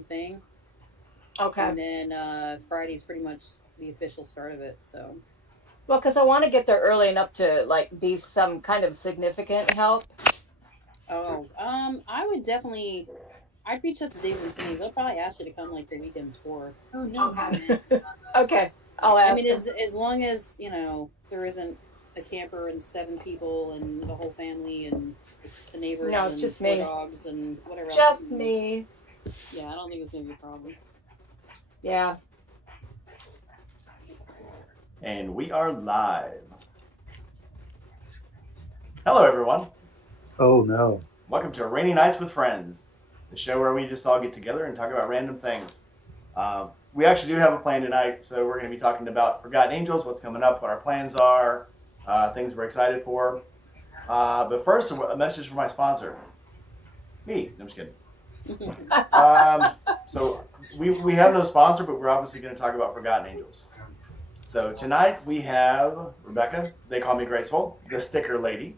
year-round thing. Okay. And then Friday's pretty much the official start of it. So, Well, because I want to get there early enough to like be some kind of significant help. I would definitely. I'd reach out to David and Cindy. They'll probably ask you to come like the weekend before. Oh no, Okay. haven't. Okay. I'll I ask mean, them. as long as there isn't a camper and 7 people and the whole family and the neighbors No, it's and just four me. dogs and whatever else. Just me. Yeah, I don't think it's gonna be a problem. Yeah. And we are live. Hello, everyone. Oh no. Welcome to Rainy Nights with Friends, the show where we just all get together and talk about random things. We actually do have a plan tonight, so we're going to be talking about Forgotten Angels, what's coming up, what our plans are, things we're excited for. But first, a message from my sponsor. Me. No, I'm just kidding. So we have no sponsor, but we're obviously going to talk about Forgotten Angels. So tonight we have Rebecca, they call me Graceful, the sticker lady.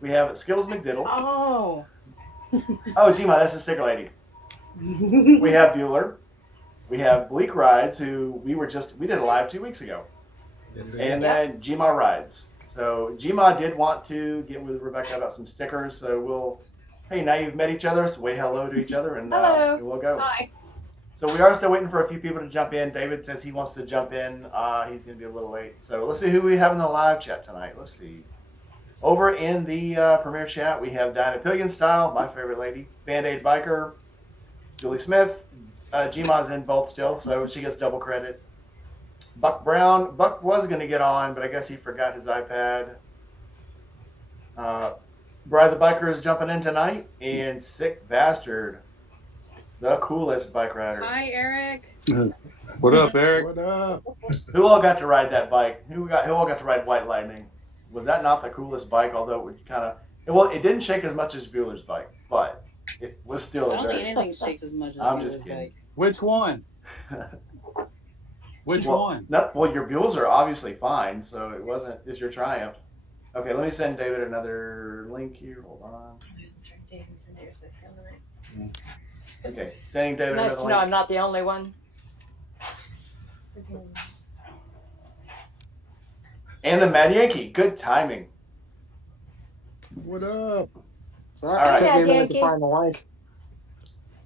We have Skittles McDiddles. Oh. Oh, Gma, that's the sticker lady. We have Bueller. We have Bleak Rides, who we did a live 2 weeks ago. And then Gma Rides. So Gma did want to get with Rebecca about some stickers, so hey, now you've met each other, so say hello to each other, and Hello. we'll go. Hi. So we are still waiting for a few people to jump in. David says he wants to jump in. He's going to be a little late. So let's see who we have in the live chat tonight. Let's see. Over in the premiere chat, we have Dinah Pillion Style, my favorite lady, Band-Aid Biker, Julie Smith. Gma's in both still, so she gets double credit. Buck Brown. Buck was going to get on, but I guess he forgot his iPad. Bri the Biker is jumping in tonight. And Sick Bastard, the coolest bike rider. Hi, Eric. What up, Eric? What up? Who all got to ride that bike? Who all got to ride White Lightning? Was that not the coolest bike? Although it kind of, it didn't shake as much as Bueller's bike, but it was still I a don't think very. anything shakes as much as I'm the just other kidding. bike. Which one? Which one? Well, your Buells are obviously fine, so it wasn't. It's your Triumph. Okay, let me send David another link here. Hold on. Okay, sending David Nice another to know link. I'm not the only one. And the Mad Yankee. Good timing. What up? Sorry, All right. it took me a minute Yankee. to find the link.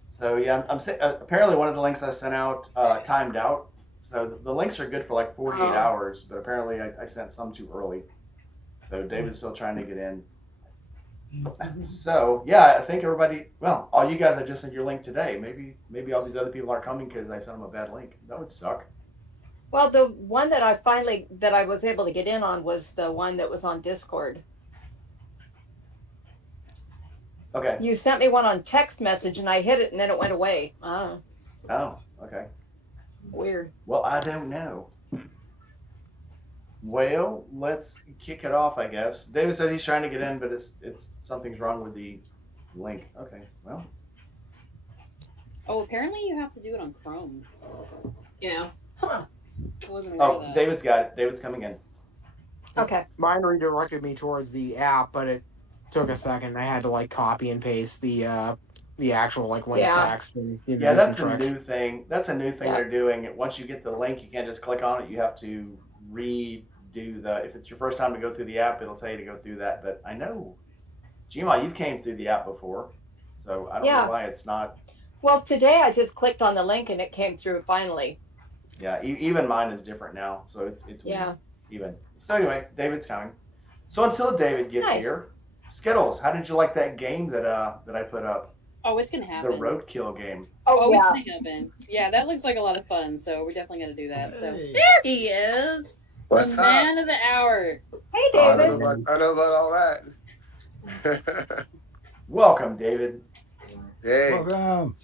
So yeah, apparently one of the links I sent out timed out. So the links are good for like 48 Oh. hours, but apparently I sent some too early. So David's still trying to get in. So yeah, I think everybody. Well, all you guys, I just sent your link today. Maybe all these other people aren't coming because I sent them a bad link. That would suck. Well, the one that I was able to get in on was the one that was on Discord. Okay. You sent me one on text message and I hit it and then it went away. Oh, Oh, okay. weird. Well, I don't know. Well, let's kick it off, I guess. David said he's trying to get in, but it's something's wrong with the link. Okay, well. Oh, apparently you have to do it on Chrome. Yeah. Huh. I wasn't aware of Oh, that. David's got it. David's coming in. Okay. Mine redirected me towards the app, but it took a second. I had to like copy and paste the actual like link Yeah. text and give Yeah, you that's some a tricks. new thing. That's a new thing Yeah. they're doing. Once you get the link, you can't just click on it. You have to redo if it's your first time to go through the app, it'll tell you to go through that. But I know, Gma, you came through the app before, so I don't Yeah. know why it's not. Well, today I just clicked on the link and it came through finally. Yeah, even mine is different now, so it's weird. Yeah. Even. So anyway, David's coming. So until David gets Nice. here, Skittles, how did you like that game that I put up? Oh, it's gonna The happen. Roadkill game. Oh, yeah. it's gonna happen. Yeah, that looks like a lot of fun. So we're definitely gonna do that. So Hey. there he is, What's the man of the hour. Hey, I David. don't know about all that. Welcome, David. Hey. Welcome.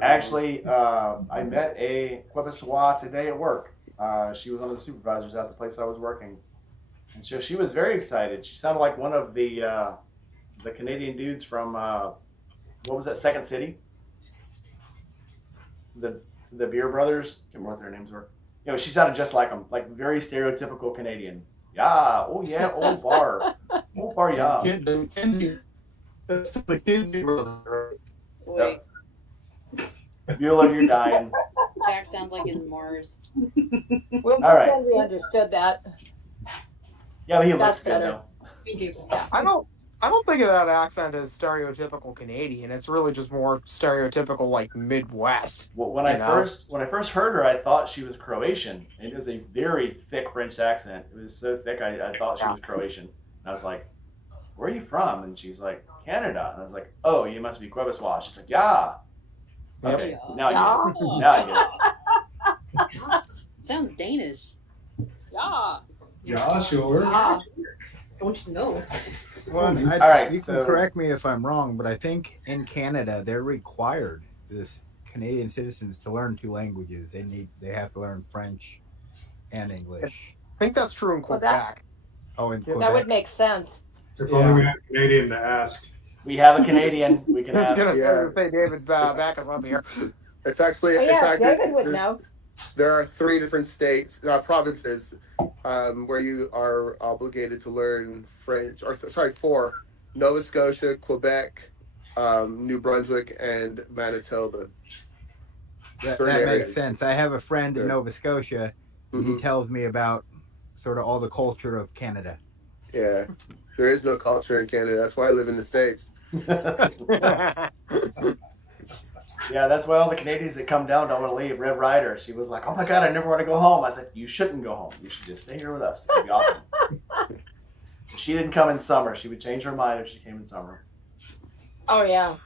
Actually, I met a Quebecois today at work. She was one of the supervisors at the place I was working, and so she was very excited. She sounded like one of the Canadian dudes from what was that, Second City? The Beer Brothers. I can't remember what their names were. You know, she sounded just like them, like very stereotypical Canadian. Yeah, oh yeah, old bar, yeah. The Kinsey. That's the Kinsey brother, right? Wait, Bueller, you're dying. Jack sounds like in Mars. We'll All right. pretend we understood that. Yeah, but he looks That's good better. though. Me too. I don't think of that accent as stereotypical Canadian. It's really just more stereotypical like Midwest. Well, when You I know? first heard her, I thought she was Croatian. It was a very thick French accent. It was so thick, I thought she was Croatian. And I was like, "Where are you from?" And she's like, "Canada." And I was like, "Oh, you must be Quebecois." She's like, "Yeah." Yep. Okay, Yeah. now I get it. Oh. Now I get it. Sounds Danish. Yeah. Yeah, sure. Ah, Don't you know? Well, All right, you so- can correct me if I'm wrong, but I think in Canada they're required, this Canadian citizens, to learn 2 languages. They have to learn French and English. I think that's true in Well, Quebec. Oh, in That that Quebec. would make sense. If only we had a Canadian to ask. We have a Canadian. We can I was have. gonna Yeah. say, David, back us up here. It's actually, Oh, it's yeah, actually David would there's- know. there are 3 different states, provinces, where you are obligated to learn French. Or sorry, 4: Nova Scotia, Quebec, New Brunswick, and Manitoba. That certain makes areas. sense. I have a friend in Yeah. Nova Scotia, and he Mhm. tells me about sort of all the culture of Canada. Yeah, there is no culture in Canada. That's why I live in the States. Yeah, that's why all the Canadians that come down don't want to leave. Rev Ryder, she was like, "Oh my God, I never want to go home." I said, "You shouldn't go home. You should just stay here with us. It'd be awesome." She didn't come in summer. She would change her mind if she came in summer. Oh yeah.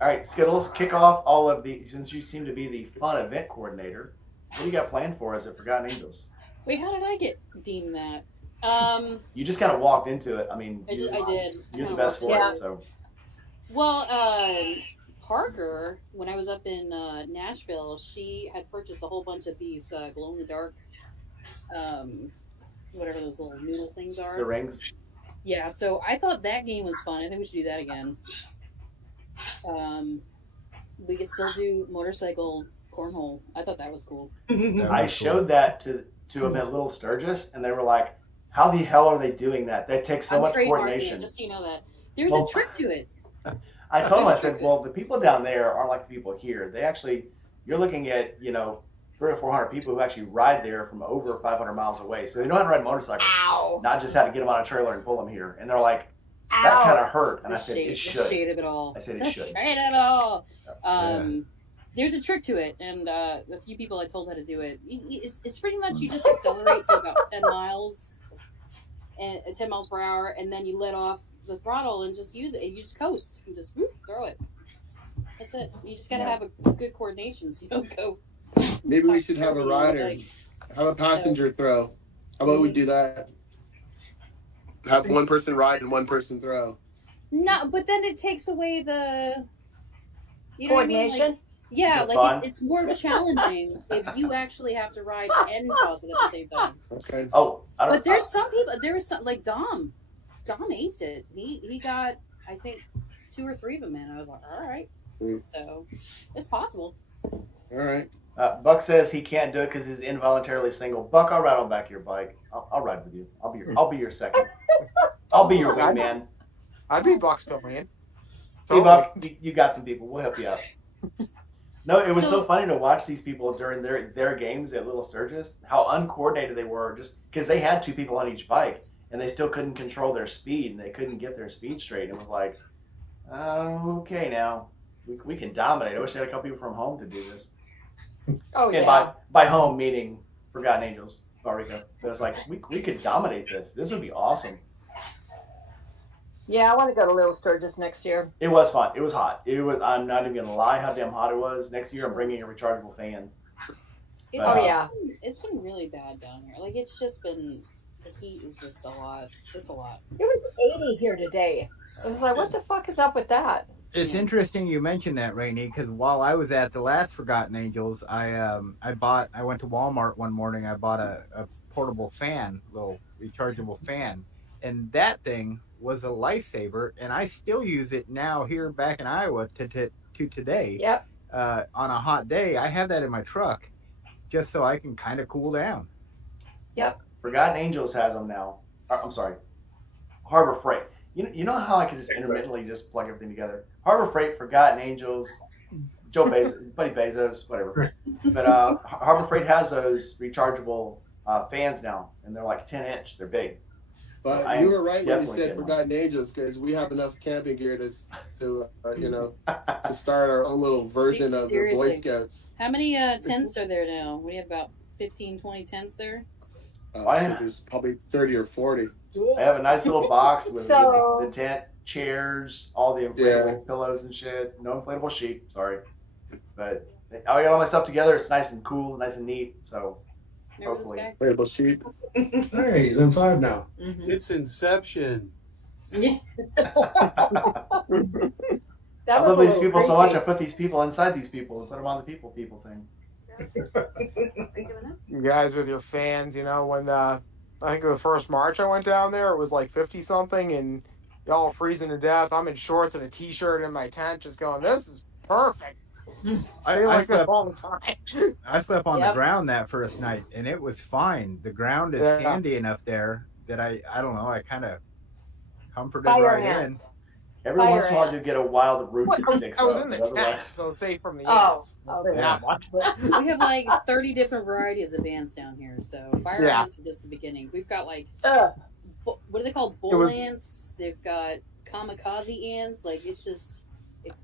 All right, Skittles, kick off all of the, since you seem to be the fun event coordinator, what do you got planned for us at Forgotten Angels? Wait, how did I get deemed that? You just kind of walked into it. I mean, I did. you're I the best for Yeah. it. So Well, Parker, when I was up in Nashville, she had purchased a whole bunch of these glow in the dark, whatever those little noodle things are. the rings. Yeah, so I thought that game was fun. I think we should do that again. We could still do motorcycle cornhole. I thought that was cool. That I was cool. showed that to them at Little Sturgis, and they were like, "How the hell are they doing that? That takes so I'm much trademarking coordination." it, just so you know that. There's Well, a trick to it. I told him, I said, "Well, the people down there aren't like the people here. They actually, you're looking at, 300 or 400 people who actually ride there from over 500 miles away. So they know how to ride motorcycles, Ow. not just how to get them on a trailer and pull them here." And they're like, "That Ow. kind of hurt." And I The said, shade, "It the should." shade of it all. I said it The should. shade of it all. Yeah. There's a trick to it, and a few people I told how to do it. It's pretty much you just accelerate to about 10 miles, and 10 miles per hour, and then you let off the throttle and just use it. You just coast and just whoop, throw it. That's it. You just gotta have a good coordination so you don't go. Maybe we should have a rider, have a passenger throw. How about we do that? Have one person ride and one person throw. No, but then it takes away the. You know what I mean? Like, Coordination. yeah, The like fun. it's more challenging if you actually have to ride and toss it at the same time. Okay. Oh, I don't. But there's some people. There was some like Dom. Dom aced it. He got I think 2 or 3 of them in. I was like, all right. Mm. So it's possible. All right. Buck says he can't do it because he's involuntarily single. Buck, I'll ride on back of your bike. I'll ride with you. I'll be your second. I'll be your wingman. I'd be Buck's Pavilion. See, Buck, you got some people. We'll help you out. No, it was so So- funny to watch these people during their games at Little Sturgis, how uncoordinated they were, just because they had 2 people on each bike, and they still couldn't control their speed, and they couldn't get their speed straight. And it was like, okay, now we can dominate. I wish I had a couple people from home to do this. Oh And yeah. by home, meaning Forgotten Angels, Barico. But it's like, we could dominate this. This would be awesome. Yeah, I want to go to Little Sturgis next year. It was fun. It was hot. I'm not even going to lie how damn hot it was. Next year, I'm bringing a rechargeable fan. It's Oh, yeah. It's been really bad down here. Like it's just been the heat is just a lot. It's a lot. It was 80 here today. I was like, what the fuck is up with that? It's Yeah. interesting you mentioned that, Rainey, because while I was at the last Forgotten Angels, I went to Walmart one morning. I bought a portable fan, little rechargeable fan, and that thing was a lifesaver. And I still use it now here back in Iowa to today. Yep. On a hot day, I have that in my truck, just so I can kind of cool down. Forgotten Angels has them now. I'm sorry, Harbor Freight. You know how I could just intermittently just plug everything together? Harbor Freight, Forgotten Angels, Joe Bezos, Buddy Bezos, whatever. But Harbor Freight has those rechargeable fans now, and they're like 10-inch. They're big. So But you were right when you definitely said getting one. Forgotten Angels because we have enough camping gear to to start our own little version of the Boy Seriously. Scouts. How many tents are there now? What do you have, about 15, 20 tents there? There's probably 30 or 40. I have a nice little box with So- the tent, chairs, all the inflatable pillows and shit. No inflatable sheet, sorry. But I got all my stuff together. It's nice and cool, nice and neat. So Remember hopefully. this Inflatable sheet. Hey, he's inside now. guy? Mhm. It's Inception. That I was love a these little people so much. creepy. I put these people inside these people and put them on the people thing. You guys with your fans, when I think the first March I went down there, it was like 50 something, and y'all freezing to death. I'm in shorts and a t-shirt in my tent, just going, "This is perfect." I Like this slept, all the time. I slept on Yep. the ground that first night, and it was fine. The ground is Yeah. sandy enough there that I don't know. I kind of comforted Fire right ant. in. Every Fire once in a while, ant. you get a wild root that sticks I was up. in the but tent, otherwise- so it's safe from the Oh, ants. okay. Yeah. We have like 30 different varieties of ants down here. So fire Yeah. ants are just the beginning. We've got like, Ugh. what are they called? It Bull was- ants. They've got kamikaze ants. Like it's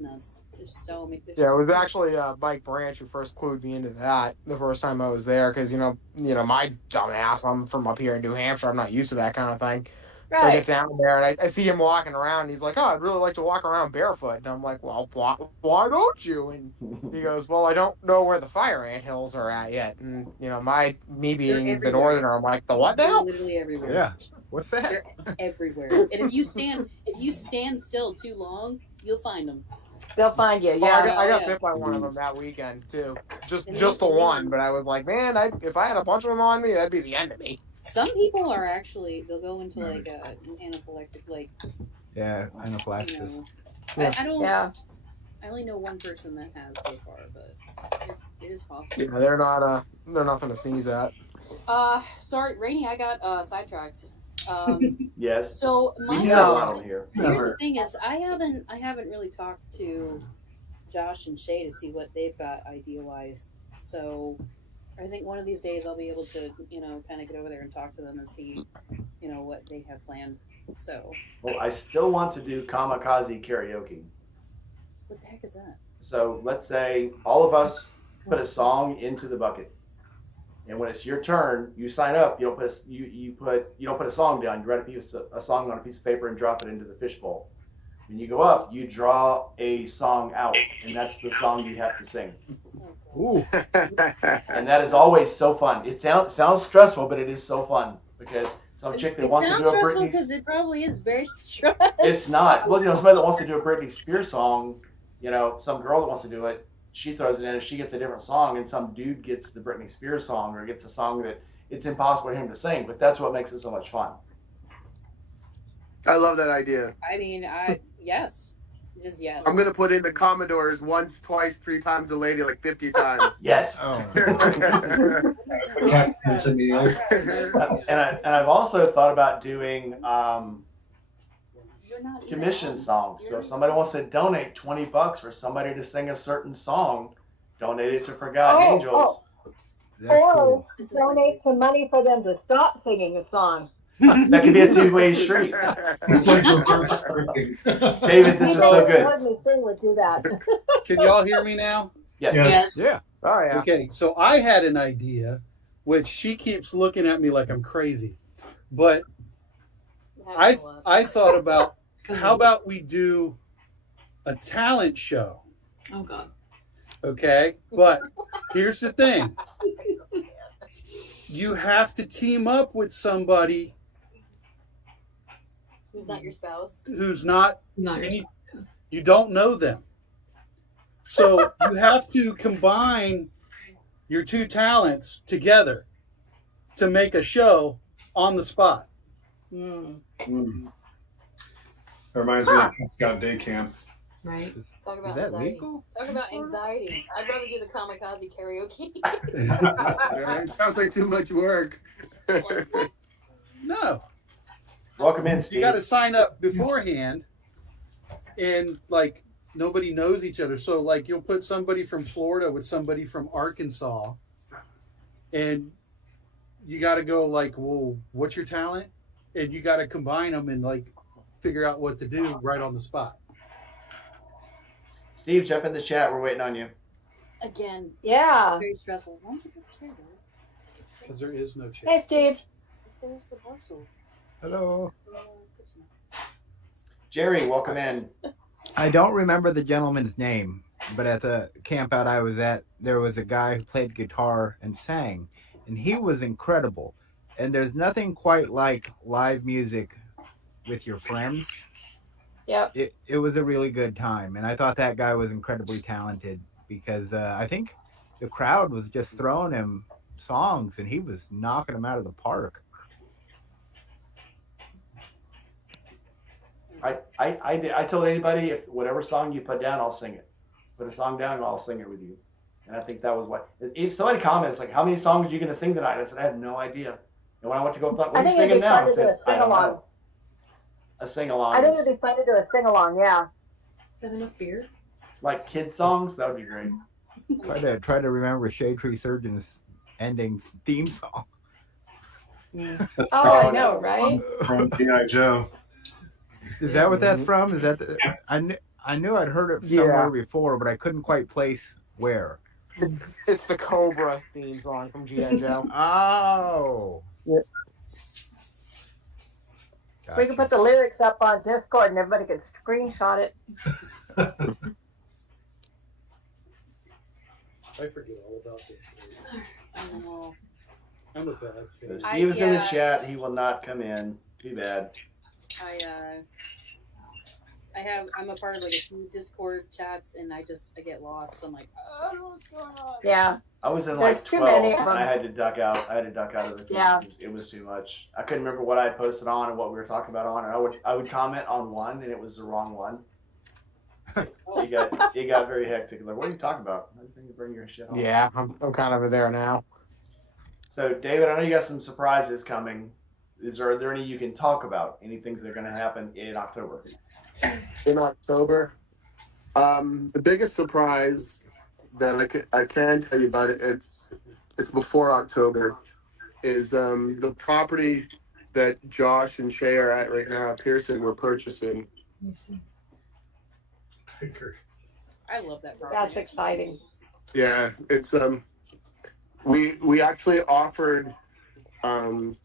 nuts. There's so many. Yeah, it was actually Mike Branch who first clued me into that the first time I was there, because my dumb ass, I'm from up here in New Hampshire, I'm not used to that kind of thing. So I get Right. down there and I see him walking around. And he's like, "Oh, I'd really like to walk around barefoot." And I'm like, "Well, why don't you?" And he goes, "Well, I don't know where the fire ant hills are at yet." And me being the everywhere. northerner, I'm like, "The what They're now?" literally everywhere. Yeah. What's that? They're everywhere. And if you stand still too long, you'll find them. They'll find you. Well, I Yeah. got, I got yeah. bit by one of them that weekend too. Just And the they- one, but I was like, man, if I had a bunch of them on me, that'd be the end of me. Some people are actually they'll go into like an anaphylactic, like Yeah, you anaphylaxis. know. Yeah. I don't. Yeah. I only know one person that has so far, but it is possible. Yeah, they're nothing to sneeze at. Sorry, Rainey, I got sidetracked. Yes. So We my do have a lot on here. here's the thing is I haven't really talked to Josh and Shay to see what they've got idea wise. So I think one of these days I'll be able to, kind of get over there and talk to them and see, what they have planned. So Well, I still want to do kamikaze karaoke. what the heck is that? So let's say all of us put a song into the bucket, and when it's your turn, you sign up. You don't put you don't put a song down. You write a song on a piece of paper and drop it into the fishbowl. When you go up, you draw a song out, and that's the song you have to sing. Ooh. And that is always so fun. It sounds stressful, but it is so fun because some chick that It wants to sounds do a stressful Britney. because it probably is very stressful. It's not. Well, somebody that wants to do a Britney Spears song, some girl that wants to do it, she throws it in and she gets a different song, and some dude gets the Britney Spears song or gets a song that it's impossible for him to sing. But that's what makes it so much fun. I love that idea. I mean, yes. Just yes. I'm gonna put in the Commodores once, twice, 3 times a lady, like 50 times. Yes. Oh. It's in the eye. And I've also thought about doing You're not commission even- songs. So if somebody wants to donate $20 for somebody to sing a certain song, donate it to Forgotten Oh, Angels. That's cool. This is Donate some money for them to stop singing a song. That could be a two-way street. It's like reverse surfing. David, this is so good. Let me sing would do that. Can y'all hear me now? Yes. Yes. Yeah. Oh yeah. Okay, so I had an idea, which she keeps looking at me like I'm crazy. But I thought about how about we do a talent show? Oh God. Okay, but here's the thing: you have to team up with somebody Who's not your spouse? who's not No. you don't know them. So you have to combine your two talents together to make a show on the spot. Mm, That reminds me of Scott Day Camp. right. Talk Is about that anxiety. legal? Talk about anxiety. I'd rather do the kamikaze karaoke. It sounds like too much work. No, Welcome in, you Steve. got to sign up beforehand, and like nobody knows each other. So like you'll put somebody from Florida with somebody from Arkansas, and you got to go like, well, what's your talent? And you got to combine them and like figure out what to do right on the spot. Steve, jump in the chat. We're waiting on you. Again, Yeah. very stressful. Why don't you put the chair there? Because there is no chance. Hey, Steve. There's the parcel. Hello. Jerry, welcome in. I don't remember the gentleman's name, but at the camp out I was at, there was a guy who played guitar and sang, and he was incredible. And there's nothing quite like live music with your friends. Yep. It was a really good time, and I thought that guy was incredibly talented because I think the crowd was just throwing him songs, and he was knocking them out of the park. I told anybody, if whatever song you put down, I'll sing it. Put a song down and I'll sing it with you. And I think that was what, if somebody comments like, how many songs are you going to sing tonight? I said, I have no idea. And when I went to go, what are you singing now? I said, I don't know. A sing-along. I think it'd be fun to do a sing-along, yeah. Is that enough beer? Like kid songs? That would be great. Try to remember Shade Tree Surgeon's ending theme song. Oh, I know, right? From G.I. Joe. Is that what that's from? Is that I knew I'd heard it somewhere before, but I couldn't quite place where. It's the Cobra theme song from G.I. Joe. Oh. Yeah. Gotcha. We can put the lyrics up on Discord and everybody can screenshot it. I forget all about this. I know. I'm a bad So fan. Steve is in the chat. He will not come in. Too bad. I'm a part of like a few Discord chats, and I get lost. I'm like, I don't know what's going on. Yeah. I was in There's like too 12 many of and them. I had to duck out. I had to duck out of the feed. Yeah. It was too much. I couldn't remember what I had posted on and what we were talking about on, and I would comment on one and it was the wrong one. It got very hectic. Like, what are you talking about? I didn't bring your shit on. Yeah, I'm kind of there now. So, David, I know you got some surprises coming. Are there any you can talk about? Any things that are going to happen in October? In October, the biggest surprise that I can tell you about it, it's before October, is the property that Josh and Shay are at right now, Pearson, we're purchasing. I love that property. That's exciting. Yeah, it's we actually offered I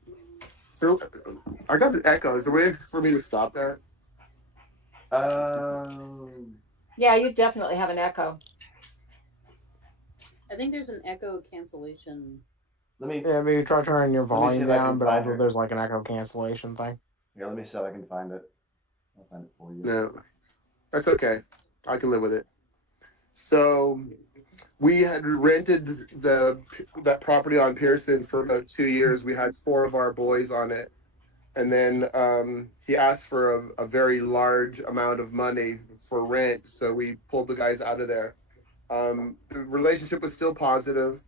got an echo. Is there a way for me to stop that? Yeah, you definitely have an echo. I think there's an echo cancellation. Maybe try turning your Let me see volume if I can down, but find also her. there's like an echo cancellation thing. Let me see if I can find it. I'll find it for you. No, that's okay. I can live with it. So we had rented that property on Pearson for about 2 years. We had 4 of our boys on it. And then he asked for a very large amount of money for rent. So we pulled the guys out of there. The relationship was still positive.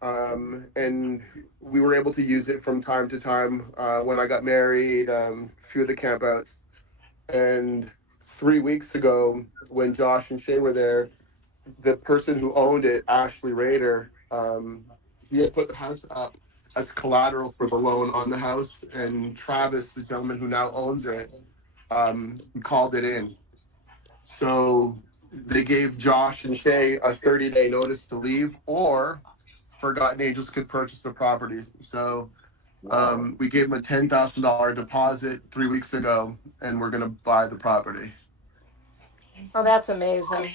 And we were able to use it from time to time when I got married, a few of the campouts. And 3 weeks ago, when Josh and Shay were there, the person who owned it, Ashley Rader, he had put the house up as collateral for the loan on the house, and Travis, the gentleman who now owns it, called it in. So they gave Josh and Shay a 30-day notice to leave, or Forgotten Angels could purchase the property. So we gave them a $10,000 deposit 3 weeks ago, and we're going to buy the property. Oh, that's amazing.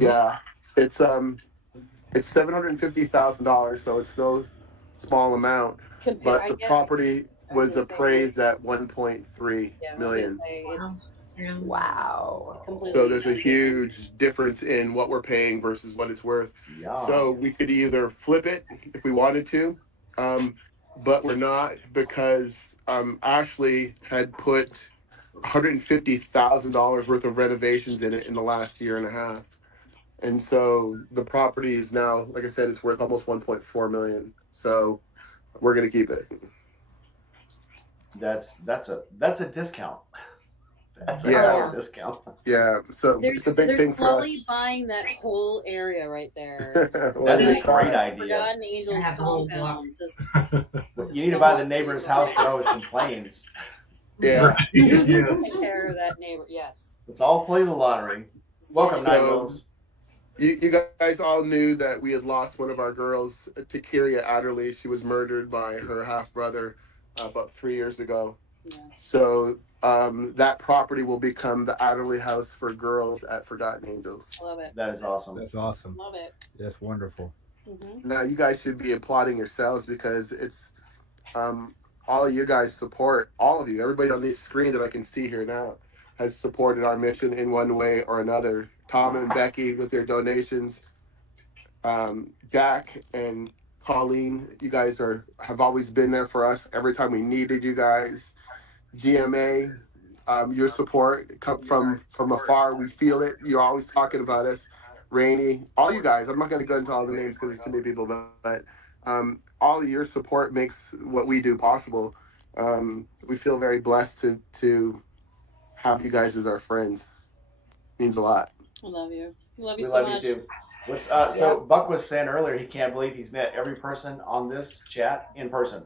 Yeah, it's $750,000, so it's no small amount. But the property was appraised at 1.3 million. Wow. So there's a huge difference in what we're paying versus what it's worth. Yeah. So we could either flip it if we wanted to, but we're not, because Ashley had put $150,000 worth of renovations in it in the last year and a half. And so the property is now, like I said, it's worth almost 1.4 million. So we're going to keep it. That's a discount. That's a Yeah. hell of a discount. Yeah, so There's it's a big thing for us. slowly buying that whole area right there. Well, That's there a you great go. idea. Forgotten Angels have the whole compound. Just You need to buy the neighbor's house that always complains. Yeah. Yes. take care of that neighbor. Yes. Let's all play the lottery. Welcome, So- Night Wolves. You guys all knew that we had lost one of our girls, Takiria Adderley. She was murdered by her half brother about 3 years ago. Yeah. So that property will become the Adderley House for Girls at Forgotten Angels. I love it. That is awesome. That's awesome. Love it. That's wonderful. Mm-hmm. Now you guys should be applauding yourselves because it's all of you guys support, all of you, everybody on this screen that I can see here now has supported our mission in one way or another. Tom and Becky with their donations, Jack and Colleen, you guys have always been there for us every time we needed you guys. GMA, your support come from afar. We feel it. You're always talking about us. Rainey, all you guys. I'm not going to go into all the names because there's too many people, but all of your support makes what we do possible. We feel very blessed to have you guys as our friends. Means a lot. I love you. We love you We so love much. you too. So Buck was saying earlier he can't believe he's met every person on this chat in person,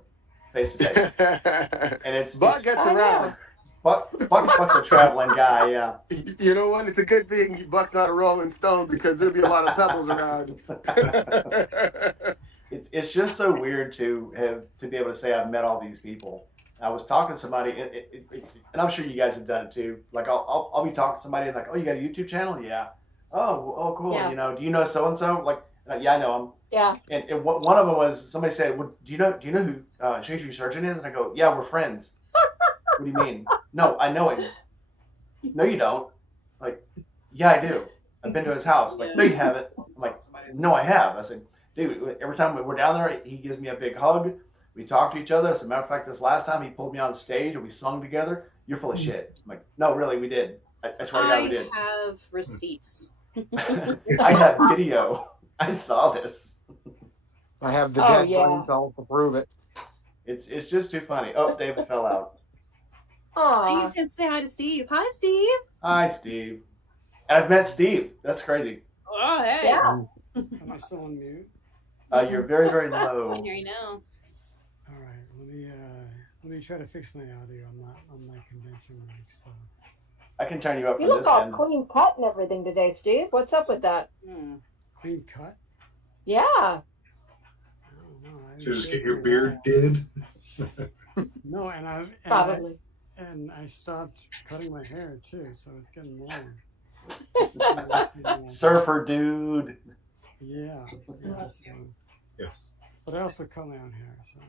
face to face, and it's Buck gets around. Buck's a traveling guy. Yeah. You know what? It's a good thing Buck's not a Rolling Stone because there'll be a lot of pebbles around. It's just so weird to be able to say I've met all these people. I was talking to somebody, and I'm sure you guys have done it too. Like I'll be talking to somebody and like, oh, you got a YouTube channel? Yeah. Oh, cool. Yeah. You know, do you know so and so? Like, yeah, I know him. Yeah. And one of them was somebody said, well, do you know who Shakespeare Surgeon is? And I go, yeah, we're friends. What do you mean? No, I know him. No, you don't. Like, yeah, I do. I've been to his house. Like, no, you haven't. I'm like, no, I have. I said, dude, every time we're down there, he gives me a big hug. We talk to each other. As a matter of fact, this last time he pulled me on stage and we sung together. You're full of shit. I'm like, no, really, we did. I swear to God, we did. I have receipts. I have video. I saw this. I have the Oh, dead yeah. brain cells to prove it. It's just too funny. Oh, David fell out. I Aw. need to say hi to Steve. Hi, Steve. Hi, Steve. And I've met Steve. That's crazy. Oh, hey. Yeah. Am I still on mute? You're very, very I low. can hear you now. All right, let me try to fix my audio. I'm not on my convention mic, so I can turn you up You for look this all end. clean cut and everything today, Steve. What's up with that? Hmm. clean cut. Yeah. I don't know. I Should just didn't get your shave beard for a did. while. No, and I Probably. stopped cutting my hair too, so it's getting long. Surfer dude. Yeah. So, Yes. but I also cut my own hair. So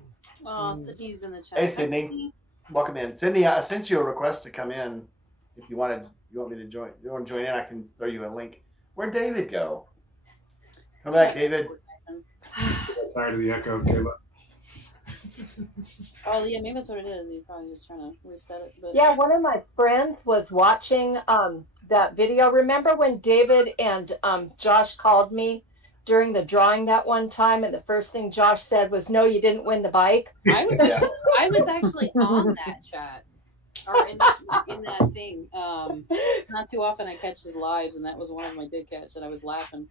Oh, Sydney's in the chat. Hey, Hi, Sydney. Welcome in. Sydney, I sent you a request to come in. If you want me to join, you want to join in, I can throw you a link. Where'd David go? Come back, David. Tired of the echo. Okay, but Oh, yeah, maybe that's what it is. You're probably just trying to reset it. But Yeah, one of my friends was watching that video. Remember when David and Josh called me during the drawing that one time, and the first thing Josh said was, "No, you didn't win the bike." I was actually on that chat. Or in that thing. Not too often I catch his lives, and that was one of them I did catch, and I was laughing.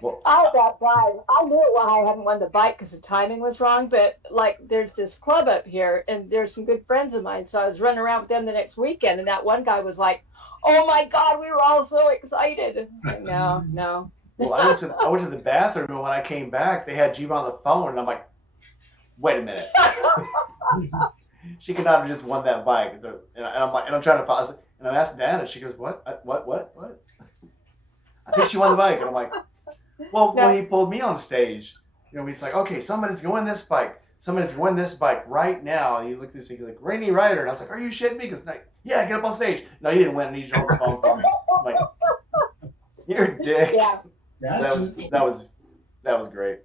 Well, That guy. I knew why I hadn't won the bike because the timing was wrong. But like, there's this club up here, and there's some good friends of mine. So I was running around with them the next weekend, and that one guy was like, "Oh my God, we were all so excited." Like, no. well, I went to the bathroom, and when I came back, they had Jeeva on the phone, and I'm like, wait a minute. She could not have just won that bike. And I'm trying to pause it, and I asked Dad, and she goes, what? I think she won the bike, and I'm like, well, No. when he pulled me on stage, he's like, okay, somebody's going this bike. Somebody's going this bike right now. And he looked at this, he's like, Rainy Rider. And I was like, are you shitting me? He goes, yeah, get up on stage. No, he didn't win, and he just held the phone for me. I'm like, you're a dick. Yeah. That was great.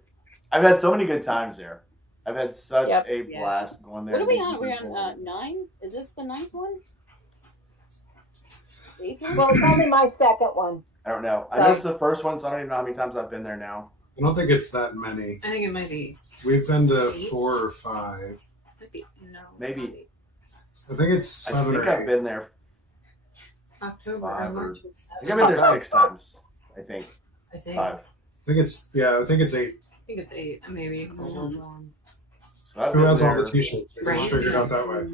I've had so many good times there. I've had such Yep. a Yeah. blast going there. What are we meeting on? We're people. on 9? Is this the 9th one? 8th one? Well, it's only my second one. I don't know. I So- missed the first one, so I don't even know how many times I've been there now. I don't think it's that many. I think it might be. We've been to 8? 4 or 5. Might be no. Maybe. it's not 8. I think it's I 7 think or I've 8. been there October. Five or- March. I think I've been there 6 times. I think I think. 5. I think it's 8. I think it's 8, maybe. So I've Who been has all there. the T-shirts? We can Right. figure it out that way.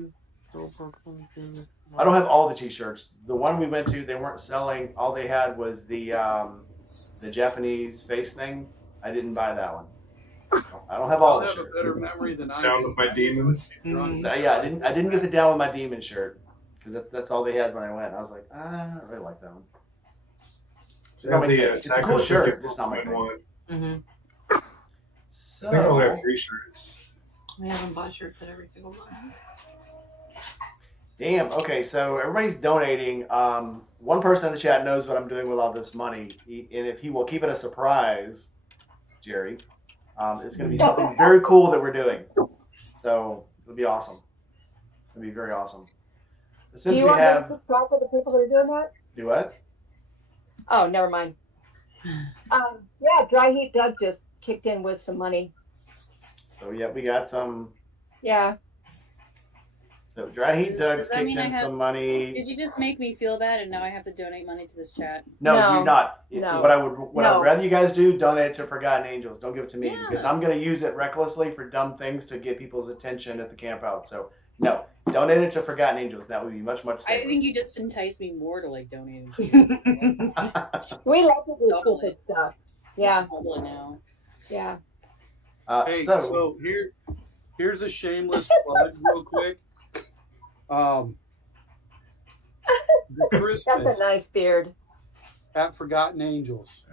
I don't have all the T-shirts. The one we went to, they weren't selling. All they had was the Japanese face thing. I didn't buy that one. I don't have all I'll the have a shirts. better memory than I Down do. with my demons. Mhm. Yeah, I didn't get the Down with My Demon shirt because that's all they had when I went. I was like, I don't really like that one. It's not my thing. It's a cool shirt, just not my thing. one. Mhm. So I think I only have 3 shirts. We haven't bought shirts at every single one. damn. Okay, so everybody's donating. One person in the chat knows what I'm doing with all this money, and if he will keep it a surprise, Jerry, it's going to be something very cool that we're doing. So it'll be awesome. It'll be very awesome. But Do since you we want me have to keep track of the people that are doing that? do what? Oh, never mind. Yeah, Dry Heat Doug just kicked in with some money. So yeah, we got some. Yeah. So Dry Heat Does Doug's that kicked mean I in have- some money. Did you just make me feel bad and now I have to donate money to this chat? No, No, you're not. no, What I'd no. rather you guys do, donate it to Forgotten Angels. Don't give it to me Yeah. because I'm going to use it recklessly for dumb things to get people's attention at the camp out. So no, donate it to Forgotten Angels. That would be much I safer. think you just enticed me more to like donate. We like to do Double stupid it. stuff. Yeah, Double it now. yeah. Hey, so so here's a shameless plug, real quick. The That's Christmas a nice beard. at Forgotten Angels.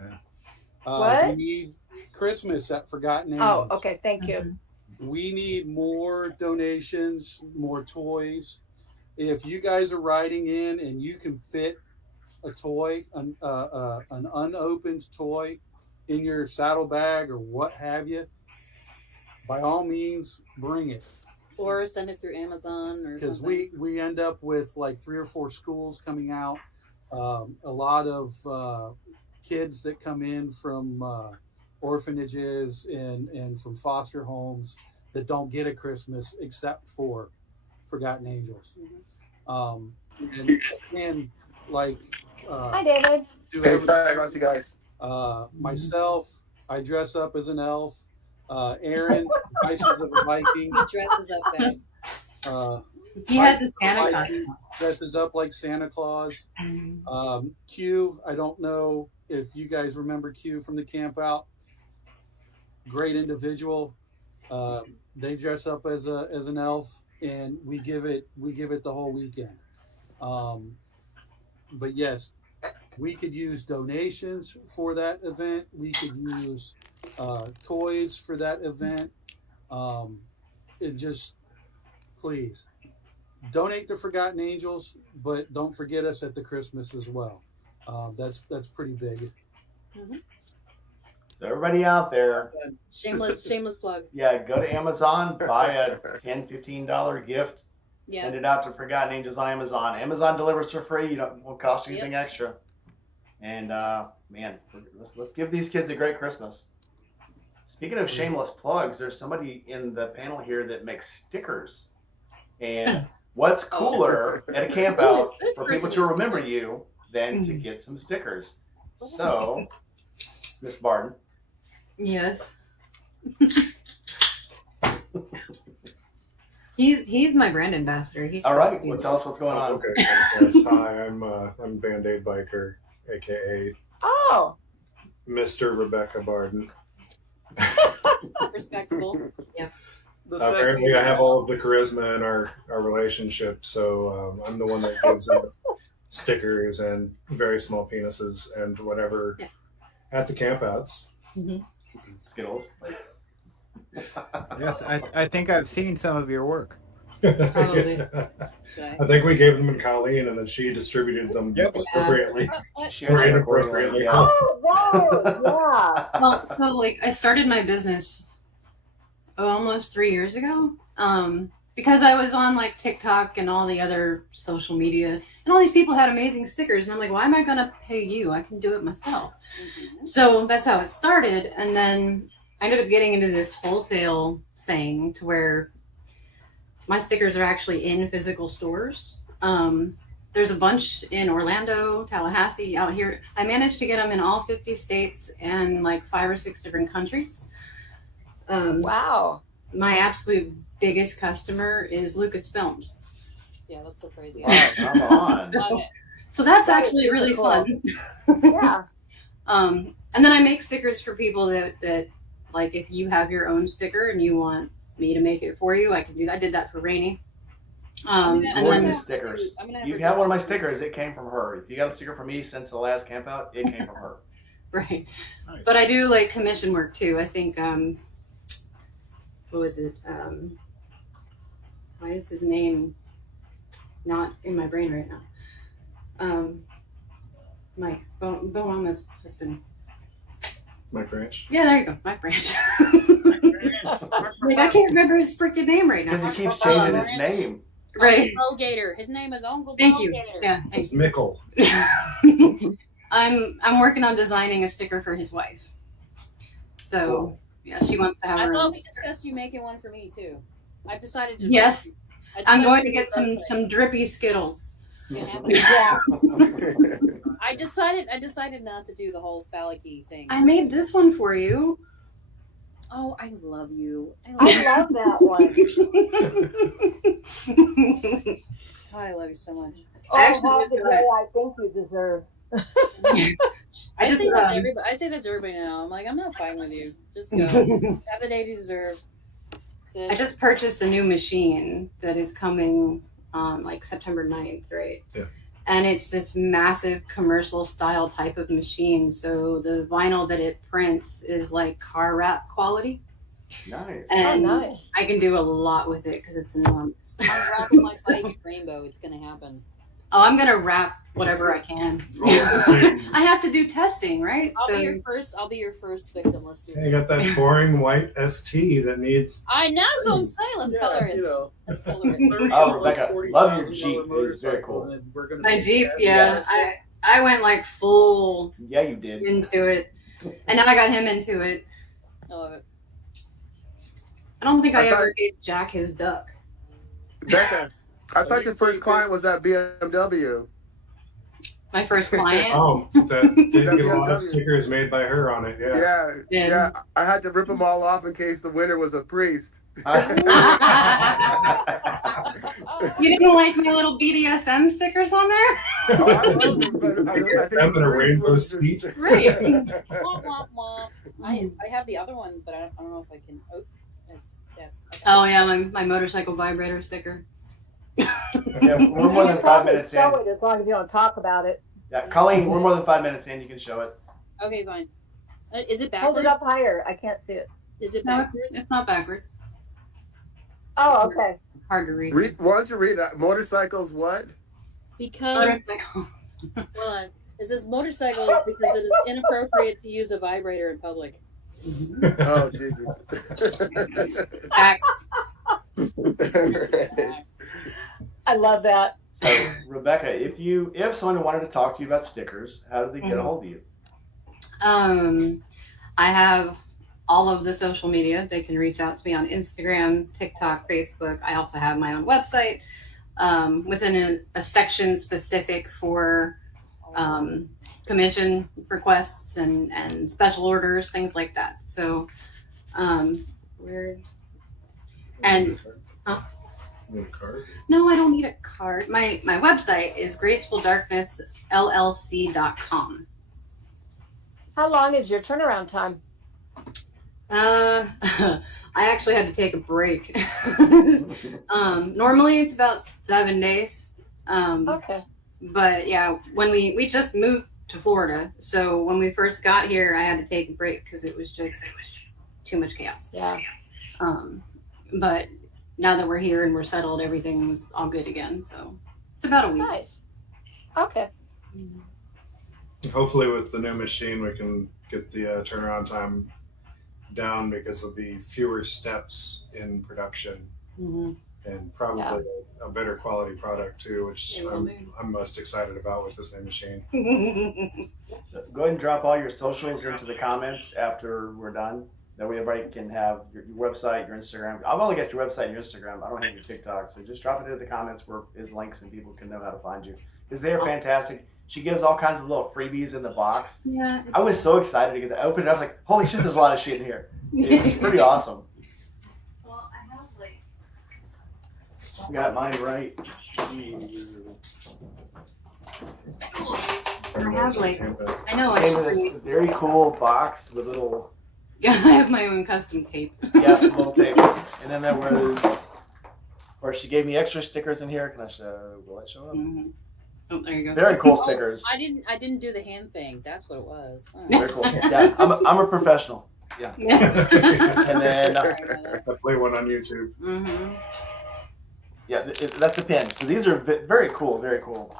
What? We need Christmas at Forgotten Angels. Oh, okay. Thank you. We need more donations, more toys. If you guys are writing in and you can fit a toy, an unopened toy, in your saddlebag or what have you, by all means, bring it. Or send it through Amazon or Because something. we end up with like 3 or 4 schools coming out, a lot of kids that come in from orphanages and from foster homes that don't get a Christmas except for Forgotten Angels. And like Hi, David. do Hey, every- sorry about you guys. myself, I dress up as an elf. Aaron dresses of a Viking. He dresses up best. He has a Mike Santa costume. dresses up like Santa Claus. Q, I don't know if you guys remember Q from the camp out. Great individual. They dress up as an elf, and we give it the whole weekend. But yes, we could use donations for that event. We could use toys for that event. It just please donate to Forgotten Angels, but don't forget us at the Christmas as well. That's pretty big. So everybody out there, Shameless plug. yeah, go to Amazon, buy a $10, $15 gift, Yeah. send it out to Forgotten Angels on Amazon. Amazon delivers for free. Won't cost you anything extra. And man, let's give these kids a great Christmas. Speaking of shameless plugs, there's somebody in the panel here that makes stickers. And what's cooler at a camp Who out is this for people person? to remember you than to get some stickers? So, Miss Barden. Yes. He's my brand ambassador. He's All supposed right, to be well, tell us what's going on. Okay. Yes. Hi, I'm Band-Aid Biker, aka Oh, Mr. Rebecca Barden. Respectable. The Apparently, sexy- I have all of the charisma in our relationship, so I'm the one that gives out stickers and very small penises and whatever Yeah. at the campouts. Skittles. Yes, I think I've seen some of your work. Probably. I think we gave them to Colleen, and then she distributed them appropriately or inappropriately. Yeah. oh, right. Yeah. Well, so like I started my business almost 3 years ago. Because I was on like TikTok and all the other social media, and all these people had amazing stickers, and I'm like, why am I gonna pay you? I can do it myself. So that's how it started, and then I ended up getting into this wholesale thing to where my stickers are actually in physical stores. There's a bunch in Orlando, Tallahassee, out here. I managed to get them in all 50 states and like 5 or 6 different countries. Wow. My absolute biggest customer is Lucasfilms. Yeah, that's so crazy. Wow, come on. So that's That is actually really cool. fun. Yeah. And then I make stickers for people that like if you have your own sticker and you want me to make it for you, I can do that. I did that for Rainey. And Gorgeous then stickers. I'm gonna have You her have do one of my some- stickers. It came from her. If you got a sticker from me since the last camp out, it came from her. right. Nice. But I do like commission work too. I think what was it? Why is his name not in my brain right now? Mike Bonama's husband. Mike Branch. Yeah, there you go, Mike Branch. Like I can't remember his freaking name right Because now. he keeps changing his name. Right. Uncle Gator. His name is Uncle Thank you. Gator. Yeah, It's thank Mickle. you. I'm working on designing a sticker for his wife. So yeah, she wants to have I her thought own. we discussed you making one for me too. I've decided to. Yes, I I'm decided going to do get the right thing. some drippy Skittles. Yeah. Yeah. I decided not to do the whole phallic-y thing. I made this one for you. Oh, I love you. I love that one. Oh, I love you so much. Oh, Actually, have just the got- day I think you deserve. I just say that to everybody. I say that to everybody now. I'm like, I'm not fighting with you. Just go. Have the day you deserve. Sit. I just purchased a new machine that is coming like September 9th, right? Yeah. And it's this massive commercial style type of machine. So the vinyl that it prints is like car wrap quality. Nice. And nice. I can do a lot with it because it's enormous. I'm wrapping my bike in rainbow. It's gonna happen. Oh, I'm going to wrap whatever I can. I have to do testing, right? I'll be your first victim. Let's do You this. got that boring white ST that needs. I know, so I'm saying let's color it. know. Let's color it. Oh, Rebecca, love your Jeep. It's very cool. My Jeep, yeah. I went like full Yeah, you did. into it. And now I got him into it. I love it. I don't think I I thought- ever gave Jack his duck. Becca, I thought your first client was that BMW. My first client. Oh, that did get a lot BMW. of stickers made by her on it. Yeah. Yeah, Yeah. yeah. I had to rip them all off in case the winner was a priest. You didn't like my little BDSM stickers on there? Oh, I love them, but I think Having a the priest rainbow was seat. Right. Womp, womp, womp. I have the other one, but I don't know if I can. Oh, yes. Oh yeah, my motorcycle vibrator sticker. Yeah, we're more than 5 minutes in. Show it as long as you don't talk about it. Yeah, Colleen, we're more than 5 minutes in. You can show it. Okay, fine. Is it Hold backwards? it up higher. I can't see it. Is it No, backwards? it's not backwards. Oh, okay. Hard to read. Why don't you read that? Motorcycles, what? Because Motorcycle. well, it says motorcycles because it is inappropriate to use a vibrator in public. Oh, Jesus. Facts. I love that. So, Rebecca, if someone wanted to talk to you about stickers, how do they get a hold of you? I have all of the social media. They can reach out to me on Instagram, TikTok, Facebook. I also have my own website within a section specific for commission requests and special orders, things like that. So we're and huh? Need a card? No, I don't need a card. My website is gracefuldarknessllc.com. How long is your turnaround time? I actually had to take a break. Normally it's about 7 days. Okay. But yeah, when we just moved to Florida, so when we first got here, I had to take a break because it was just too much chaos. Yeah. But now that we're here and we're settled, everything's all good again. So it's about a week. Nice. Okay. Hopefully, with the new machine, we can get the turnaround time down because there'll be fewer steps in production Mm-hmm. and probably a better quality product too, which It will be. I'm most excited about with this new machine. So go ahead and drop all your socials into the comments after we're done. That way everybody can have your website, your Instagram. I've only got your website and your Instagram. I don't have your TikTok. So just drop it into the comments where is links and people can know how to find you. because they are fantastic. She gives all kinds of little freebies in the box. Yeah. I was so excited to get that. I opened it. I was like, holy shit, there's a lot of shit in here. It's pretty awesome. Well, I have like. Got mine right. I have like. I know I Came have. in this very cool box with little, I have my own custom tape. yeah, little tape. And then there was, of course, she gave me extra stickers in here. Can I show? Will it show up? Mm-hmm. Oh, there you go. Very cool stickers. I didn't do the hand thing. That's what it was. Oh. Very cool. Yeah, I'm a professional. Yeah. And then I play one on YouTube. Mm-hmm. yeah, that's a pin. So these are very cool, very cool.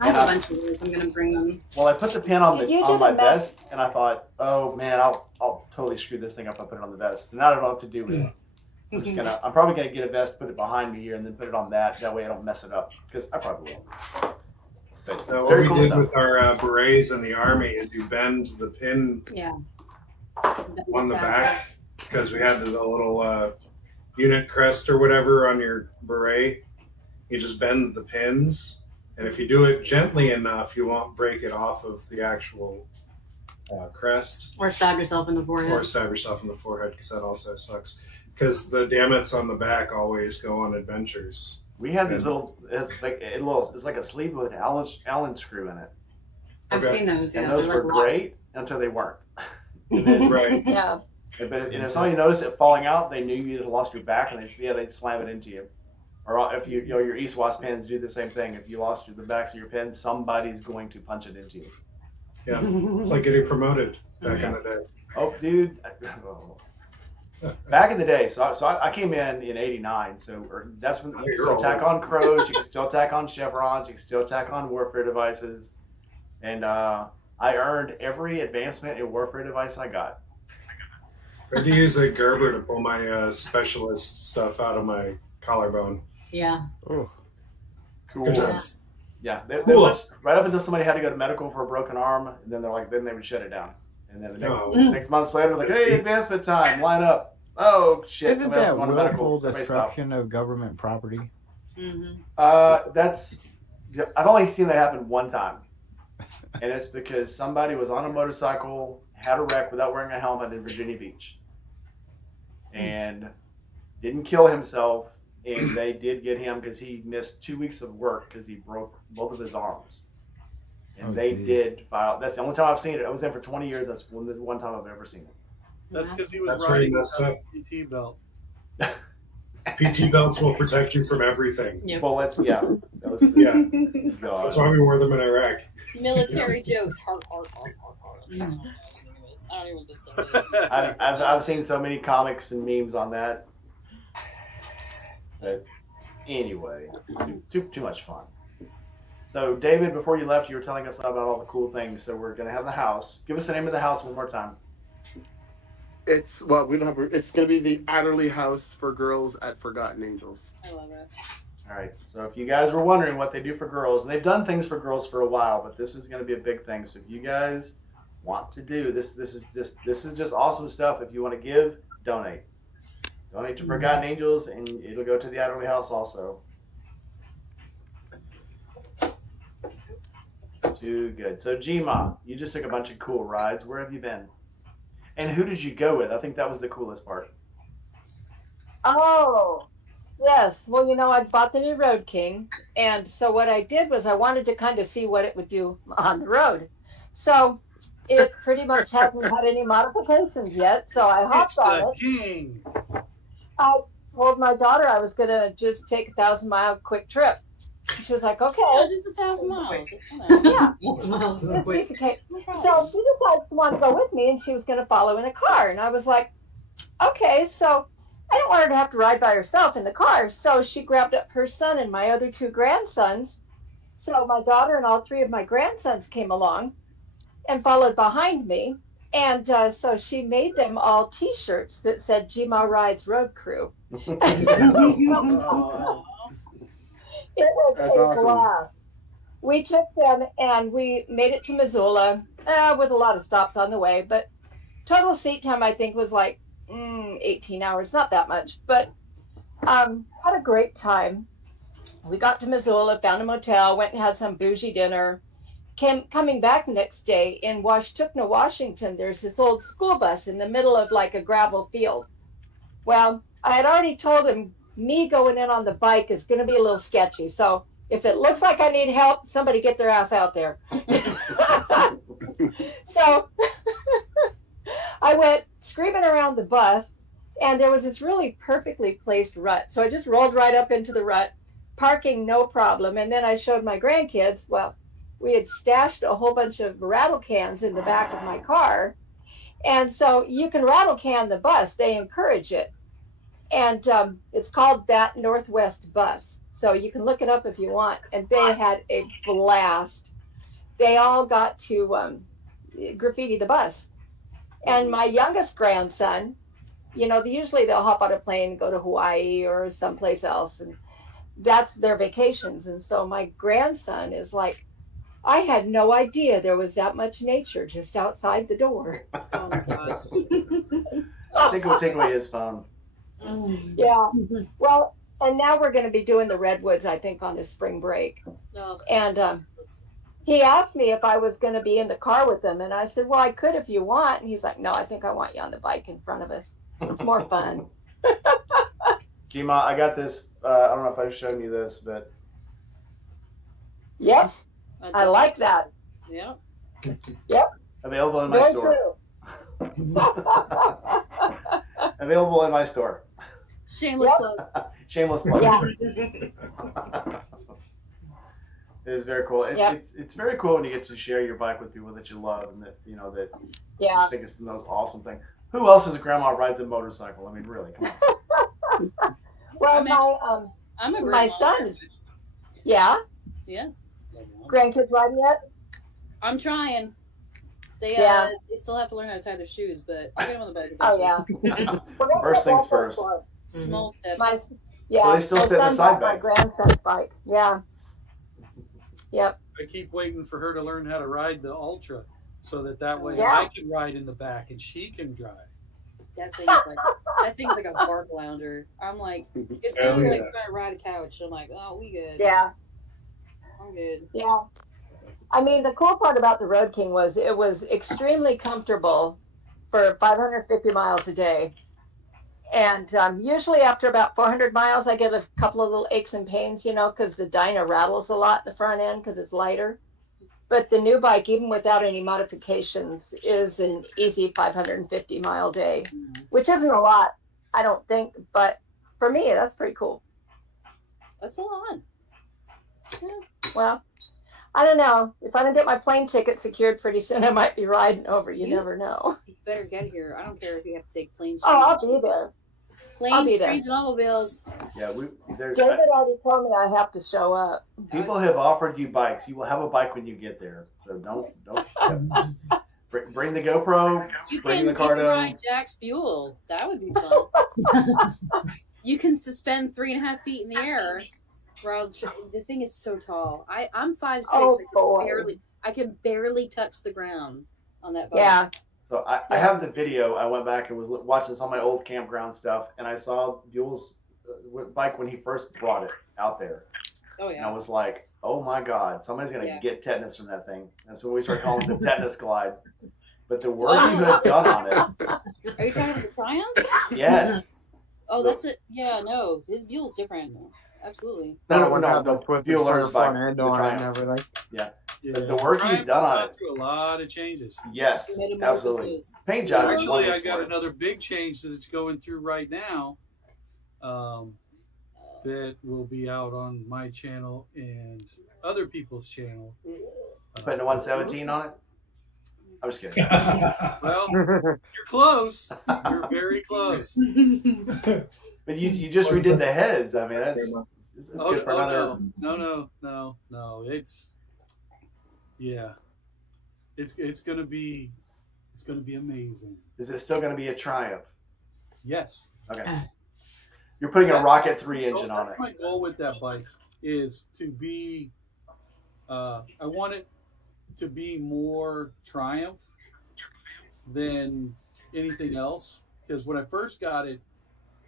I have a bunch of those. I'm gonna bring them. Well, I put the pin on Did you on do my the map? vest, and I thought, oh man, I'll totally screw this thing up. I put it on the vest, and now I don't know what to do with it. So I'm probably gonna get a vest, put it behind me here, and then put it on that. That way I don't mess it up, because I probably will. But it's What very we cool did stuff. with our berets in the army is you bend the pin Yeah. on the back because we had the little unit crest or whatever on your beret. You just bend the pins, and if you do it gently enough, you won't break it off of the actual crest. Or stab yourself in the forehead. Or stab yourself in the forehead, because that also sucks. Because the dammits on the back always go on adventures. We had these little, it's like a sleeve with an Allen screw in it. I've Okay. seen those. Yeah, And those they're were like great locks. until they weren't. And then, Right. Yeah. but if somebody noticed it falling out, they knew you had lost your back, and they'd slam it into you. Or if your East Wasp pins do the same thing. If you lost the backs of your pins, somebody's going to punch it into you. Yeah. It's like getting promoted back in the day. Oh, dude. Back in the day, so I came in '89, so that's when you can still tack on crows, you can still tack on chevrons, you can still tack on warfare devices, and I earned every advancement in warfare device I got. I had to use a Gerber to pull my specialist stuff out of my collarbone. Yeah. Oh, Cool. Good times. Yeah, Cool. right up until somebody had to go to medical for a broken arm, and then then they would shut it down. And then the next 6 months later, like, hey, advancement time, line up. Oh shit! Isn't somebody else that is going to medical. willful Everybody stop. destruction of government property? Mm-hmm. I've only seen that happen one time, and it's because somebody was on a motorcycle, had a wreck without wearing a helmet in Virginia Beach, and didn't kill himself, and they did get him because he missed 2 weeks of work because he broke both of his arms. And they geez. did file. That's the only time I've seen it. I was in for 20 years. That's the one time I've ever seen it. That's because he was That's where he riding messed without up. a PT belt. PT belts will protect you from everything. Yep. Bullets, yeah. That was Yeah. God. That's why we wore them in Iraq. Military jokes. Heart. I don't even what this stuff is. I've seen so many comics and memes on that. But anyway, too much fun. So David, before you left, you were telling us about all the cool things. So we're gonna have the house. Give us the name of the house one more time. it's well, we don't have. It's going to be the Adderley House for Girls at Forgotten Angels. I love it. All right. So if you guys were wondering what they do for girls, and they've done things for girls for a while, but this is going to be a big thing. So if you guys want to do this, this is just awesome stuff. If you want to give, donate. Donate to Forgotten Angels, and it'll go to the Adderley House also. Too good. So Gma, you just took a bunch of cool rides. Where have you been? And who did you go with? I think that was the coolest part. Oh, yes. Well, I bought the new Road King. And so what I did was I wanted to kind of see what it would do on the road. So it pretty much hasn't had any modifications yet. So I hopped It's on the it. king. I told my daughter I was going to just take a 1,000-mile quick trip. She was like, okay. Oh, just 1,000 miles. It's kinda- Yeah. Smiles This quick. piece of cake. So she decided to want to go with me, and she was going to follow in a car. And I was like, okay. So I didn't want her to have to ride by herself in the car. So she grabbed up her son and my other 2 grandsons. So my daughter and all 3 of my grandsons came along and followed behind me. And so she made them all T-shirts that said Gma Rides Road Crew. It was That's a awesome. blast. We took them and we made it to Missoula with a lot of stops on the way, but total seat time I think was like 18 hours, not that much, but had a great time. We got to Missoula, found a motel, went and had some bougie dinner. Coming back the next day in Washtenaw, Washington, there's this old school bus in the middle of like a gravel field. Well, I had already told him me going in on the bike is going to be a little sketchy. So if it looks like I need help, somebody get their ass out there. So I went screaming around the bus, and there was this really perfectly placed rut. So I just rolled right up into the rut, parking no problem. And then I showed my grandkids, well, we had stashed a whole bunch of rattle cans in the back of my car. And so you can rattle can the bus, they encourage it. And it's called That Northwest Bus. So you can look it up if you want. And they had a blast. They all got to graffiti the bus. And my youngest grandson, usually they'll hop on a plane and go to Hawaii or someplace else. And that's their vacations. And so my grandson is like, I had no idea there was that much nature just outside the door. Oh my gosh. I think it would take away his phone. Yeah. Well, and now we're going to be doing the redwoods, I think, on his spring break. Oh. And he asked me if I was going to be in the car with him. And I said, well, I could if you want. And he's like, no, I think I want you on the bike in front of us. It's more fun. Kima, I got this. I don't know if I've shown you this, but. Yep. I like that. Yep. Yep. Available in my Very store. true. Available in my store. Shameless plug. Shameless plug. Yeah. It is very cool. Yep. It's very cool when you get to share your bike with people that you love and that that Yeah. just think it's the most awesome thing. Who else as a grandma rides a motorcycle? I mean, really, come on. Well, I'm a my grandma. son. Yeah. Yes. Grandkids riding yet? I'm trying. They Yeah. they still have to learn how to tie their shoes, but I get them on the bike. Oh eventually. yeah. First things first. Small steps. Yeah. they still my sit in the son side bought bags. My grandson's bike. Yeah. Yep. I keep waiting for her to learn how to ride the Ultra, so that way Yeah. I can ride in the back and she can drive. That thing's like a bark lounger. I'm like, it's Hell literally yeah. like trying to ride a couch. I'm like, oh, we good. Yeah. I'm good. Yeah. I mean, the cool part about the Road King was it was extremely comfortable for 550 miles a day. And usually after about 400 miles, I get a couple of little aches and pains, because the dyno rattles a lot in the front end because it's lighter. But the new bike, even without any modifications, is an easy 550-mile day, which isn't a lot, I don't think. But for me, that's pretty cool. That's a lot. Yeah. Well, I don't know. If I don't get my plane ticket secured pretty soon, I might be riding over. You never know. You better get here. I don't care if you have to take planes. Oh, I'll be there. Planes, be there. trains, and automobiles. Yeah, David already told me I have to show up. people have offered you bikes. You will have a bike when you get there. So don't bring the GoPro. You Bring can, the car down. ride Jack's Fuel. That would be fun. You can suspend 3.5 feet in the air. The thing is so tall. I'm 5'6". Oh, boy. I can barely touch the ground on that bike. Yeah. So I have the video. I went back and was watching some of my old campground stuff, and I saw Buell's bike when he first brought it out there. Oh And I yeah. was like, oh my God, somebody's going to Yeah. get tetanus from that thing. That's when we started calling it the tetanus glide. But the work you have done on it, Are you talking about the Triumph? yes. Oh, that's it. Yeah, no, his Buell's different. Absolutely. No, the twist Bueller's bike, front end the on it and Triumph. everything. Yeah, The work he's Triumph done on gone it. through a lot of changes. Yes, Metamorphosis. absolutely. Paint job is Actually, wonderful. I got another big change that's going through right now. That will be out on my channel and other people's channel. Putting a 117 on it? I'm just kidding. Well, you're close. You're very close. But you just redid the heads. I mean, it's good for another. No. It's gonna be amazing. Is it still going to be a Triumph? Yes. Okay. You're putting a Rocket 3 engine on it. That's my goal with that bike is to be. I want it to be more Triumph than anything else. Because when I first got it,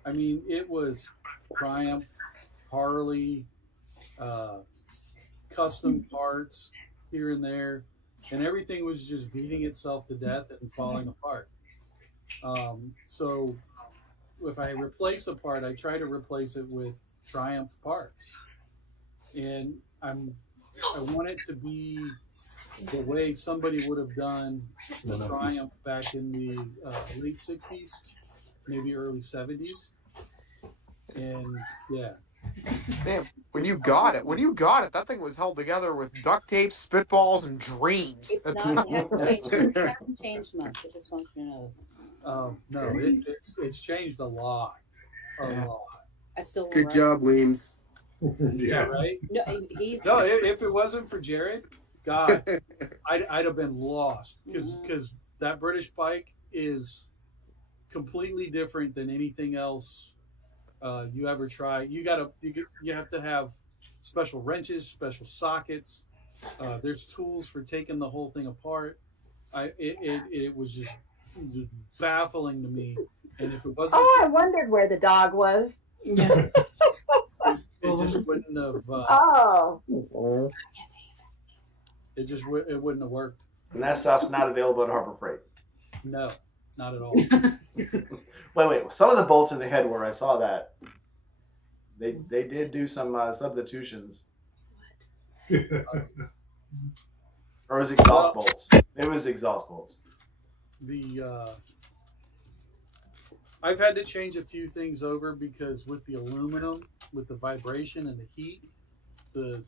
I mean, it was Triumph, Harley, custom parts here and there, and everything was just beating itself to death and falling apart. So if I replace a part, I try to replace it with Triumph parts, and I want it to be the way somebody would have done the Triumph back in the late '60s, maybe early '70s, and yeah. Damn, when you got it, that thing was held together with duct tape, spitballs, and dreams. It's not. It hasn't changed. It hasn't changed much. I just want you to know this. No, it's changed a lot, lot. I still will Good write. job, Weems. Yeah, right. No, he's. No, if it wasn't for Jared, God, I'd have been lost because that British bike is completely different than anything else you ever try. You have to have special wrenches, special sockets. There's tools for taking the whole thing apart. It was just baffling to me. And if it wasn't, I wondered where the dog was. Yeah. it just wouldn't have. Oh. It wouldn't have worked. And that stuff's not available at Harbor Freight. No, not at all. Wait. Some of the bolts in the head were. I saw that. They did do some substitutions. Or it was exhaust bolts. It was exhaust bolts. I've had to change a few things over because with the aluminum, with the vibration and the heat, the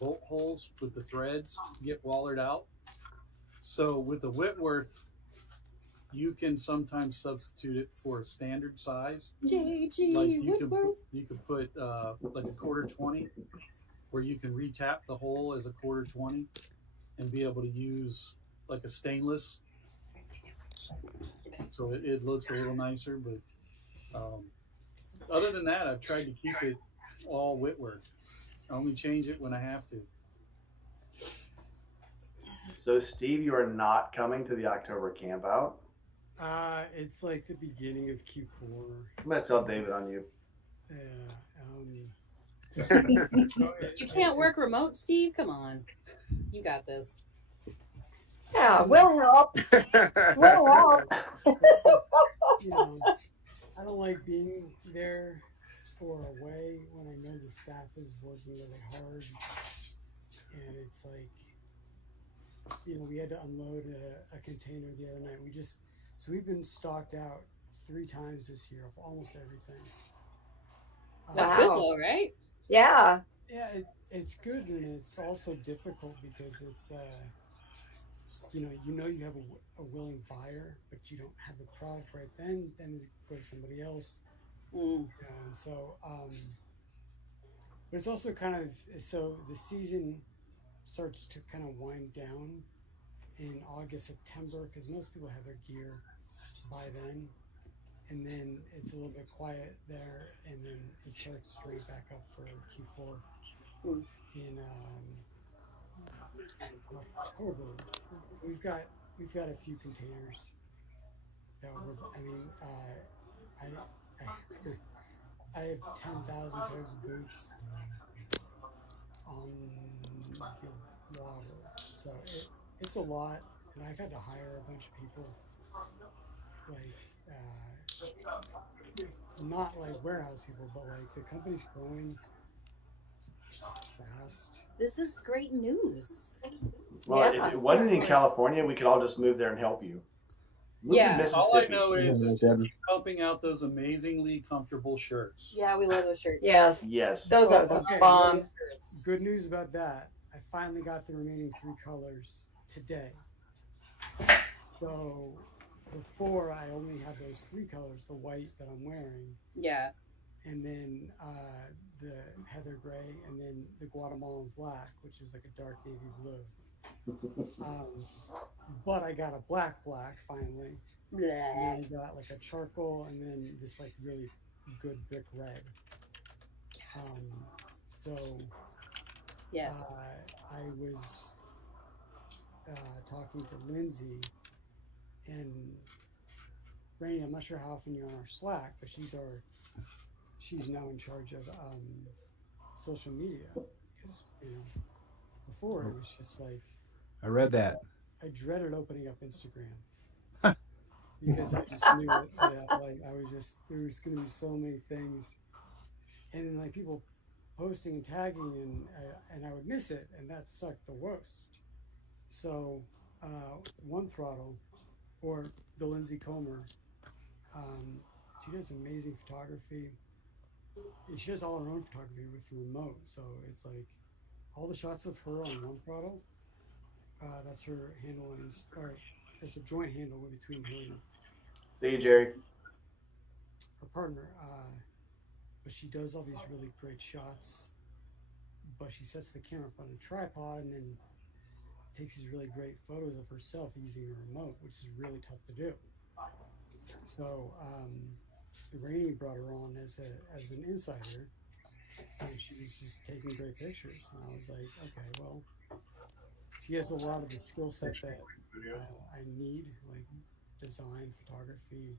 bolt holes with the threads get wallered out. So with the Whitworth, you can sometimes substitute it for a standard size. JG Like Whitworth. you could put like a quarter 20, where you can retap the hole as a quarter 20, and be able to use like a stainless. So it looks a little nicer, but other than that, I've tried to keep it all Whitworth. I only change it when I have to. So, Steve, you are not coming to the October camp out? It's like the beginning of Q4. I'm going to tell David on you. You can't work remote, Steve? Come on. You got this. Yeah, we'll help. We'll help. You know, I don't like being there or away when I know the staff is working really hard. And it's like, you know, we had to unload a container the other night. We've been stocked out 3 times this year of almost everything. That's good though, right? Yeah. Yeah, it's good, and it's also difficult because it's you you have a willing buyer, but you don't have the product right then it go to somebody else. And so but it's also kind of, so the season starts to kind of wind down in August, September, because most people have their gear by then, and then it's a little bit quiet there, and then it starts straight back up for Q4 in October. We've got a few containers that I have 10,000 pairs of boots on the water, so it's a lot, and I've had to hire a bunch of people, like not like warehouse people, but like the company's growing fast. This is great news. Well, if it wasn't in California, we could all just move there and help you. Move to Mississippi. All I know is just keep pumping out those amazingly comfortable shirts. Yeah, we love those shirts. Yes. Those are the bomb. Good news about that. I finally got the remaining 3 colors today. So before, I only had those 3 colors, the white that I'm wearing. Yeah. And then the heather gray, and then the Guatemalan black, which is like a dark navy blue. But I got a black finally. And then I got like a charcoal, and then this like really good brick red. So yes, I was talking to Lindsay, and Rainey, I'm not sure how often you're on our Slack, but she's now in charge of social media, because before it was just like I read that. I dreaded opening up Instagram because I just knew it. Yeah, like I was just there was going to be so many things, and then like people posting and tagging, and I would miss it, and that sucked the worst. So, One Throttle or the Lindsay Comer, she does amazing photography. And she does all her own photography with the remote, so it's like all the shots of her on One Throttle. That's her handle, or it's a joint handle between her and See you, Jerry. her partner. But she does all these really great shots. But she sets the camera up on a tripod and then takes these really great photos of herself using a remote, which is really tough to do. So Rainey brought her on as an insider, and she was just taking great pictures. And I was like, okay, well, she has a lot of the skill set that I need, like design, photography,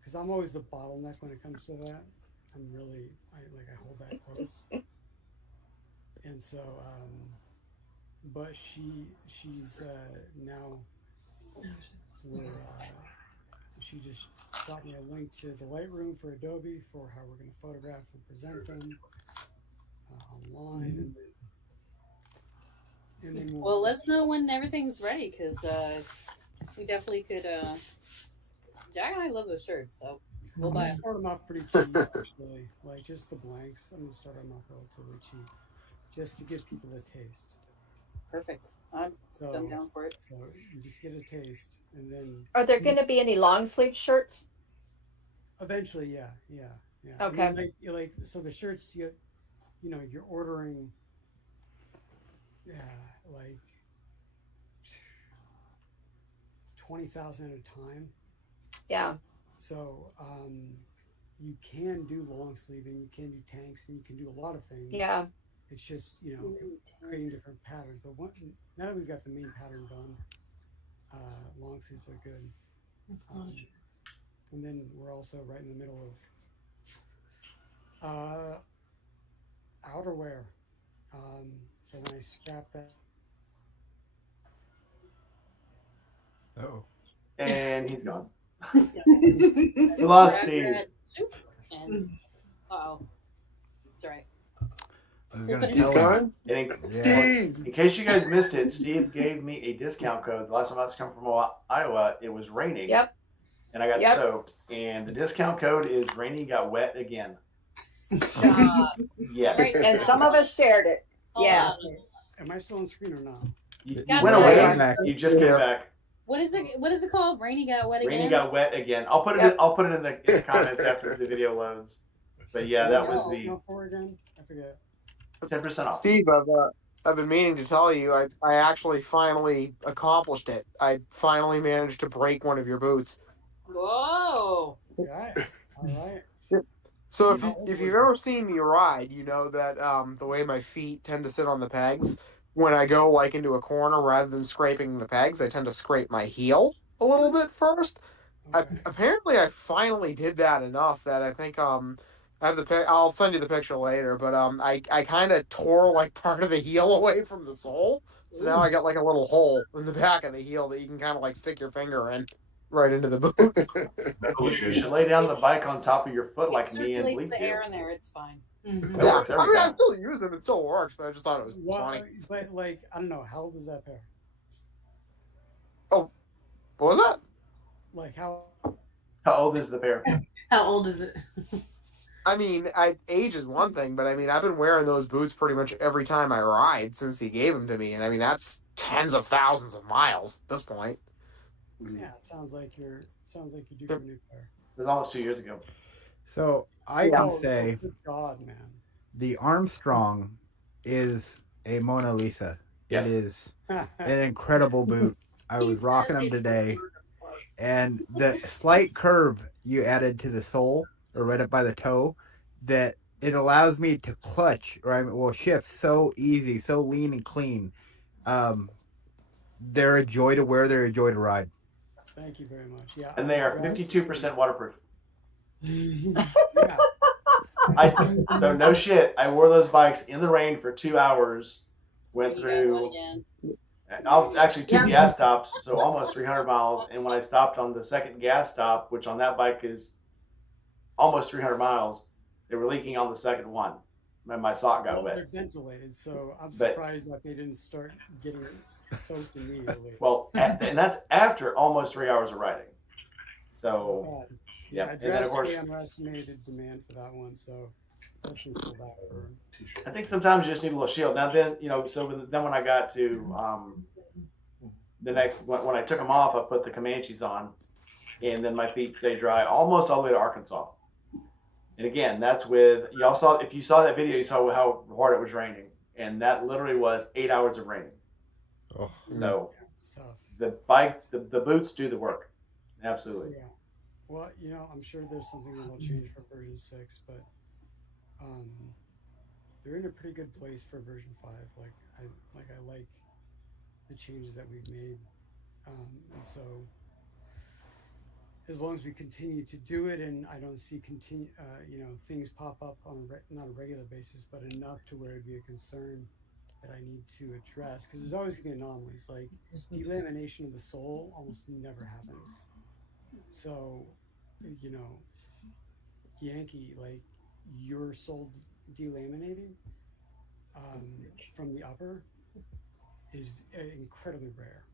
because I'm always the bottleneck when it comes to that. I hold that close, and so, but she's now she just shot me a link to the Lightroom for Adobe for how we're going to photograph and present them online, and then Well, let's know when everything's ready, because we definitely could. Jack and I love those shirts, so we'll I'm buy gonna them. start them off pretty cheap, actually. Like just the blanks. I'm gonna start them off relatively cheap, just to give people a taste. Perfect. I'm down for it. So you just get a taste, and then. Are there going to be any long sleeve shirts? Eventually, yeah. Okay. I mean, like so the shirts you're ordering. Yeah, like 20,000 at a time. Yeah. So you can do long sleeve and you can do tanks and you can do a lot of things. Yeah. It's just creating different patterns. But now that we've got the main pattern done, long sleeves are good. And then we're also right in the middle of outerwear. So when I scrap that. Oh. And he's gone. We lost Steve. And oh, it's all right. I was gonna He's tell him. Steve! In case you guys missed it, Steve gave me a discount code. The last time I was coming from Iowa, it was raining. Yep. And I got soaked. And the discount code is Rainy Got Wet Again. Yes. Right. And some of us shared it. Yeah. Am I still on screen or not? You Gotcha. went away. Back. You just came back. What is it called? Rainy Got Wet Again? Rainy Got Wet Again. I'll put it. I'll put it in the comments after the video loads. But yeah, that was the for again. I forget. 10% off. Steve, I've been meaning to tell you, I actually finally accomplished it. I finally managed to break one of your boots. Whoa! All right. So if you've ever seen me ride, you know that the way my feet tend to sit on the pegs, when I go like into a corner, rather than scraping the pegs, I tend to scrape my heel a little bit first. Okay. Apparently, I finally did that enough that I think I have the I'll send you the picture later, but I kind of tore like part of the heel away from the sole, so now I got like a little hole in the back of the heel that you can kind of like stick your finger in right into the boot. You should lay down the bike on top of your foot like me and circulates Lee the do. air in there. It's fine. That Yeah, works I every mean, I time. still use them. It still works, but I just thought it was funny. But like I don't know, how old is that pair? What was that? Like how old is the pair? How old is it? I mean, age is one thing, but I mean, I've been wearing those boots pretty much every time I ride since he gave them to me, and I mean, that's tens of thousands of miles at this point. Yeah, it sounds like you're due for a new pair. It was almost 2 years ago. So I can say good God, man. the Armstrong is a Mona Lisa. Yes. It is an incredible boot. I was rocking them today, and the slight curve you added to the sole, or right up by the toe, that it allows me to clutch, or shift so easy, so lean and clean. They're a joy to wear. They're a joy to ride. Thank you very much. Yeah. And they are 52% waterproof. Yeah. So no shit. I wore those bikes in the rain for 2 hours. Went You got one through. again. I was actually 2 gas stops, so almost 300 miles. And when I stopped on the second gas stop, which on that bike is almost 300 miles, they were leaking on the second one. And my sock got Well, wet. they're ventilated, so I'm But surprised that they didn't start getting soaked immediately. well, and that's after almost 3 hours of riding. So Yeah, I and then of drastically course, underestimated demand for that one, so that's been sold out for. I think sometimes you just need a little shield. Now then, so then when I got to the next when I took them off, I put the Comanches on, and then my feet stay dry almost all the way to Arkansas. And again, that's with y'all saw if you saw that video, you saw how hard it was raining, and that literally was 8 hours of raining. Oh. So It's tough. the boots do the work, absolutely. Yeah. Well, I'm sure there's something that'll change for version 6, but they're in a pretty good place for version 5. I like the changes that we've made, and so as long as we continue to do it, and I don't see things pop up on not a regular basis, but enough to where it'd be a concern that I need to address, because there's always gonna be anomalies. Like delamination of the sole almost never happens. So, Yankee, like your sole delaminating from the upper is incredibly rare.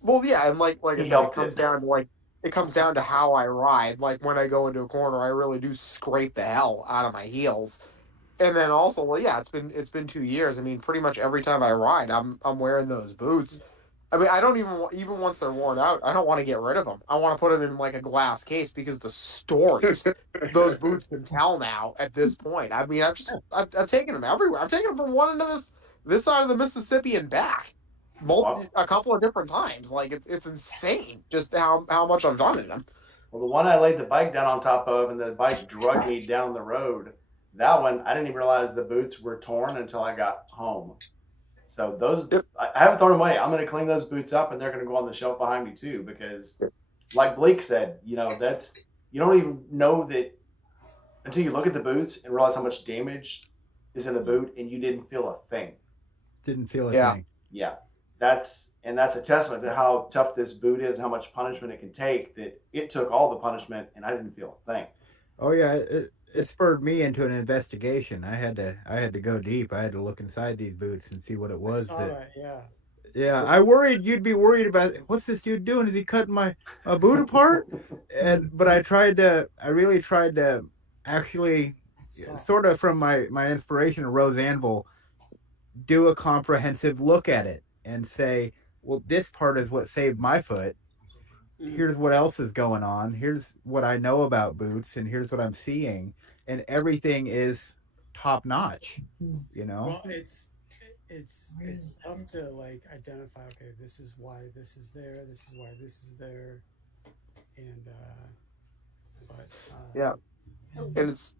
Well, yeah, and like I He said, helped it. It comes down to how I ride. Like when I go into a corner, I really do scrape the hell out of my heels. And then also, well, yeah, it's been 2 years. I mean, pretty much every time I ride, I'm wearing those boots. I mean, I don't even once they're worn out, I don't want to get rid of them. I want to put them in like a glass case because the stories those boots can tell now at this point. I mean, I've taken them everywhere. I've taken them from one end of this side of the Mississippi and back, Wow. a couple of different times. Like it's insane just how much I've done in them. Well, the one I laid the bike down on top of, and the bike dragged me down the road. That one, I didn't even realize the boots were torn until I got home. So those, I haven't thrown them away. I'm going to clean those boots up, and they're going to go on the shelf behind me too. Because, like Blake said, that's you don't even know that until you look at the boots and realize how much damage is in the boot, and you didn't feel a thing. Didn't feel a Yeah. thing. Yeah, that's a testament to how tough this boot is and how much punishment it can take. That it took all the punishment, and I didn't feel a thing. Oh yeah, it spurred me into an investigation. I had to go deep. I had to look inside these boots and see what it was. I saw that, yeah. Yeah, I worried you'd be worried about what's this dude doing? Is he cutting my boot apart? But I really tried to actually sort of from my inspiration of Rose Anvil do a comprehensive look at it and say, well, this part is what saved my foot. Here's what else is going on. Here's what I know about boots, and here's what I'm seeing, and everything is top notch. Well, it's tough to like identify. Okay, this is why this is there. This is why this is there, and yeah. And it's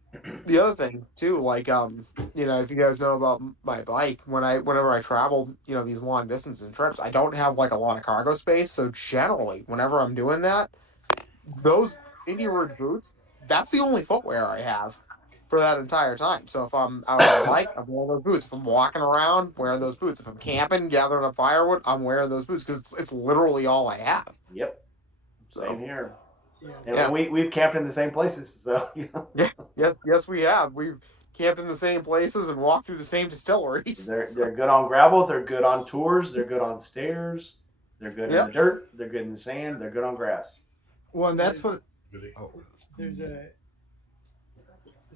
the other thing too, like if you guys know about my bike, whenever I travel, these long distance trips, I don't have like a lot of cargo space. So generally, whenever I'm doing that, those Indie Ridge boots, that's the only footwear I have for that entire time. So if I'm out on a bike, I'm wearing those boots. If I'm walking around, wearing those boots. If I'm camping, gathering up firewood, I'm wearing those boots because it's literally all I have. Yep. Same here. Yeah. And we've camped in the same places, so Yeah. Yes, we have. We've camped in the same places and walked through the same distilleries. They're good on gravel. They're good on tours. They're good on stairs. They're good in the dirt. They're good in the sand. They're good on grass. Well, and that's what. This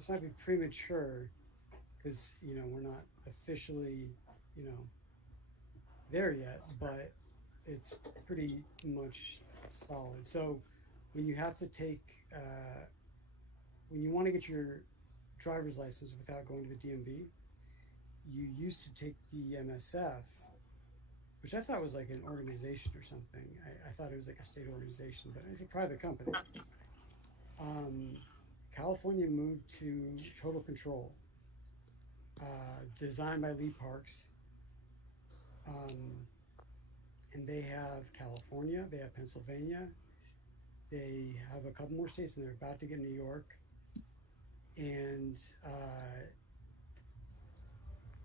might be premature because we're not officially there yet, but it's pretty much solid. So when you have to take when you want to get your driver's license without going to the DMV, you used to take the MSF, which I thought was like an organization or something. I thought it was like a state organization, but it's a private company. California moved to total control, designed by Lee Parks. And they have California, they have Pennsylvania, they have a couple more states, and they're about to get New York. and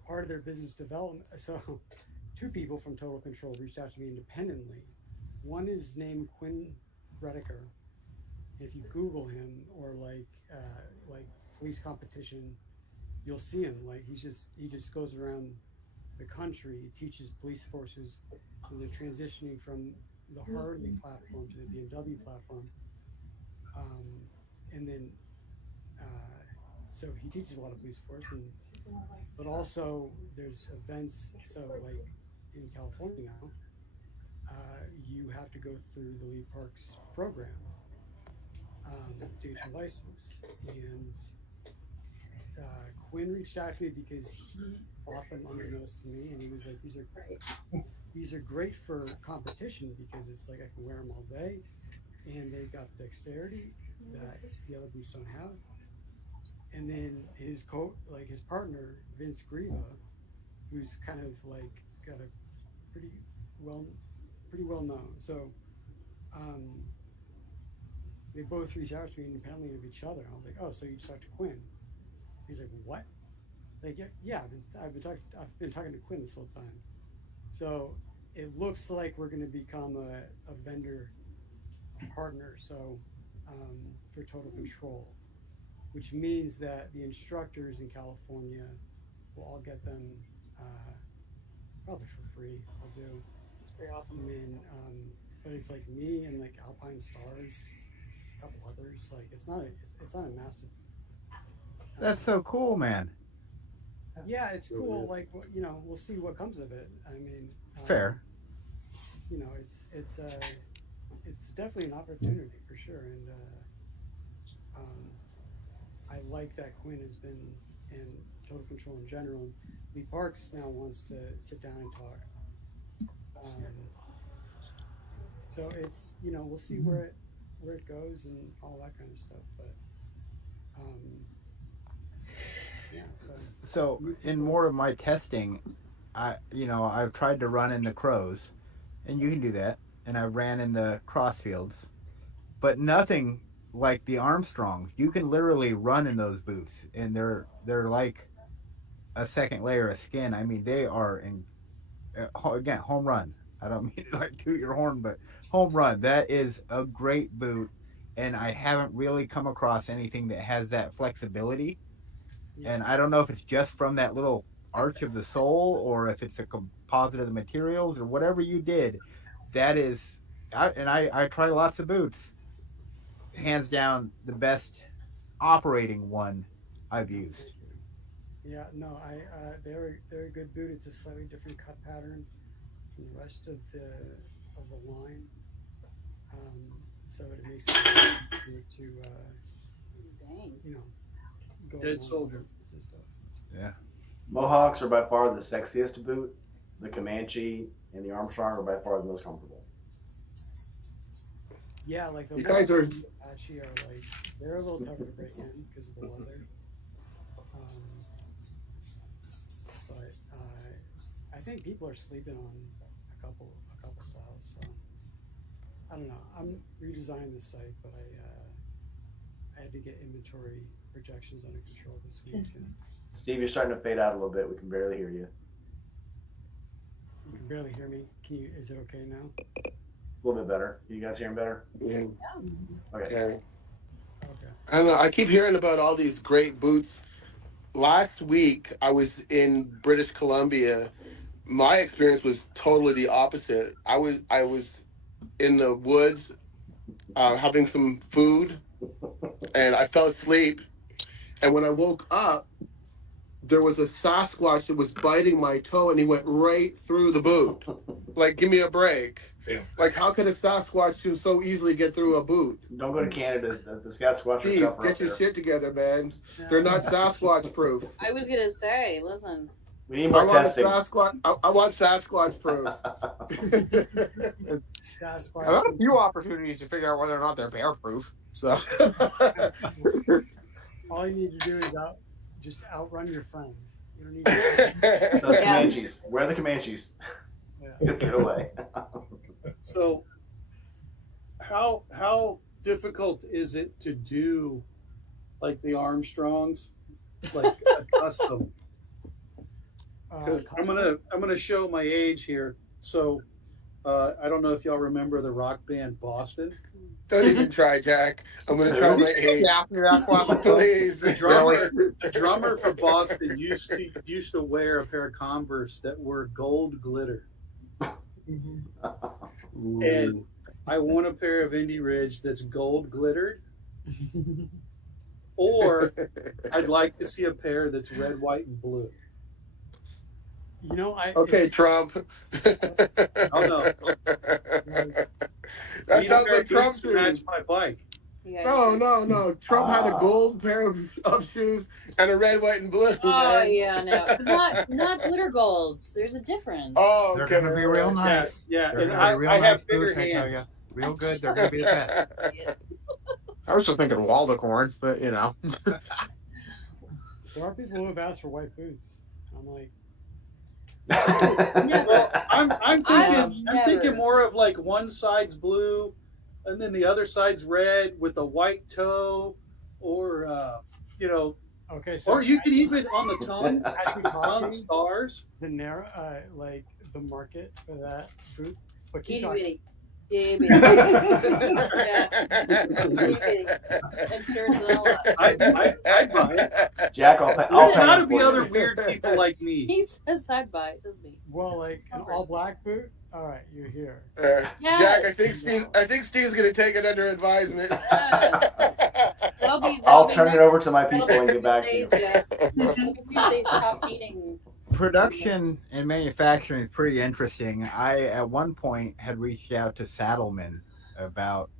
part of their business development. So, two people from Total Control reached out to me independently. One is named Quinn Rediker. If you Google him or like police competition, you'll see him. Like he just goes around the country. He teaches police forces when they're transitioning from the Harley platform to the BMW platform, and then so he teaches a lot of police force, but also there's events. So like in California now, you have to go through the Lee Parks program to get your license. And Quinn reached out to me because he bought them unbeknownst to me, and he was like, these are great for competition because it's like I can wear them all day, and they got the dexterity that the other boots don't have. And then his partner Vince Griva, who's kind of like got a pretty well known. So they both reached out to me independently of each other. I was like, oh, so you talked to Quinn? He's like, what? Like, yeah, I've been talking to Quinn this whole time. So it looks like we're going to become a vendor partner. So for Total Control, which means that the instructors in California will all get them probably for free. I'll do. It's pretty awesome. And then, but it's like me and like Alpine Stars, a couple others. Like it's not a massive. That's so cool, man. Yeah, it's cool. Like we'll see what comes of it. I mean, Fair. It's definitely an opportunity for sure, and I like that Quinn has been in Total Control in general. Lee Parks now wants to sit down and talk. So it's we'll see where it goes and all that kind of stuff, but yeah. So in more of my testing, I've tried to run in the crows, and you can do that, and I ran in the crossfields, but nothing like the Armstrongs. You can literally run in those boots, and they're like a second layer of skin. I mean, they are again, home run. I don't mean to like toot your horn, but home run. That is a great boot, and I haven't really come across anything that has that flexibility. Yeah. And I don't know if it's just from that little arch of the sole, or if it's a composite of the materials, or whatever you did. That is, I try lots of boots. Hands down, the best operating one I've used. Yeah, no, they're a good boot. It's a slightly different cut pattern from the rest of the line, so it makes it easier to go Dead soldier and stuff. Yeah. Mohawks are by far the sexiest boot. The Comanche and the Armstrong are by far the most comfortable. Yeah, like the guys are Apache are like they're a little tougher to break in because of the leather. But I think people are sleeping on a couple styles. So I don't know. I'm redesigning the site, but I had to get inventory projections under control this week. And Steve, you're starting to fade out a little bit. We can barely hear you. you can barely hear me. Is it okay now? It's a little bit better. You guys hearing better? Yeah. Okay. Okay. Okay. I don't know. I keep hearing about all these great boots. Last week, I was in British Columbia. My experience was totally the opposite. I was in the woods having some food, and I fell asleep. And when I woke up, there was a Sasquatch that was biting my toe, and he went right through the boot. Like, give me a break. Yeah. Like, how could a Sasquatch so easily get through a boot? Don't go to Canada. The Sasquatch are Steve, tougher get up your there. shit together, man. They're not Sasquatch proof. I was gonna say, listen. We need more testing. I want Sasquatch proof. Sasquatch. I've had a few opportunities to figure out whether or not they're bear proof. So All you need to do is just outrun your friends. You don't need to. Those Comanches. Where are the Comanches? Yeah. Get away. So, how difficult is it to do like the Armstrongs, like a custom. 'Cause I'm gonna show my age here. So I don't know if y'all remember the rock band Boston. Don't even try, Jack. I'm gonna try my age. Please. The drummer for Boston used to wear a pair of Converse that were gold glitter. And I want a pair of Indy Ridge that's gold glittered. Or I'd like to see a pair that's red, white, and blue. You know, Okay, Trump. Oh no. That sounds like Trump's to match shoes. my bike. Yeah, No. Trump had a gold pair of shoes and a red, white, and blue. Oh man. yeah, no, not glitter golds. There's a difference. Oh, They're okay. gonna be real nice. Yeah, They're and gonna be real I nice have bigger boots, I tell hands. ya. Real good. They're gonna be the best. I was just thinking Waldecorn, but you know. there are people who have asked for white boots. I'm like, Well, I'm never. thinking more of like one side's blue, and then the other side's red with a white toe, or okay, so or you could even on the tongue as we on talking, stars. the narrow, like the market for that boot. But keep Itty going. bitty. Yeah, bitty. Yeah. Itty bitty. And there's a lot. I'd buy it. Jack, I'll There's pay got to him be for other you. weird people like me. He says I'd buy it, doesn't he? Well, like an all black boot. All right, you're here. Yeah. Jack, I think Steve's gonna take it under advisement. I'll turn it over to my people and get back to you. Tuesday's top meeting. Production and manufacturing is pretty interesting. I at one point had reached out to Saddlemen about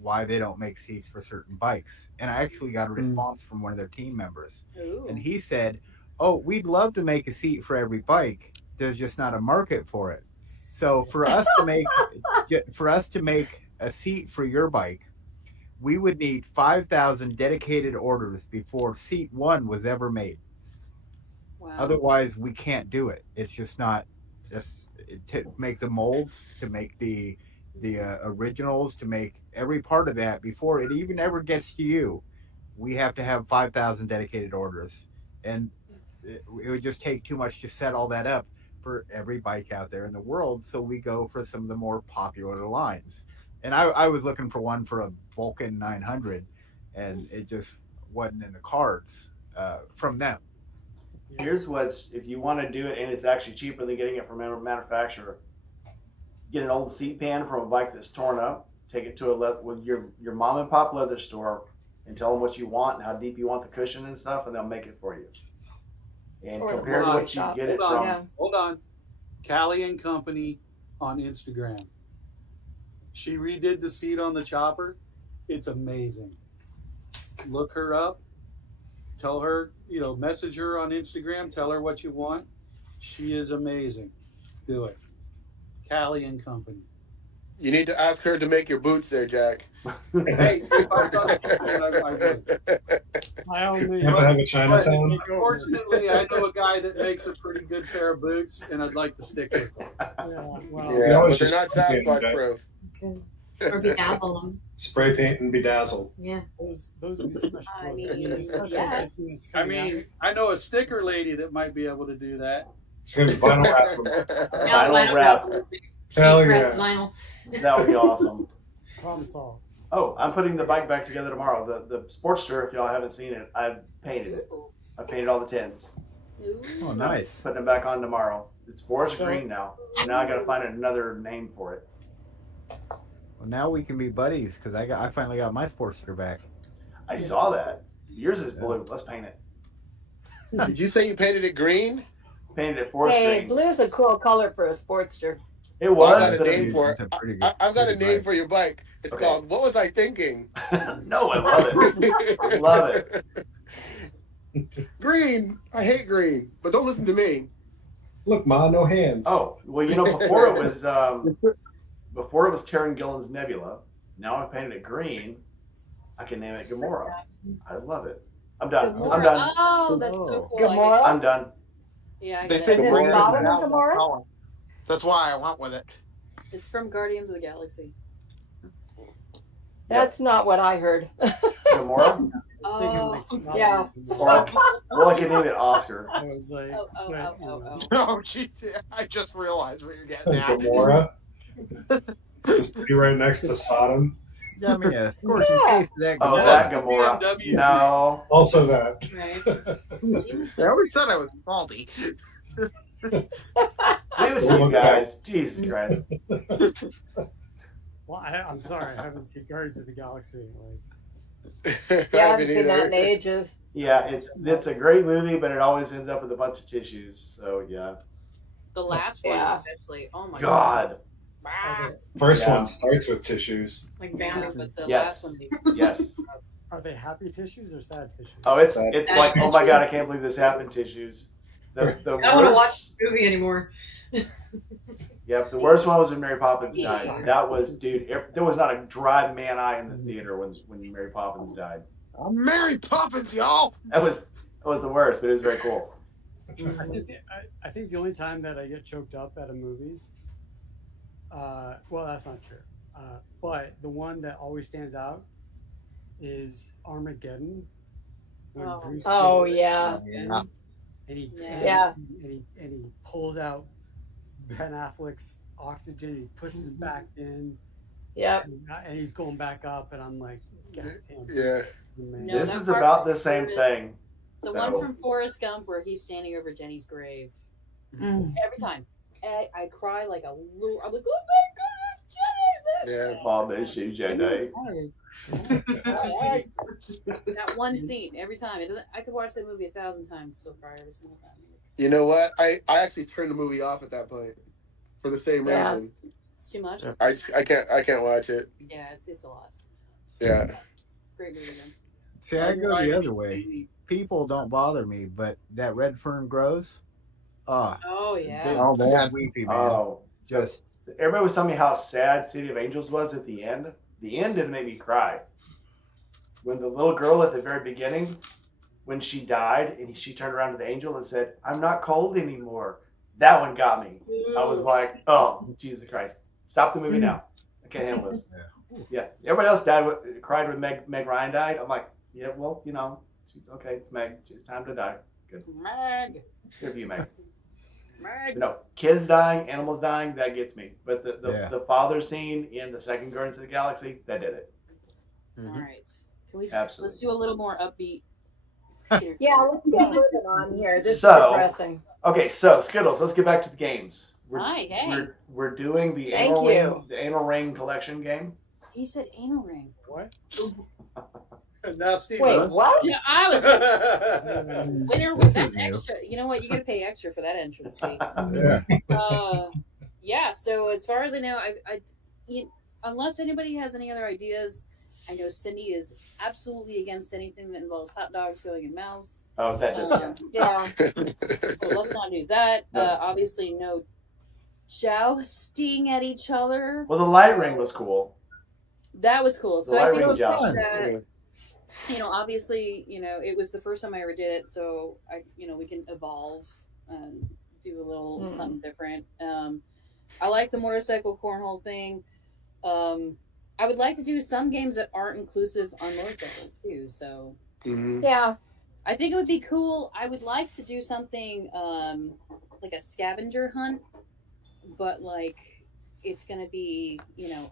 why they don't make seats for certain bikes, and I actually got a response from one of their team members. Ooh. And he said, "Oh, we'd love to make a seat for every bike. There's just not a market for it. So for us to make a seat for your bike, we would need 5,000 dedicated orders before seat one was ever made. Wow. Otherwise, we can't do it. It's just not just to make the molds, to make the originals, to make every part of that before it even ever gets to you. We have to have 5,000 dedicated orders, and it would just take too much to set all that up for every bike out there in the world. So we go for some of the more popular lines. And I was looking for one for a Vulcan 900, and it just wasn't in the cards from them. Here's what's, if you want to do it and it's actually cheaper than getting it from a manufacturer, get an old seat pan from a bike that's torn up, take it to with your mom and pop leather store and tell them what you want and how deep you want the cushion and stuff, and they'll make it for you. And Or the compared to body what you shop. get it Hold on. from. Yeah. Hold on. Callie and Company on Instagram. She redid the seat on the chopper. It's amazing. Look her up. Tell her, message her on Instagram. Tell her what you want. She is amazing. Do it. Callie and Company. You need to ask her to make your boots there, Jack. Hey, if I thought I would. I only. You ever have a Chinatown? Unfortunately, I know a guy that makes a pretty good pair of boots, and I'd like to stick with him. Yeah, well, Yeah, always but they're not just complain, Sasquatch Jack. proof. Or bedazzle them. Spray paint and bedazzle. Yeah. those would be special. I clothes. mean, The special yes. edition that's I coming out. mean, I know a sticker lady that might be able to do that. It's gonna be vinyl wrap. Vinyl wrap. Hell Press yeah. vinyl. That would be awesome. Problem solved. Oh, I'm putting the bike back together tomorrow. The Sportster, if y'all haven't seen it, I've painted it. I painted all the tins. Ooh. Oh, nice. Putting it back on tomorrow. It's forest So- green now. So now I got to find another name for it. Well, now we can be buddies because I finally got my Sportster back. I saw that. Yours is blue. Let's paint it. Did you say you painted it green? Painted it forest Hey, green. blue's a cool color for a Sportster. It Well, I was, got a but name for it. It's a pretty I've got a pretty name bike. for your bike. It's Okay. called What Was I Thinking? no, I love it. I love it. Green. I hate green, but don't listen to me. Look, Ma, no hands. Oh, well, before it was Karen Gillan's Nebula. Now I've painted it green. I can name it Gamora. I love it. I'm done. Gamora. I'm done. Oh, that's so cool. Gamora? I'm done. Yeah, I They get say Is it it. Gamora Sodom is and Gomorrah? color. That's why I went with it. It's from Guardians of the Galaxy. That's not what I heard. Gamora? Oh, not Yeah. Well, I can name it Oscar. I was like, Oh, oh, but, oh, you oh, know, oh. Oh, geez, I just realized what you're getting at. Gamora. Just be right next to Sodom. Yeah, I mean, a scorching Yeah. case of that Oh, Gamora. that That's the Gamora. BMW No. Also that. Right. They always said I was salty. Leave it to you guys. Jesus Christ. well, I'm sorry, I haven't seen Guardians of the Galaxy. Like, Yeah, I haven't seen that in ages. Yeah, it's a great movie, but it always ends up with a bunch of tissues. So yeah. The last Yeah. one, especially. Oh my God. Ah, First Yeah. one starts with tissues. Like yeah, Bambi. but the Yes. last one. Yes. are they happy tissues or sad tissues? Oh, it's like, oh my God, I can't believe this happened. Tissues. The I don't want to watch worst. the movie anymore. Yep, the worst one was when Mary Poppins died. That was, dude. There was not a dry man eye in the theater when Mary Poppins died. I'm Mary Poppins, y'all. That was the worst, but it was very cool. I think the only time that I get choked up at a movie, well, that's not true. But the one that always stands out is Armageddon. When Bruce Oh, Willis yeah. ends, and he Yeah. and he pulls out Ben Affleck's oxygen, he pushes it back in, Yep. and he's going back up, and I'm like, God damn, Yeah. man. No, This that is part about was the same good. thing. The So, one from Forrest Gump where he's standing over Jenny's grave. Mm. Every time. I cry like a little. I'm like, oh my God, Jenny! Yeah. Mom issue, Jenny. That one scene every time. It doesn't. I could watch that movie 1,000 times, still cry every single time. You know what? I actually turned the movie off at that point for the same Yeah. reason. It's too much. I can't watch it. Yeah, it's a lot. Yeah. Great movie then. See, I go the other way. People don't bother me, but that red fern grows. Oh yeah. Oh, man. Weepy, man. Oh, so Just everybody was telling me how sad City of Angels was at the end. The end didn't make me cry. When the little girl at the very beginning, when she died, and she turned around to the angel and said, "I'm not cold anymore." That one got me. I was like, "Oh, Jesus Christ! Stop the movie now. I can't handle this." Yeah. Everybody else cried when Meg Ryan died. I'm like, yeah, well, you know, okay, it's Meg. It's time to die. Good. Meg. Good for you, Meg. Meg. No, kids dying, animals dying, that gets me. But Yeah. the father scene in the second Guardians of the Galaxy, that did it. All right. Can we? Absolutely. Let's do a little more upbeat. Yeah, let's get moving on here. This So- is depressing. Okay, so Skittles, let's get back to the games. Hi, hey. We're doing the Thank anal you. ring, the anal ring collection game. He said anal ring. What? Now, Steve. Wait, what? Yeah, I was. Winner was This that's is new. extra. You know what? You gotta pay extra for that entrance fee. yeah. Yeah. So as far as I know, unless anybody has any other ideas, I know Cindy is absolutely against anything that involves hot dogs going in mouths. Oh, that did. Yeah. So let's not do that. No. Obviously, no jousting at each other. Well, the light ring was cool. That was cool. The So I light think ring we'll jousting take was that. Obviously, it was the first time I ever did it, so we can evolve and do a little something different. I like the motorcycle cornhole thing. I would like to do some games that aren't inclusive on motorcycles too. So Mhm. Yeah. I think it would be cool. I would like to do something like a scavenger hunt, but like it's gonna be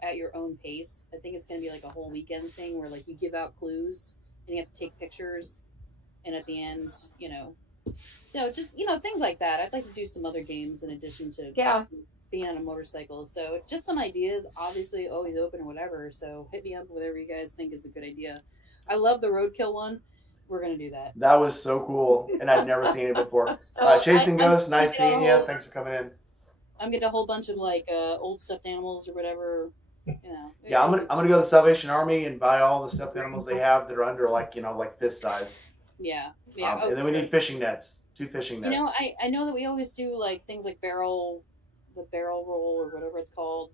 at your own pace. I think it's gonna be like a whole weekend thing where like you give out clues and you have to take pictures, and at the end, just things like that. I'd like to do some other games in addition to Yeah. being on a motorcycle. So just some ideas. Obviously, always open or whatever. So hit me up with whatever you guys think is a good idea. I love the roadkill one. We're gonna do that. That was so cool, and I'd never seen it before. So Chasing I'm Ghosts, nice gonna seeing get a you. whole- Thanks for coming in. I'm getting a whole bunch of like old stuffed animals or whatever. Yeah, I'm gonna go to the Salvation Army and buy all the stuffed animals they have that are under like fist size. Yeah. And then we need fishing nets, 2 fishing nets. I know that we always do like things like the barrel roll or whatever it's called.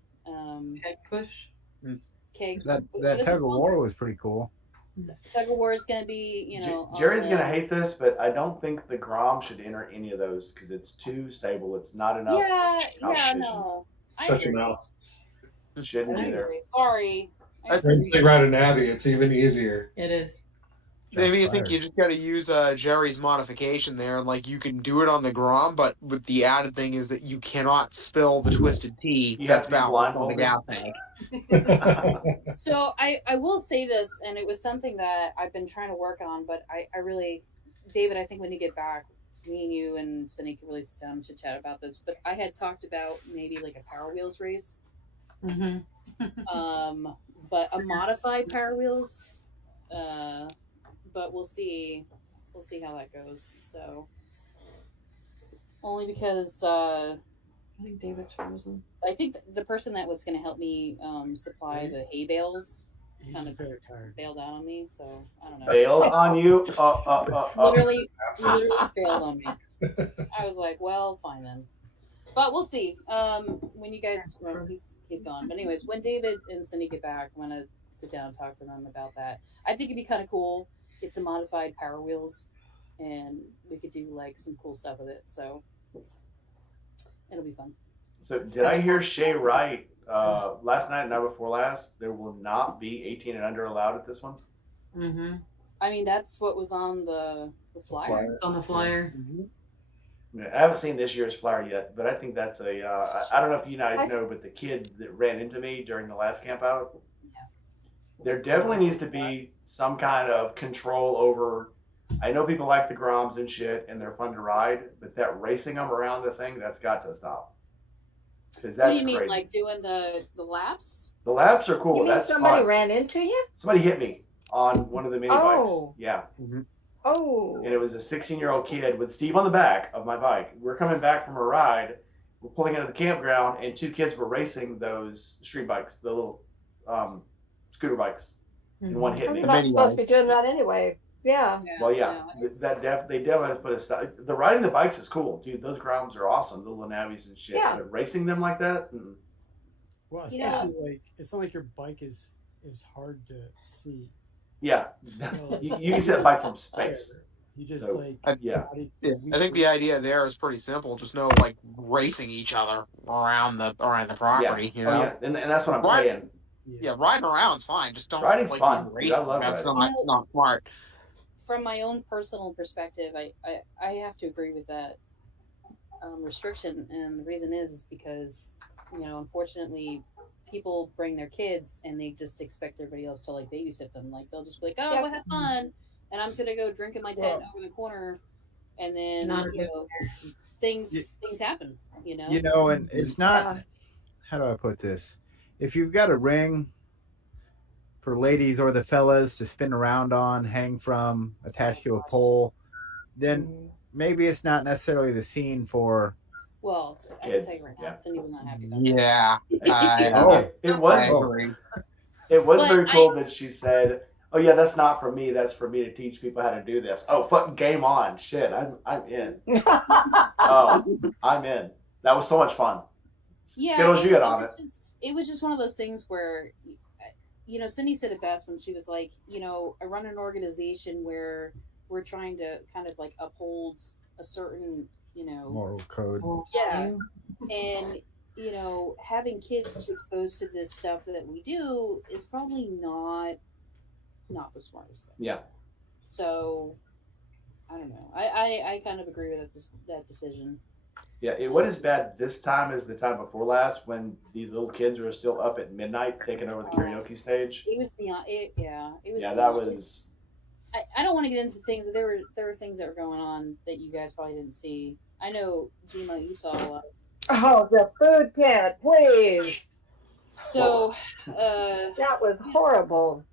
Head push. Keg. That what is it tug of called? war was pretty cool. Tug of war is gonna be Jerry's gonna hate this, but I don't think the Grom should enter any of those because it's too stable. It's not enough. Yeah, competition. no. I Shut your agree. mouth. Shouldn't I either. agree. Sorry. I When agree. you ride a Navi, it's even easier. It is. Maybe you Shots think fired. you just got to use Jerry's modification there, and like you can do it on the Grom, but with the added thing is that you cannot spill the twisted tea You have that's to be balanced on the blindfolded. gas tank. So I will say this, and it was something that I've been trying to work on, but I really, David, I think when you get back, me and you and Cindy can really sit down and chit chat about this. But I had talked about maybe like a Power Wheels race, but a modified Power Wheels. But we'll see how that goes. So only because I think David's frozen. I think the person that was going to help me supply the hay bales He's kind of very tired. bailed out on me, so I don't know. Bailed on you. Literally bailed on me. I was like, well, fine then. But we'll see. When you guys, well, he's gone. But anyways, when David and Cindy get back, I'm gonna sit down and talk to them about that. I think it'd be kind of cool. It's a modified Power Wheels, and we could do like some cool stuff with it. So it'll be fun. So did I hear Shay right? Last night, night before last, there will not be 18 and under allowed at this one. Mm-hmm. I mean, that's what was on the flyer. It's on the flyer. I haven't seen this year's flyer yet, but I think that's a. I don't know if you guys know, but the kid that ran into me during the last camp out, there definitely needs to be some kind of control over. I know people like the Groms and shit, and they're fun to ride, but that racing them around the thing, that's got to stop. Because that's What do you mean, crazy. like doing the laps? The laps are cool. You mean That's somebody fun. ran into you? Somebody hit me on one of the mini bikes. Oh. Yeah. Oh. And it was a 16-year-old kid with Steve on the back of my bike. We're coming back from a ride. We're pulling into the campground, and two kids were racing those street bikes, the little scooter bikes. And one hit me. You're not supposed to be doing that anyway. Yeah. Well, yeah, they definitely have to put a stop. The riding the bikes is cool, dude. Those Groms are awesome, the little navies and shit. Yeah. But racing them like that, Well, especially like it's not like your bike is hard to see. yeah, you can see that bike from space. You just So, like yeah. I think the idea there is pretty simple. Just no like racing each other around the property. Yeah. You know, And that's what I'm saying. Yeah, riding around's fine. Just don't. Riding's like, fun. be Dude, I love That's riding. not smart. From my own personal perspective, I have to agree with that restriction, and the reason is because unfortunately people bring their kids and they just expect everybody else to like babysit them. Like they'll just be like, oh, go have fun, and I'm just gonna go drink in my tent over the corner, and then things happen. And it's not. How do I put this? If you've got a ring for ladies or the fellas to spin around on, hang from, attached to a pole, then maybe it's not necessarily the scene for. Well, I can tell you right now, Cindy was not happy about Yeah, it was. It was very cool that she said, "Oh yeah, that's not for me. That's for me to teach people how to do this." Oh, fucking game on! Shit, I'm in. I'm in. That was so much fun. Skittles, you get on it. It was just one of those things where, Cindy said it best when she was like, I run an organization where we're trying to kind of like uphold a certain, moral code. Yeah. And, having kids exposed to this stuff that we do is probably not the smartest thing. Yeah. So, I don't know. I kind of agree with that decision. Yeah, what is bad this time is the time before last when these little kids were still up at midnight taking over the karaoke stage. It was beyond it. Yeah, it was. Yeah, beyond, that was. I don't want to get into things. There were things that were going on that you guys probably didn't see. I know, Gina, you saw a lot. Oh, the food tent, please. So, that was horrible.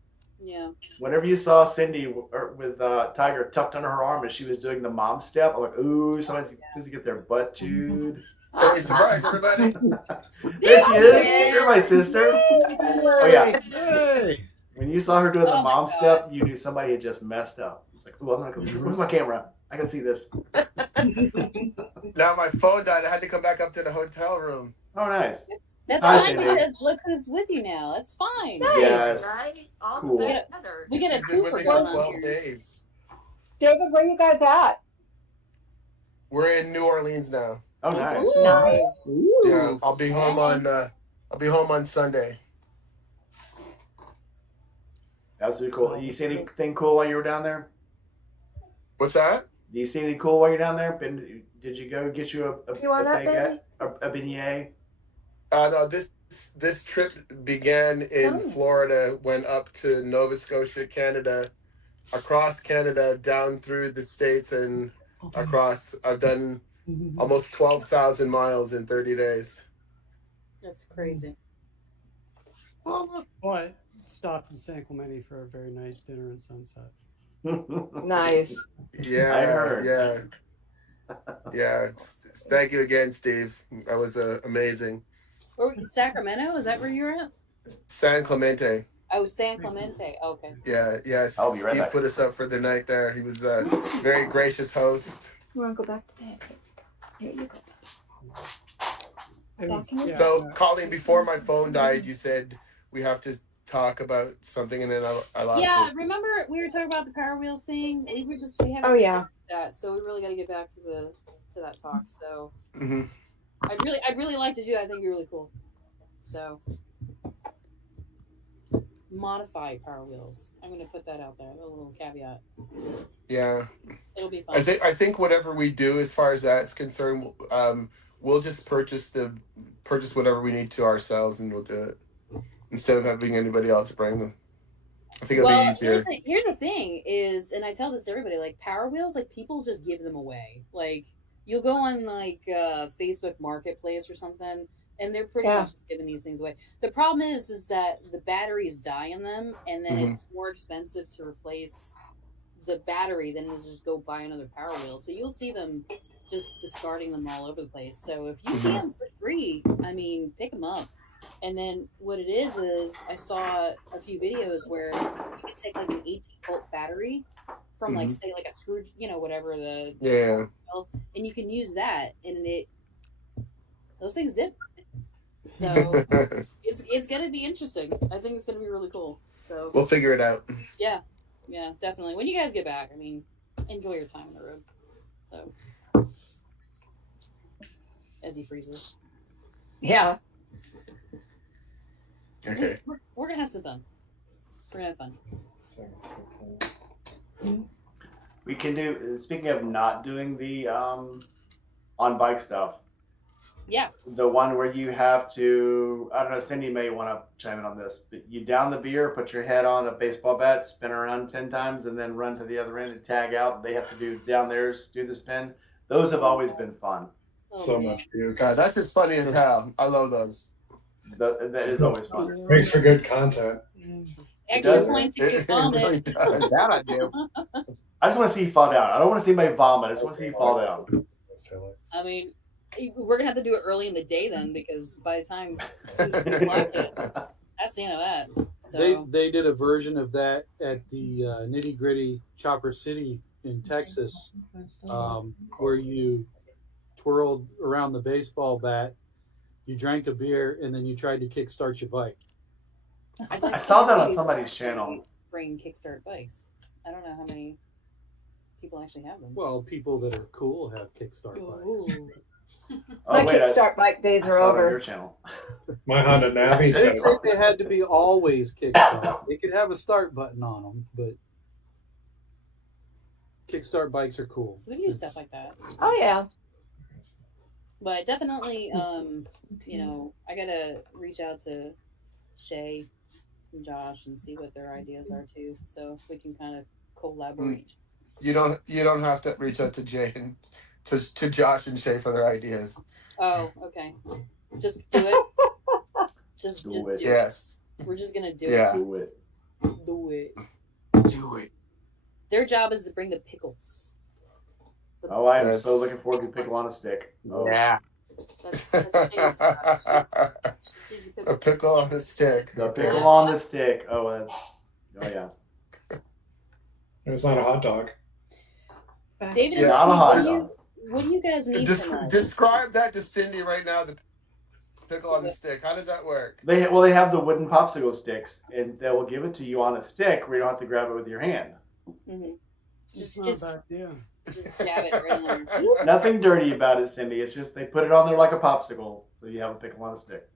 Yeah. Whenever you saw Cindy with Tiger tucked under her arm as she was doing the mom step, I'm like, ooh, somebody's supposed to get their butt chewed. Hey, surprise, everybody. There she is. You're my sister. Oh, yeah. Hey. When you saw her doing the mom step, you knew somebody had just messed up. It's like, ooh, I'm not going to. Where's my camera? I can see this. Now my phone died. I had to come back up to the hotel room. Oh, nice. That's Hi, fine Cindy. because look who's with you now. That's fine. Nice. Yes. Right? All Cool. the better. We get a She's been with twofer me going for on 12 here. days. David, where you guys at? We're in New Orleans now. Oh, nice. Nice. Yeah, I'll be home on Sunday. Absolutely cool. You see anything cool while you were down there? What's that? Do you see anything cool while you're down there? Did you go get you a You want that, baby? a beignet? No, this trip began in Florida, went up to Nova Scotia, Canada, across Canada, down through the States, and across. I've done almost 12,000 miles in 30 days. That's crazy. But stopped in San Clemente for a very nice dinner and sunset. Nice. Yeah, I heard. Yeah. Thank you again, Steve. That was amazing. Sacramento? Is that where you're at? San Clemente. Oh, San Clemente. Okay. Yeah. I'll be right Steve back. put us up for the night there. He was a very gracious host. You want to go back to bed? Here you go. So, Colleen, before my phone died, you said we have to talk about something, and then I lost Yeah, it. remember we were talking about the Power Wheels thing? We haven't. Oh yeah. That, so we really got to get back to that talk. So Mm-hmm. I'd really like to do. I think it'd be really cool. So modify Power Wheels. I'm gonna put that out there. A little caveat. Yeah. It'll be fun. I think whatever we do as far as that's concerned, we'll just purchase whatever we need to ourselves, and we'll do it instead of having anybody else bring them. I think it'll be easier. Here's the thing is, and I tell this to everybody, like Power Wheels, like people just give them away. Like you'll go on like Facebook Marketplace or something, and they're pretty much just giving these things away. The problem is that the batteries die in them, and then it's more expensive to replace the battery than it is just go buy another Power Wheel. So you'll see them just discarding them all over the place. So if you see them for free, I mean, pick them up. And then what it is I saw a few videos where you can take like an 18-volt battery from like say like a screw, whatever the and you can use that, and those things dip. So it's gonna be interesting. I think it's gonna be really cool. So we'll figure it out. Yeah, definitely. When you guys get back, I mean, enjoy your time on the road. So as he freezes. Yeah. Okay. We're gonna have some fun. We're gonna have fun. We can do. Speaking of not doing the on bike stuff. Yeah. The one where you have to, I don't know, Cindy may want to chime in on this, but you down the beer, put your head on a baseball bat, spin around 10 times, and then run to the other end and tag out. They have to do down theirs, do the spin. Those have always been fun. Much for you. God, that's just funny as hell. I love those. That is always fun. Makes for good content. Extra points if you vomit. That I do. I just want to see you fall down. I don't want to see anybody vomit. I just want to see you fall down. I mean, we're gonna have to do it early in the day then, because by the time that's the end of that. So They did a version of that at the Nitty Gritty Chopper City in Texas, where you twirled around the baseball bat, you drank a beer, and then you tried to kickstart your bike. I saw that on somebody's channel. Bring kickstart bikes. I don't know how many people actually have them. Well, people that are cool have kickstart bikes. My kickstart bike days are over. Your channel. My Honda Navi. I didn't think they had to be always kickstart. They could have a start button on them, but kickstart bikes are cool. So we can do stuff like that. Oh yeah. But definitely, I gotta reach out to Shay and Josh and see what their ideas are too, so we can kind of collaborate. You don't have to reach out to Jay and to Josh and Shay for their ideas. Oh, okay. Just do it. Just do it. Yes. We're just gonna do it. Do it. Do it. Do it. Their job is to bring the pickles. Oh, I am so looking forward to pickle on a stick. Oh. Yeah. A pickle on a stick. The pickle on the stick. Oh yeah. It's not a hot dog. David, Yeah, not a hot dog. What do you guys need from us? Describe that to Cindy right now. The pickle on the stick. How does that work? They have the wooden popsicle sticks, and they will give it to you on a stick where you don't have to grab it with your hand. Mm-hmm. It's not a bad idea. Just jab it right in there. Nothing dirty about it, Cindy. It's just they put it on there like a popsicle, so you have a pickle on a stick.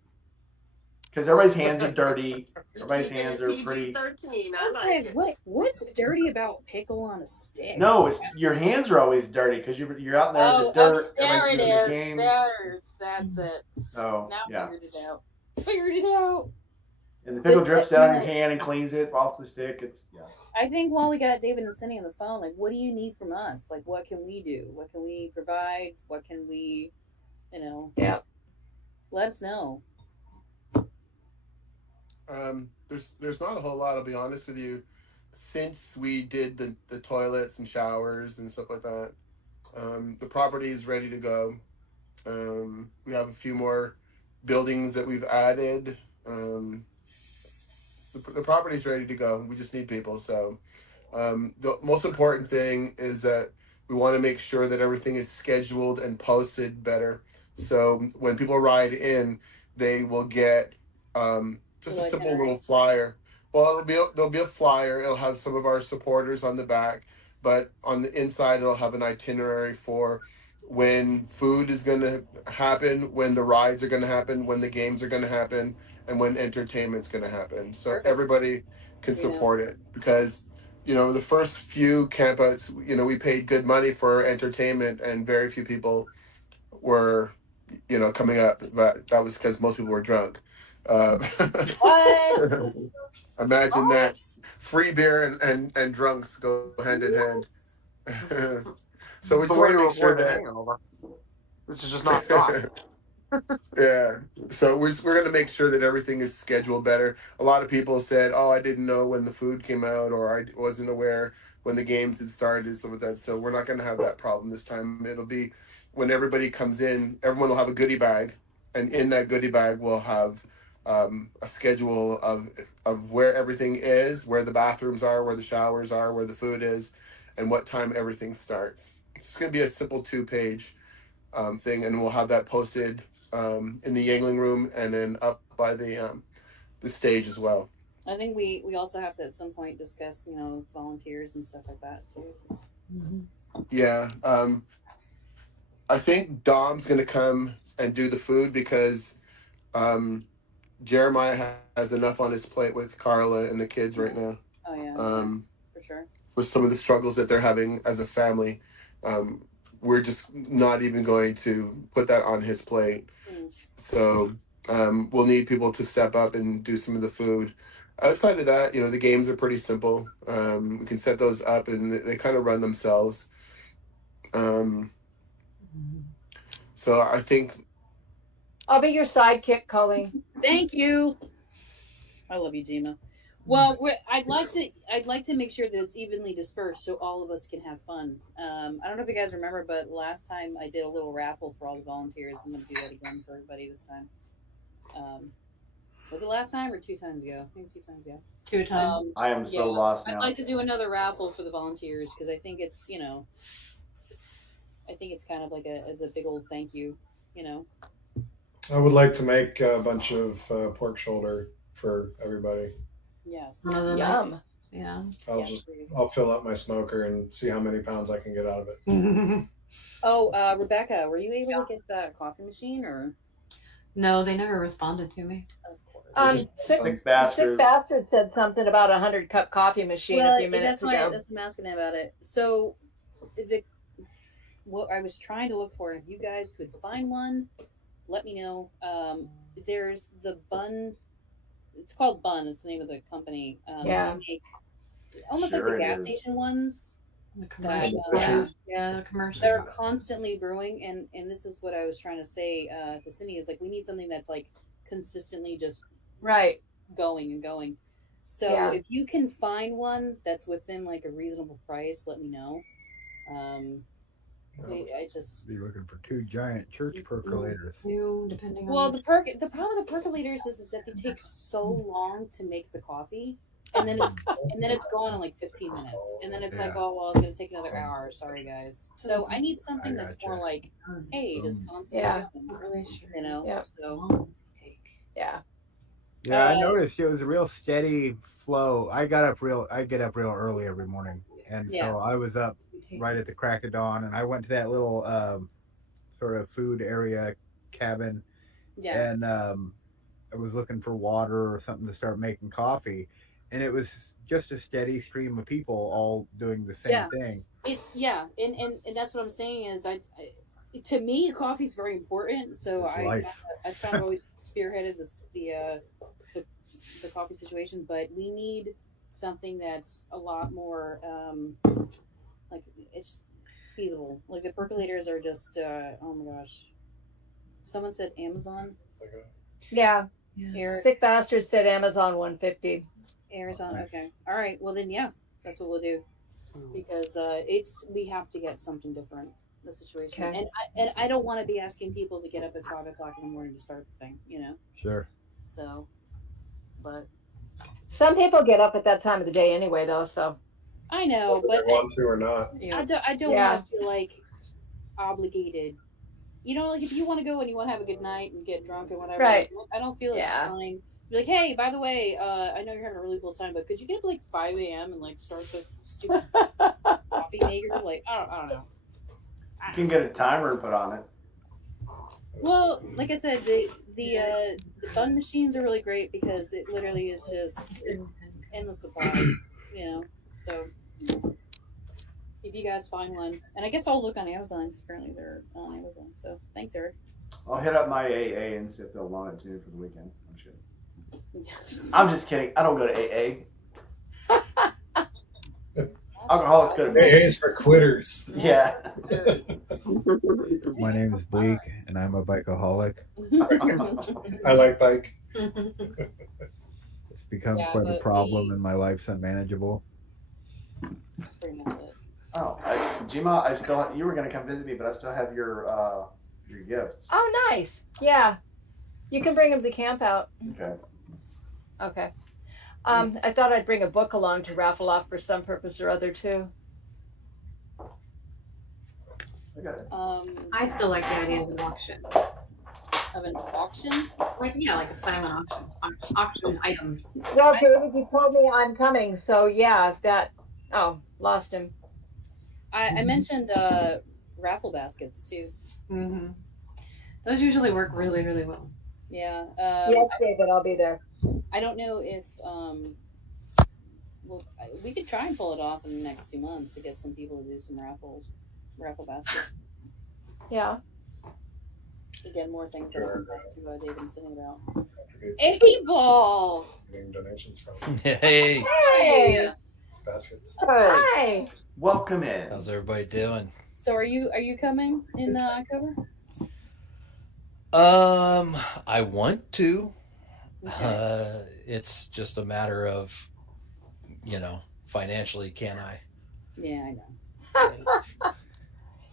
because everybody's hands are dirty. Everybody's hands are pretty. PG-13. I I was like like, it. what's dirty about pickle on a stick? No, it's your hands are always dirty because you're out there in the Oh, dirt. okay, there Everybody's it doing the is. games. There, that's it. Oh, Now yeah. figured it out. Figured it out. And the pickle But, drips down no. your hand and cleans it off the stick. It's yeah. I think while we got David and Cindy on the phone, like, what do you need from us? Like, what can we do? What can we provide? What can we, Yeah. let us know. There's not a whole lot, I'll be honest with you. Since we did the toilets and showers and stuff like that, the property is ready to go. We have a few more buildings that we've added. The property's ready to go. We just need people. So the most important thing is that we want to make sure that everything is scheduled and posted better. So when people ride in, they will get just a Like, simple all little right. flyer. Well, there'll be a flyer. It'll have some of our supporters on the back, but on the inside, it'll have an itinerary for when food is going to happen, when the rides are going to happen, when the games are going to happen, and when entertainment's going to happen. So Perfect. everybody can You know. support it because the first few campouts, we paid good money for entertainment, and very few people were, coming up. But that was because most people were drunk. What? Imagine that. Free beer and drunks go hand in hand. So we The just way want to to make sure avoid a that. hangover. This is just not scotch. Yeah. So we're going to make sure that everything is scheduled better. A lot of people said, "Oh, I didn't know when the food came out, or I wasn't aware when the games had started," stuff like that. So we're not going to have that problem this time. It'll be when everybody comes in, everyone will have a goodie bag, and in that goodie bag we'll have a schedule of where everything is, where the bathrooms are, where the showers are, where the food is, and what time everything starts. It's going to be a simple 2-page thing, and we'll have that posted in the Yangling room and then up by the stage as well. I think we also have to at some point discuss, volunteers and stuff like that too. Yeah, I think Dom's going to come and do the food because Jeremiah has enough on his plate with Carla and the kids right now. Oh yeah, for sure. With some of the struggles that they're having as a family. We're just not even going to put that on his plate. So we'll need people to step up and do some of the food. Outside of that, the games are pretty simple. We can set those up and they kind of run themselves. So I think I'll be your sidekick, Colleen. Thank you. I love you, Jima. Well, I'd like to make sure that it's evenly dispersed so all of us can have fun. I don't know if you guys remember, but last time I did a little raffle for all the volunteers. I'm going to do that again for everybody this time. Was it last time or 2 times ago? Maybe 2 times ago. 2 times. I am so lost now. I'd like to do another raffle for the volunteers because I think it's I think it's kind of like as a big old thank you. I would like to make a bunch of pork shoulder for everybody. Yes. Yum. Yeah. I'll fill up my smoker and see how many pounds I can get out of it. Oh, Rebecca, were you able to get that coffee machine or? No, they never responded to me. Of course. Sick bastard. Sick bastard said something about 100-cup coffee machine a few minutes ago. That's why I'm asking about it. So, what I was trying to look for, if you guys could find one, let me know. There's the Bun. It's called Bun. It's the name of the company. Yeah. They make almost Sure like the it gas is. station ones. The commercials. Yeah, the commercials. They're constantly brewing, and this is what I was trying to say to Cindy is like we need something that's like consistently just right going and going. So if you can find one that's within like a reasonable price, let me know. I just be looking for 2 giant church percolators. Depending well on the problem with the percolators is that they take so long to make the coffee. And then it's gone in like 15 minutes. And then it's like, oh well, it's gonna take another hour. Sorry guys. So I need something that's more like, hey, just constantly going, So yeah. Yeah, I noticed it was a real steady flow. I get up real early every morning, and so I was up right at the crack of dawn, and I went to that little sort of food area cabin, and was looking for water or something to start making coffee, and it was just a steady stream of people all doing the same Yeah. thing. It's and that's what I'm saying is I to me coffee is very important. So It's life. I kind of always spearheaded the the coffee situation, but we need something that's a lot more like it's feasible. Like the percolators are just oh my gosh. Someone said Amazon. Yeah. Eric, Sick bastard said Amazon 150. Amazon. Okay. All right. Well then, yeah, that's what we'll do because we have to get something different. The situation, Okay. and I don't want to be asking people to get up at 5 o'clock in the morning to start the thing. Sure. So, but Some people get up at that time of the day anyway, though. So I know, Whether but they want to or not. I don't Yeah. want to feel like obligated. Like if you want to go and you want to have a good night and get drunk and whatever, Right. I don't feel it's Yeah. fine. Be like, hey, by the way, I know you're having a really cool time, but could you get up at like 5 a.m. and like start the stupid coffee maker? Like, I don't know. You can get a timer put on it. Well, like I said, the bun machines are really great because it literally is just it's endless supply, So if you guys find one, and I guess I'll look on Amazon. Apparently they're on Amazon. So thanks, Eric. I'll hit up my AA and see if they'll want it too for the weekend. I'm just kidding. I don't go to AA. Alcoholics go to AA AA. is for quitters. Yeah. My name is Bleak, and I'm a bikeaholic. I like bike. It's become Yeah, quite a but problem, and my life's unmanageable. That's pretty much it. Oh, Gma, you were gonna come visit me, but I still have your gifts. Oh, nice. Yeah. You can bring them to camp out. Okay. Okay. I thought I'd bring a book along to raffle off for some purpose or other too. I got it. I still like the idea of an auction. Of an auction. Like a silent auction items. Well, David, you told me I'm coming, so yeah, lost him. I mentioned raffle baskets too. Mm-hmm. Those usually work really, really well. Yeah. Yes, David, I'll be there. I don't know if we could try and pull it off in the next 2 months to get some people to do some raffle baskets. Yeah. Again, more things that I've talked to David and Sydney about. Getting A-ball! donations from Hey, Hey. baskets. Hi. Welcome in. how's everybody doing? So are you coming in October? I want to. Okay. It's just a matter of, financially, can I? Yeah, I know.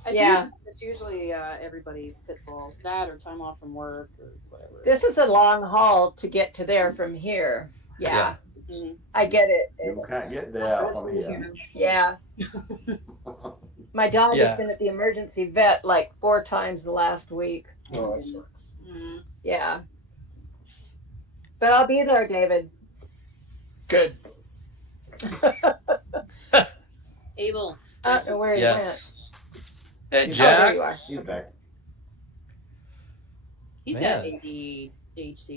Yeah. It's usually everybody's pitfall. That or time off from work or whatever. This is a long haul to get to there from here. Yeah. Mhm. I get it. You can't get that from here. Yeah. My dog Yeah. has been at the emergency vet like 4 times the last week. Oh, that sucks. Mhm. Yeah. But I'll be there, David. Good. Abel. I don't know where he Yes. Hey, went. Oh, there Jack. you are. He's back. He's Man. got ADHD.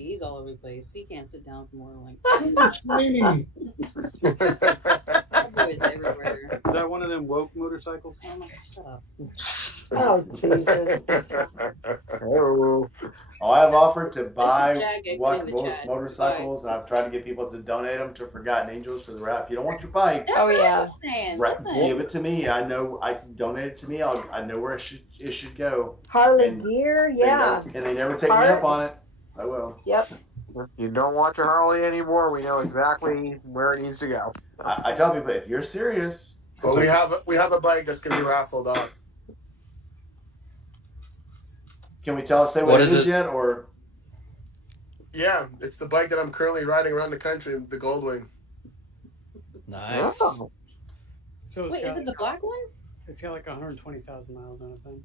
He's all over the place. He can't sit down for more than like Training. that boy's everywhere. Is that one of them woke motorcycles? Oh my gosh, shut up. Oh, Jesus. Oh. Oh, I have offered to This buy is Jack exiting the chat. motorcycles, and I've tried to get people to donate them to Forgotten Angels for the wrap. If you don't want your bike, That's Oh, what yeah. I'm saying. right, Listen. give it to me. I know. I donate it to me. I know where it should go. Harley And gear, They yeah. never- and they never take me up on it. I will. Yep. If you don't want your Harley anymore, we know exactly where it needs to go. I tell people, if you're serious, But we have a bike that's gonna be raffled off. can we say what What it is is it? yet, or Yeah, it's the bike that I'm currently riding around the country, the Goldwing. Nice. Oh. So it's Wait, got, is it the black one? it's got like 120,000 miles on it then.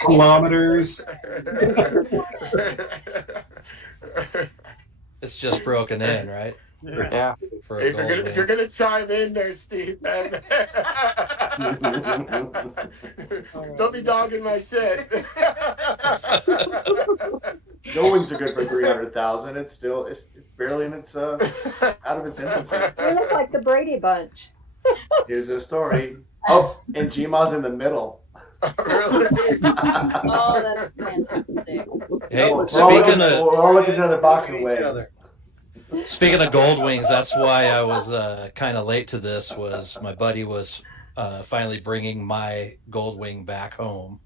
Kilometers. It's just broken in, right? Yeah. For a If gold you're wing. gonna chime in there, Steve, man. Don't be dogging my shit. Gold wings are good for 300,000. It's barely in its out of its infancy. You look like the Brady Bunch. Here's a story. Oh, and Gma's in the middle. Really? Oh, that's fantastic. Hey, we're speaking all looking at another box of Each wigs. other. Speaking of gold wings, that's why I was kind of late to this. Was my buddy was finally bringing my gold wing back home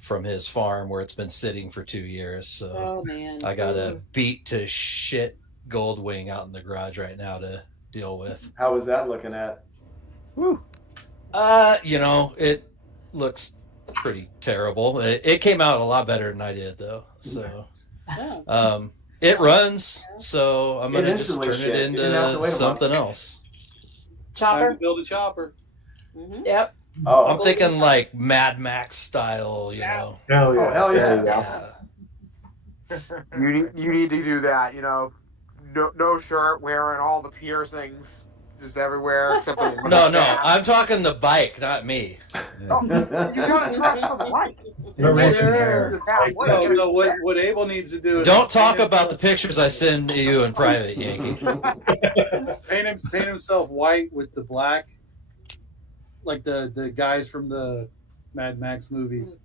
from his farm where it's been sitting for 2 years. So Oh man. I got a beat to shit gold wing out in the garage right now to deal with. How was that looking at? It looks pretty terrible. It came out a lot better than I did though. So Oh. it runs, so I'm It gonna just instantly turn shit. it You didn't have to into wait a month. something else. Time Chopper. to build a chopper. Mhm. Yep. Oh, I'm thinking like Mad Max style, you know. Hell yeah. oh hell yeah. Yeah. You need to do that. No shirt, wearing all the piercings just everywhere except for the No, I'm talking the bike, not me. Oh, you gotta trust the bike. No reason Sure. there. No, what Abel needs to do is Don't talk about the pictures I send you in private, Yankee. paint himself white with the black, like the guys from the Mad Max movies.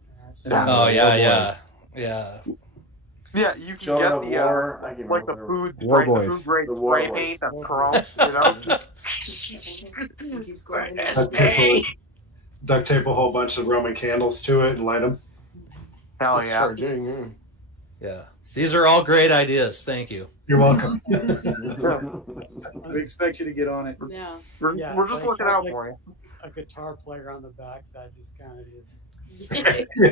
Oh yeah. Yeah, you can Children get of the War. I can't like the remember. food War grade, Boys. food grade The War spray Boys. paint that's chrome. Duct tape a whole bunch of Roman candles to it and light them. Hell yeah. Charging, Yeah. These are all great ideas. Thank you. You're welcome. We expect you to get on it. Yeah. We're just like, looking I out like for you. a guitar player on the back that just kind of is.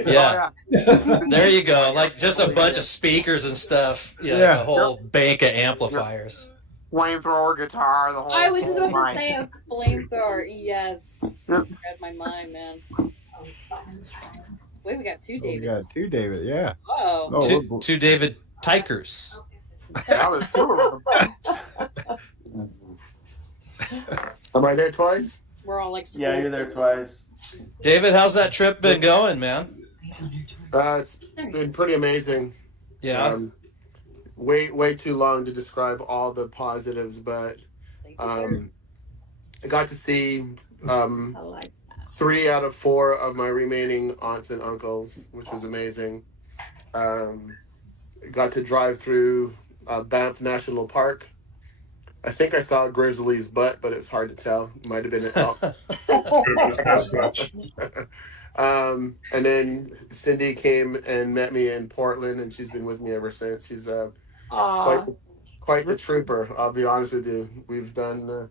Yeah. Oh, There you go. Like just a bunch of speakers and stuff. Yeah. Yeah. A whole bank of amplifiers. Flamethrower guitar, the whole I was just whole about to nine. say a flamethrower. Yes. Yep. Read my mind, man. Wait, we got two Oh, we Davids. got two David, yeah. Oh. Oh, Two David Tykers. Now there's two of them. Am I there twice? We're all like. Yeah, you're there twice. David, how's that trip been going, man? It's been pretty amazing. Yeah. Way too long to describe all the positives, but I got to see 3 out of 4 of my remaining aunts and uncles, which was amazing. Got to drive through Banff National Park. I think I saw a grizzly's butt, but it's hard to tell. Might have been an elk. That's much. And then Cindy came and met me in Portland, and she's been with me ever since. She's quite the trooper. I'll be honest with you. We've done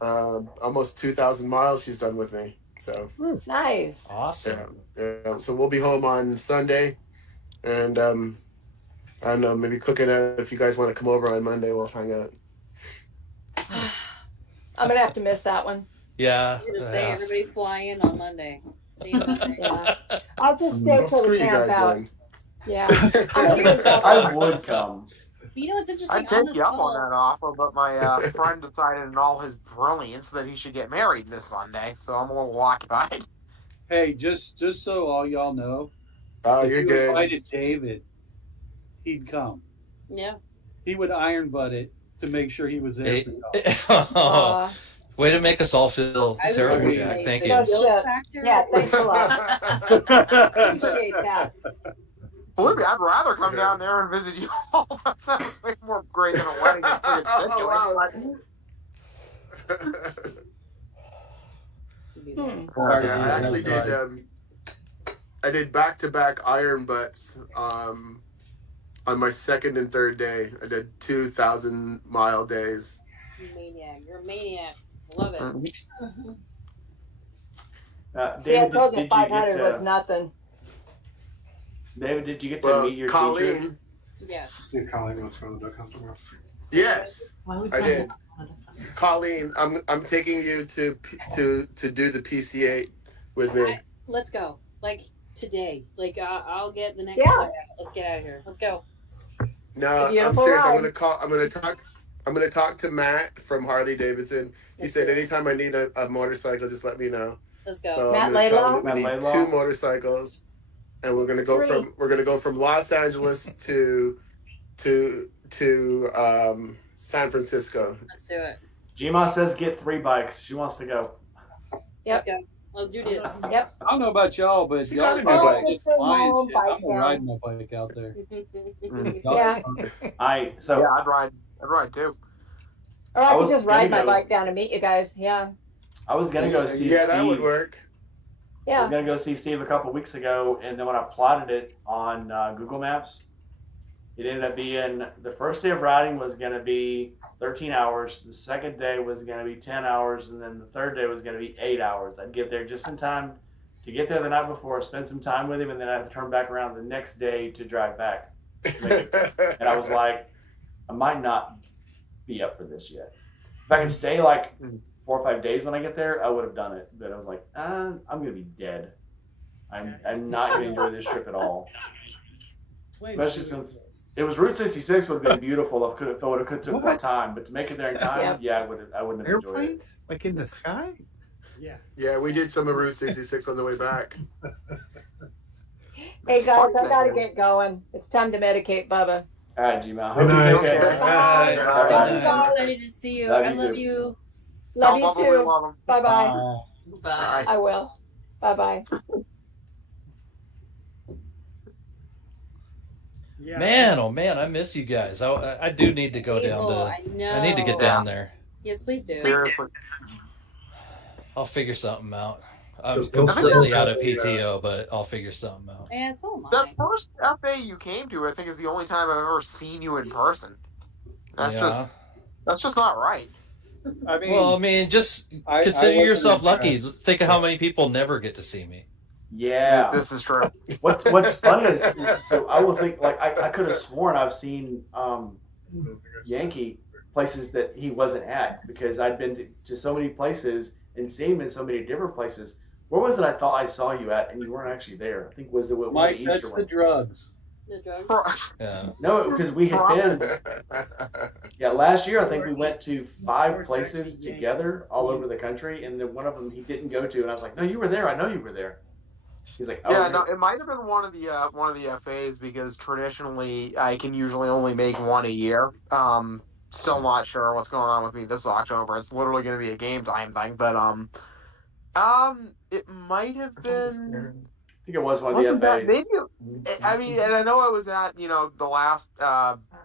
almost 2,000 miles. She's done with me. So Nice. Awesome. yeah. So we'll be home on Sunday, and I don't know, maybe cooking out. If you guys want to come over on Monday, we'll hang out. I'm gonna have to miss that one. Yeah. You're gonna say everybody fly in on Monday. See you Monday. Yeah. I'll just stay Well, till screw we you camp guys out. then. Yeah. I would come. But you know what's interesting? I'd On take this you up call, on that offer, but my friend decided in all his brilliance that he should get married this Sunday, so I'm a little occupied. Hey, just so all y'all know, Oh, if you're you good. invited David, he'd come. Yeah. He would iron butt it to make sure he was there Hey, for y'all. oh, way to make us all feel I was terrible, gonna Jack. say, Thank the you. No guilt shit. factor. Yeah, thanks a lot. Appreciate that. Believe me, I'd rather come down there and visit you all. That sounds way more great than a wedding. Sorry, Yeah, I actually did. I did back-to-back iron butts on my second and third day. I did 2,000-mile days. You maniac. You're a maniac. Love it. See, I David, told you did you 500 get was nothing. David, did you get to Well, meet your teacher? Colleen, Yes. Colleen wants to go to the duck hunt tomorrow. yes, I did. Colleen, I'm taking you to do the PC8 with me. Let's go. Like today. Like I'll get the next Yeah. flight out. Let's get out of here. Let's go. No, I'm Beautiful serious. ride. I'm gonna talk. I'm gonna talk to Matt from Harley Davidson. He Let's said do it. anytime I need a motorcycle, just let me know. Let's go. So Matt I'm gonna tell him Laylaw? that we Matt need Laylaw. 2 motorcycles, and we're gonna go 3. from Los Angeles to San Francisco. Let's do it. Gma says get 3 bikes. She wants to go. Let's go. Let's do this. Yep. I don't know about y'all, but She y'all got a new bike. just Take my flying own shit. bike I'm gonna down. ride my bike out there. Yeah. So Yeah, I'd ride too. Or I I could was just ride gonna my go- bike down and meet you guys. Yeah. I was gonna go see Yeah, Steve. that would work. I was Yeah. gonna go see Steve a couple weeks ago, and then when I plotted it on Google Maps, it ended up being the first day of riding was gonna be 13 hours. The second day was gonna be 10 hours, and then the third day was gonna be 8 hours. I'd get there just in time to get there the night before, spend some time with him, and then I'd have to turn back around the next day to drive back. And I was like, I might not be up for this yet. If I can stay like 4 or 5 days when I get there, I would have done it. But I was like, I'm gonna be dead. I'm not gonna enjoy this trip at all. Especially since it was Route 66 would have been beautiful if it would have took more time. But to make it there in time, Yep. yeah, I wouldn't have enjoyed it. Airplanes? Like in the sky? Yeah. Yeah, we did some of Route 66 on the way back. Hey guys, I gotta get going. It's time to medicate Bubba. All right, Gma. Good Hope night. he's okay. Bye. All I'm right. so excited to see you. Love I you love too. you. Love Tell you Bubba we too. love him. Bye bye. Bye. I will. Bye bye. Yeah. Man, oh man, I miss you guys. I do need to go down Abel, to. I know. I need to get down there. Yes, please do. Seriously. I'll figure something out. I'm Just don't completely forget out of the, PTO, but I'll figure something out. And so am The I. first FA you came to, I think, is the only time I've ever seen you in person. That's just not right. I mean, Well, I mean, just I consider wasn't yourself lucky. impressed. Think of how many people never get to see me. Yeah. This is true. What's funny is so I will think like I could have sworn I've seen Yankee places that he wasn't at because I'd been to so many places and seen him in so many different places. Where was it I thought I saw you at and you weren't actually there? I think was one of Mike, the Easter that's the ones. drugs. The drugs. Yeah. No, because we had been last year I think we went to 5 places together all over the country and then one of them he didn't go to and I was like, no, you were there. I know you were there. He's like, oh, Yeah, no, it might have been one of the FAs because traditionally I can usually only make one a year. Still not sure what's going on with me this October. It's literally going to be a game time thing, but it might have been. I think it was one of the Wasn't that FAs. maybe? I mean, and I know I was at the last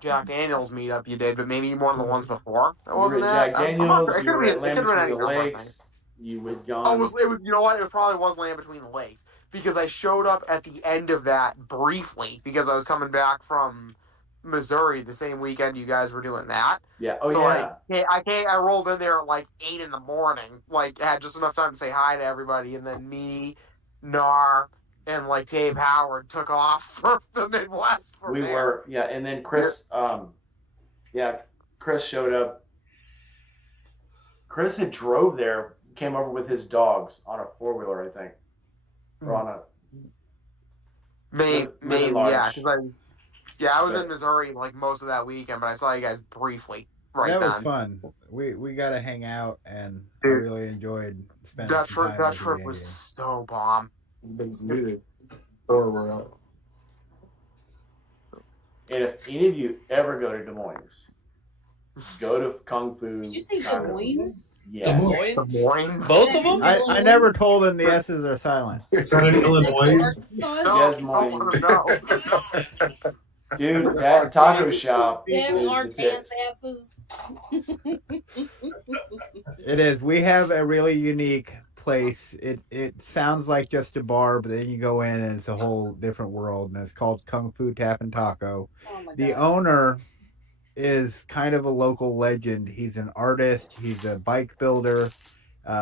Jack Daniels meetup you did, but maybe one of the ones before. You were Wasn't at that? Jack I'm not Daniels, sure. It you could were have at been. It Land could have Between been the any number of things. Lakes. You had gone. Oh, you know what? It probably was Land Between the Lakes because I showed up at the end of that briefly because I was coming back from Missouri the same weekend you guys were doing that. Yeah. Oh, so yeah. I rolled in there at like 8 in the morning, like had just enough time to say hi to everybody, and then me, Nar, and like Dave Howard took off for the Midwest. From there. Were, yeah, and then Chris, Chris showed up. Chris had drove there, came over with his dogs on a 4-wheeler, I think, or on a maybe large. yeah. 'Cause I was in Missouri like most of that weekend, but I saw you guys briefly That was then. fun. We got to hang out, and I really enjoyed spending That some trip, time that with the trip was Indians. so bomb. Been muted. Or we're out. And if any of you ever go to Des Moines, go to Kung Fu. Did you say Des Taco. Moines? Yes. Des Moines? Des Moines? Both of them? I never told him the S's are silent. Is that in Illinois? Yes, Moines. No. Dude, that taco shop Them is our the tits. pants asses. It is. We have a really unique place. It sounds like just a bar, but then you go in and it's a whole different world, and it's called Kung Fu Tap and Taco. Oh my The God. owner is kind of a local legend. He's an artist. He's a bike builder.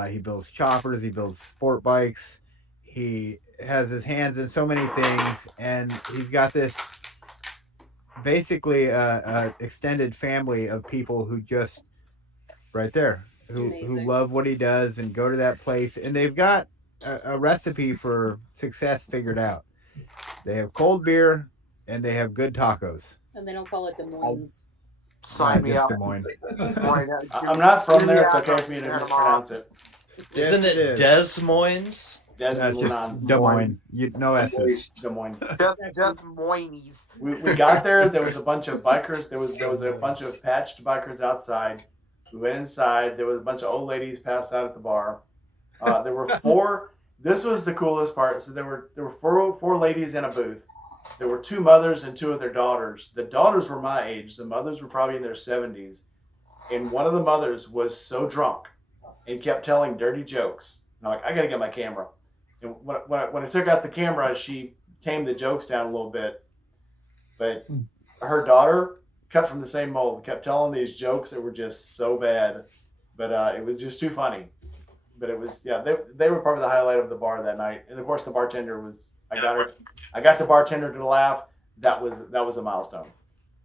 He builds choppers. He builds sport bikes. He has his hands in so many things, and he's got this basically a extended family of people who just right there who Amazing. love what he does and go to that place, and they've got a recipe for success figured out. They have cold beer and they have good tacos. And they don't call it Des Moines. Sign me just up. Des Moines. I'm not from there. It's okay for me to mispronounce it. Isn't Yes, it is. Des Moines? That's just Des Moines. No S's. Des Moines. Just Moinies. We got there. There was a bunch of bikers. There was a bunch of patched bikers outside. We went inside. There was a bunch of old ladies passed out at the bar. There were four. This was the coolest part. So there were four ladies in a booth. There were two mothers and two of their daughters. The daughters were my age. The mothers were probably in their 70s. And one of the mothers was so drunk and kept telling dirty jokes. And I'm like, I got to get my camera. And when I took out the camera, she tamed the jokes down a little bit. But her daughter, cut from the same mold, kept telling these jokes that were just so bad. But it was just too funny. But it was, yeah, they were probably the highlight of the bar that night. And of course, the bartender was, I got the bartender to laugh. That was a milestone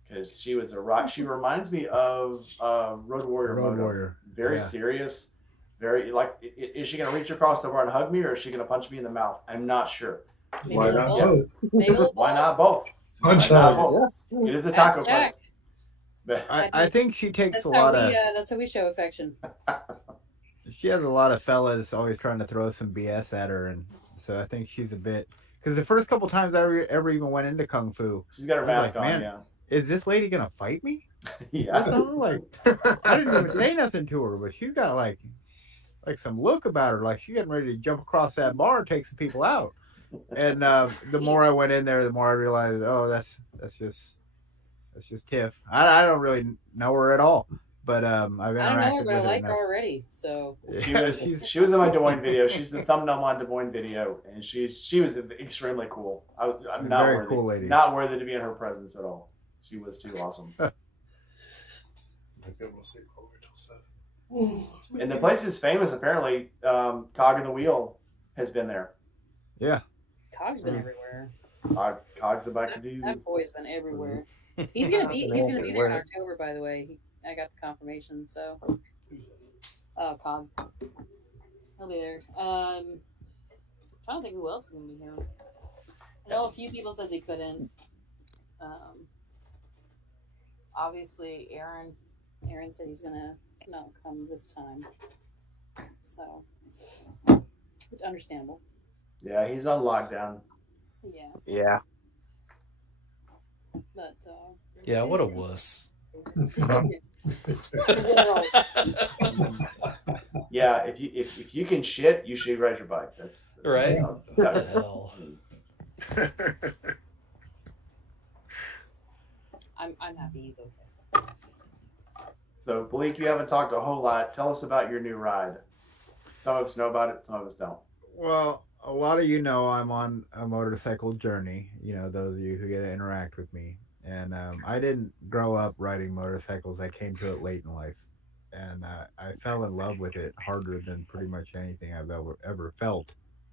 because she was a rock. She reminds me of Road Warrior. Very serious. Very like, is she gonna reach across the bar and hug me, or is she gonna punch me in the mouth? I'm not sure. Why not both? Why not both? Punch Why not hugs. both? It is a taco place. I think she takes That's a lot of. That's how we show affection. She has a lot of fellas always trying to throw some BS at her, and so I think she's a bit. Because the first couple times I ever even went into Kung Fu, she's got her mask on. Man, yeah. Is this lady gonna fight me? Yeah. Like, I didn't even say nothing to her, but she got like some look about her, like she getting ready to jump across that bar and take some people out. And the more I went in there, the more I realized, oh, that's just Tiff. I don't really know her at all, but I've interacted I don't know her, but I with like her already. So She was in my Des Moines video. She's the thumbnail on Des Moines video, and she was extremely cool. I'm not very worthy, cool lady. Not worthy to be in her presence at all. She was too awesome. And the place is famous. Apparently, Cog in the Wheel has been there. Yeah. Cog's been everywhere. Cog's about to do. That boy's been everywhere. He's gonna be there in October, by the way. I got the confirmation, so. Cog. He'll be there. I don't think who else is gonna be here. I know a few people said they couldn't. Obviously, Aaron said he's gonna not come this time, so understandable. Yeah, he's on lockdown. Yeah. Yeah. But Yeah, what a wuss. Yeah, if you can shit, you should ride your bike. That's right. What the hell? I'm happy he's okay. So, Blake, you haven't talked a whole lot. Tell us about your new ride. Some of us know about it, some of us don't. Well, a lot of you know I'm on a motorcycle journey. You know, those of you who get to interact with me. And I didn't grow up riding motorcycles. I came to it late in life. And I fell in love with it harder than pretty much anything I've ever felt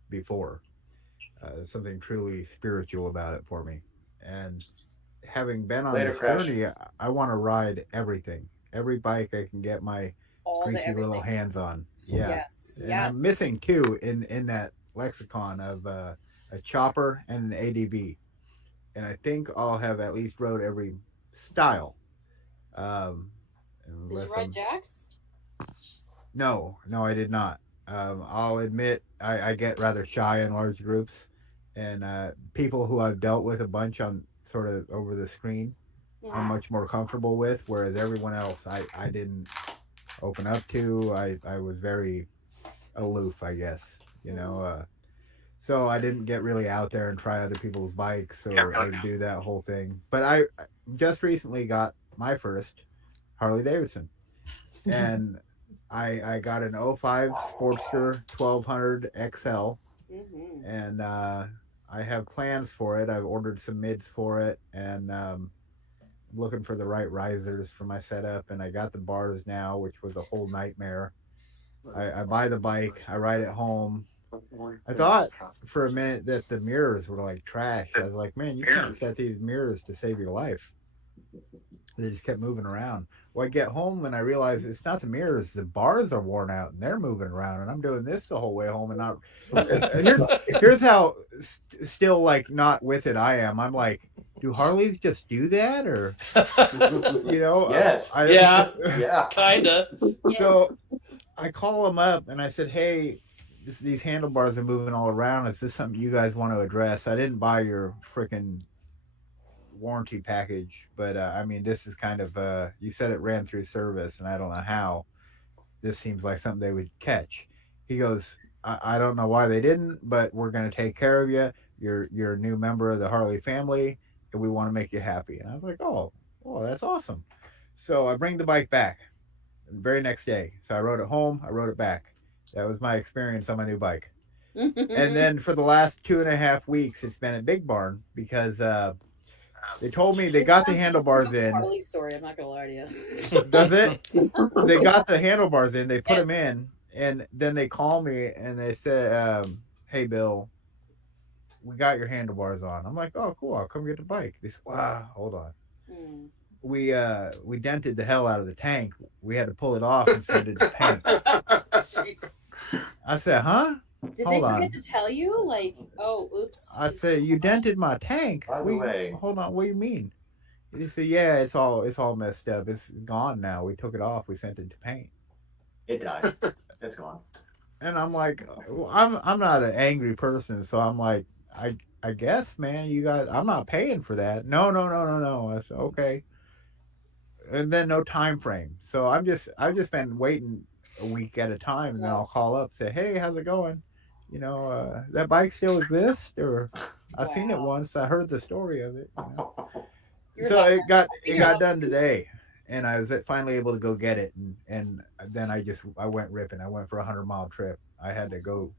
before. Something truly spiritual about it for me. And having been on this journey, I want to ride everything. Every bike I can get my greasy little hands on. Yeah. Yes. And I'm missing two in that lexicon of a chopper and an ADV. And I think I'll have at least rode every style. Did you ride Jax? No, I did not. I'll admit I get rather shy in large groups. And people who I've dealt with a bunch on sort of over the screen, I'm much more comfortable with, whereas everyone else I didn't open up to. I was very aloof, I guess, you know. So I didn't get really out there and try other people's bikes or do that whole thing. But I just recently got my first Harley Davidson. And I got an 05 Sportster 1200 XL. Mm-hmm. And I have plans for it. I've ordered some mids for it, and looking for the right risers for my setup. And I got the bars now, which was a whole nightmare. I buy the bike, I ride it home. I thought for a minute that the mirrors were like trash. I was like, man, you can't set these mirrors to save your life. They just kept moving around. Well, I get home and I realize it's not the mirrors. The bars are worn out and they're moving around. And I'm doing this the whole way home. And not. Here's how still like not with it I am. I'm like, do Harleys just do that, or Yes. Yeah. Yeah. Kinda. So I call them up and I said, hey, these handlebars are moving all around. Is this something you guys want to address? I didn't buy your freaking warranty package, but I mean, this is kind of you said it ran through service, and I don't know how. This seems like something they would catch. He goes, I don't know why they didn't, but we're going to take care of you. You're a new member of the Harley family, and we want to make you happy. And I was like, oh, that's awesome. So I bring the bike back the very next day. So I rode it home. I rode it back. That was my experience on my new bike. And then for the last 2.5 weeks, it's been a big barn because they told me they got the handlebars in. Harley story. I'm not gonna lie to you. Does it? They got the handlebars in. They put Yes. them in, and then they call me and they said, "Hey, Bill, we got your handlebars on." I'm like, "Oh, cool. I'll come get the bike." They said, "Wow, hold on. Mm. We dented the hell out of the tank. We had to pull it off and send it to paint." I said, "Huh?" Did Hold they on. forget to tell you? Like, oh, oops. I said, "You dented my tank." By the way. Hold on. What do you mean? He said, "Yeah, it's all messed up. It's gone now. We took it off. We sent it to paint." It died. It's gone. And I'm like, I'm not an angry person, so I'm like, I guess, man, you guys, I'm not paying for that. No. I said, okay. And then no time frame. So I've just been waiting a week at a time, and then I'll call up, say, hey, how's it going? That bike still exists, or I've seen it once. I heard the story of it. So it got done today, and I was finally able to go get it, and then I went ripping. I went for a 100-mile trip. I had to go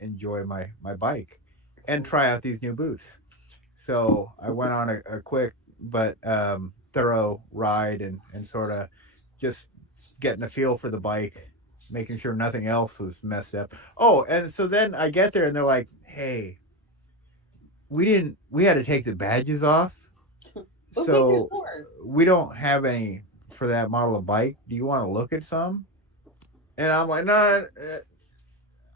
enjoy my bike and try out these new boots. So I went on a quick but thorough ride and sort of just getting a feel for the bike, making sure nothing else was messed up. Oh, and so then I get there and they're like, hey, we had to take the badges off. So we don't have any for that model of bike. Do you want to look at some? And I'm like, no,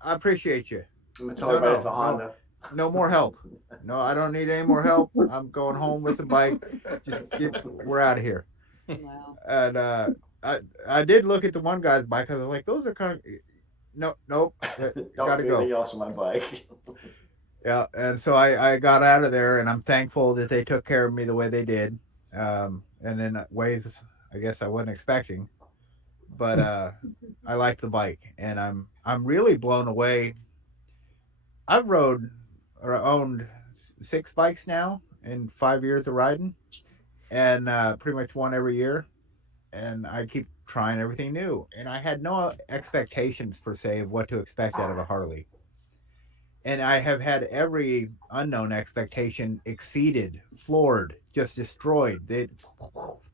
I appreciate you. I'm gonna tell everybody it's a Honda. No more help. No, I don't need any more help. I'm going home with the bike. We're out of here. Wow. And I did look at the one guy's bike. I was like, those are kind of nope. Don't Gotta do go. anything else on my bike. Yeah, and so I got out of there, and I'm thankful that they took care of me the way they did, and in ways I guess I wasn't expecting. But I like the bike, and I'm really blown away. I've rode or owned 6 bikes now in 5 years of riding, and pretty much one every year, and I keep trying everything new. And I had no expectations per se of what to expect out of a Harley. And I have had every unknown expectation exceeded, floored, just destroyed. They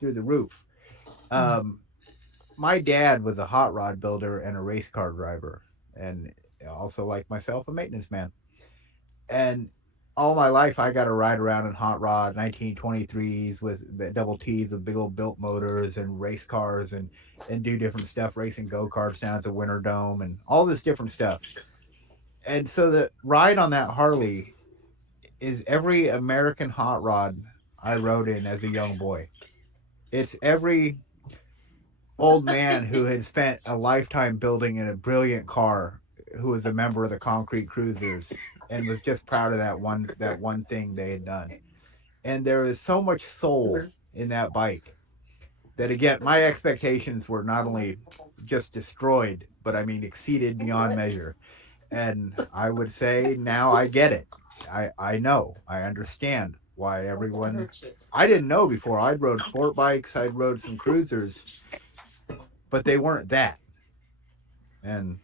through the roof. My dad was a hot rod builder and a race car driver, and also, like myself, a maintenance man. And all my life, I got to ride around in hot rod 1923s with double T's with big old built motors and race cars and do different stuff, racing go-karts down at the Winter Dome and all this different stuff. And so the ride on that Harley is every American hot rod I rode in as a young boy. It's every old man who had spent a lifetime building in a brilliant car who was a member of the Concrete Cruisers and was just proud of that one thing they had done. And there is so much soul in that bike that, again, my expectations were not only just destroyed, but I mean exceeded beyond measure. And I would say now I get it. I know. I understand why everyone... I didn't know before. I'd rode sport bikes. I'd rode some cruisers. But they weren't that. And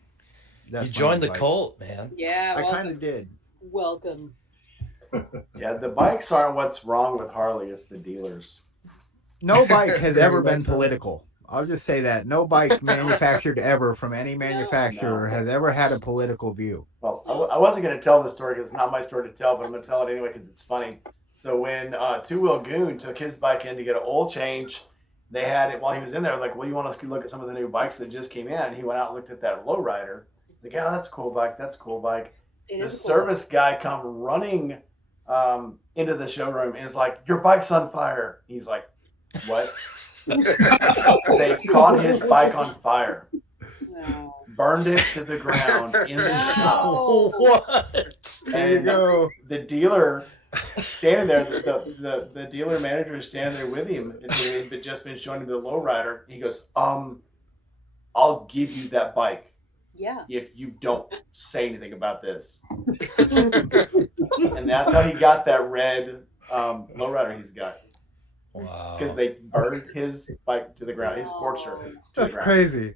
that's you joined the bike. cult, man. Yeah, I kind of did. Welcome. Yeah, the bikes aren't what's wrong with Harley. It's the dealers. No bike has ever been political. I'll just say that. No bike manufactured ever from any manufacturer has ever had a political view. Well, I wasn't going to tell the story because it's not my story to tell, but I'm going to tell it anyway because it's funny. So when Two Wheel Goon took his bike in to get an oil change, they had it while he was in there. Like, well, you want us to look at some of the new bikes that just came in? And he went out and looked at that lowrider. He's like, yeah, that's a cool bike. That's a cool bike. The service guy come running into the showroom and is like, "Your bike's on fire." He's like, "What?" They caught his bike on fire. No. Burned it to the ground in the shop. What? And the dealer standing there, the dealer manager is standing there with him, and he had just been showing him the lowrider. He goes, "I'll give you that bike Yeah. if you don't say anything about this." And that's how he got that red lowrider he's got. Wow. Because they burned his bike to the ground, his Sportster to That's the ground. crazy.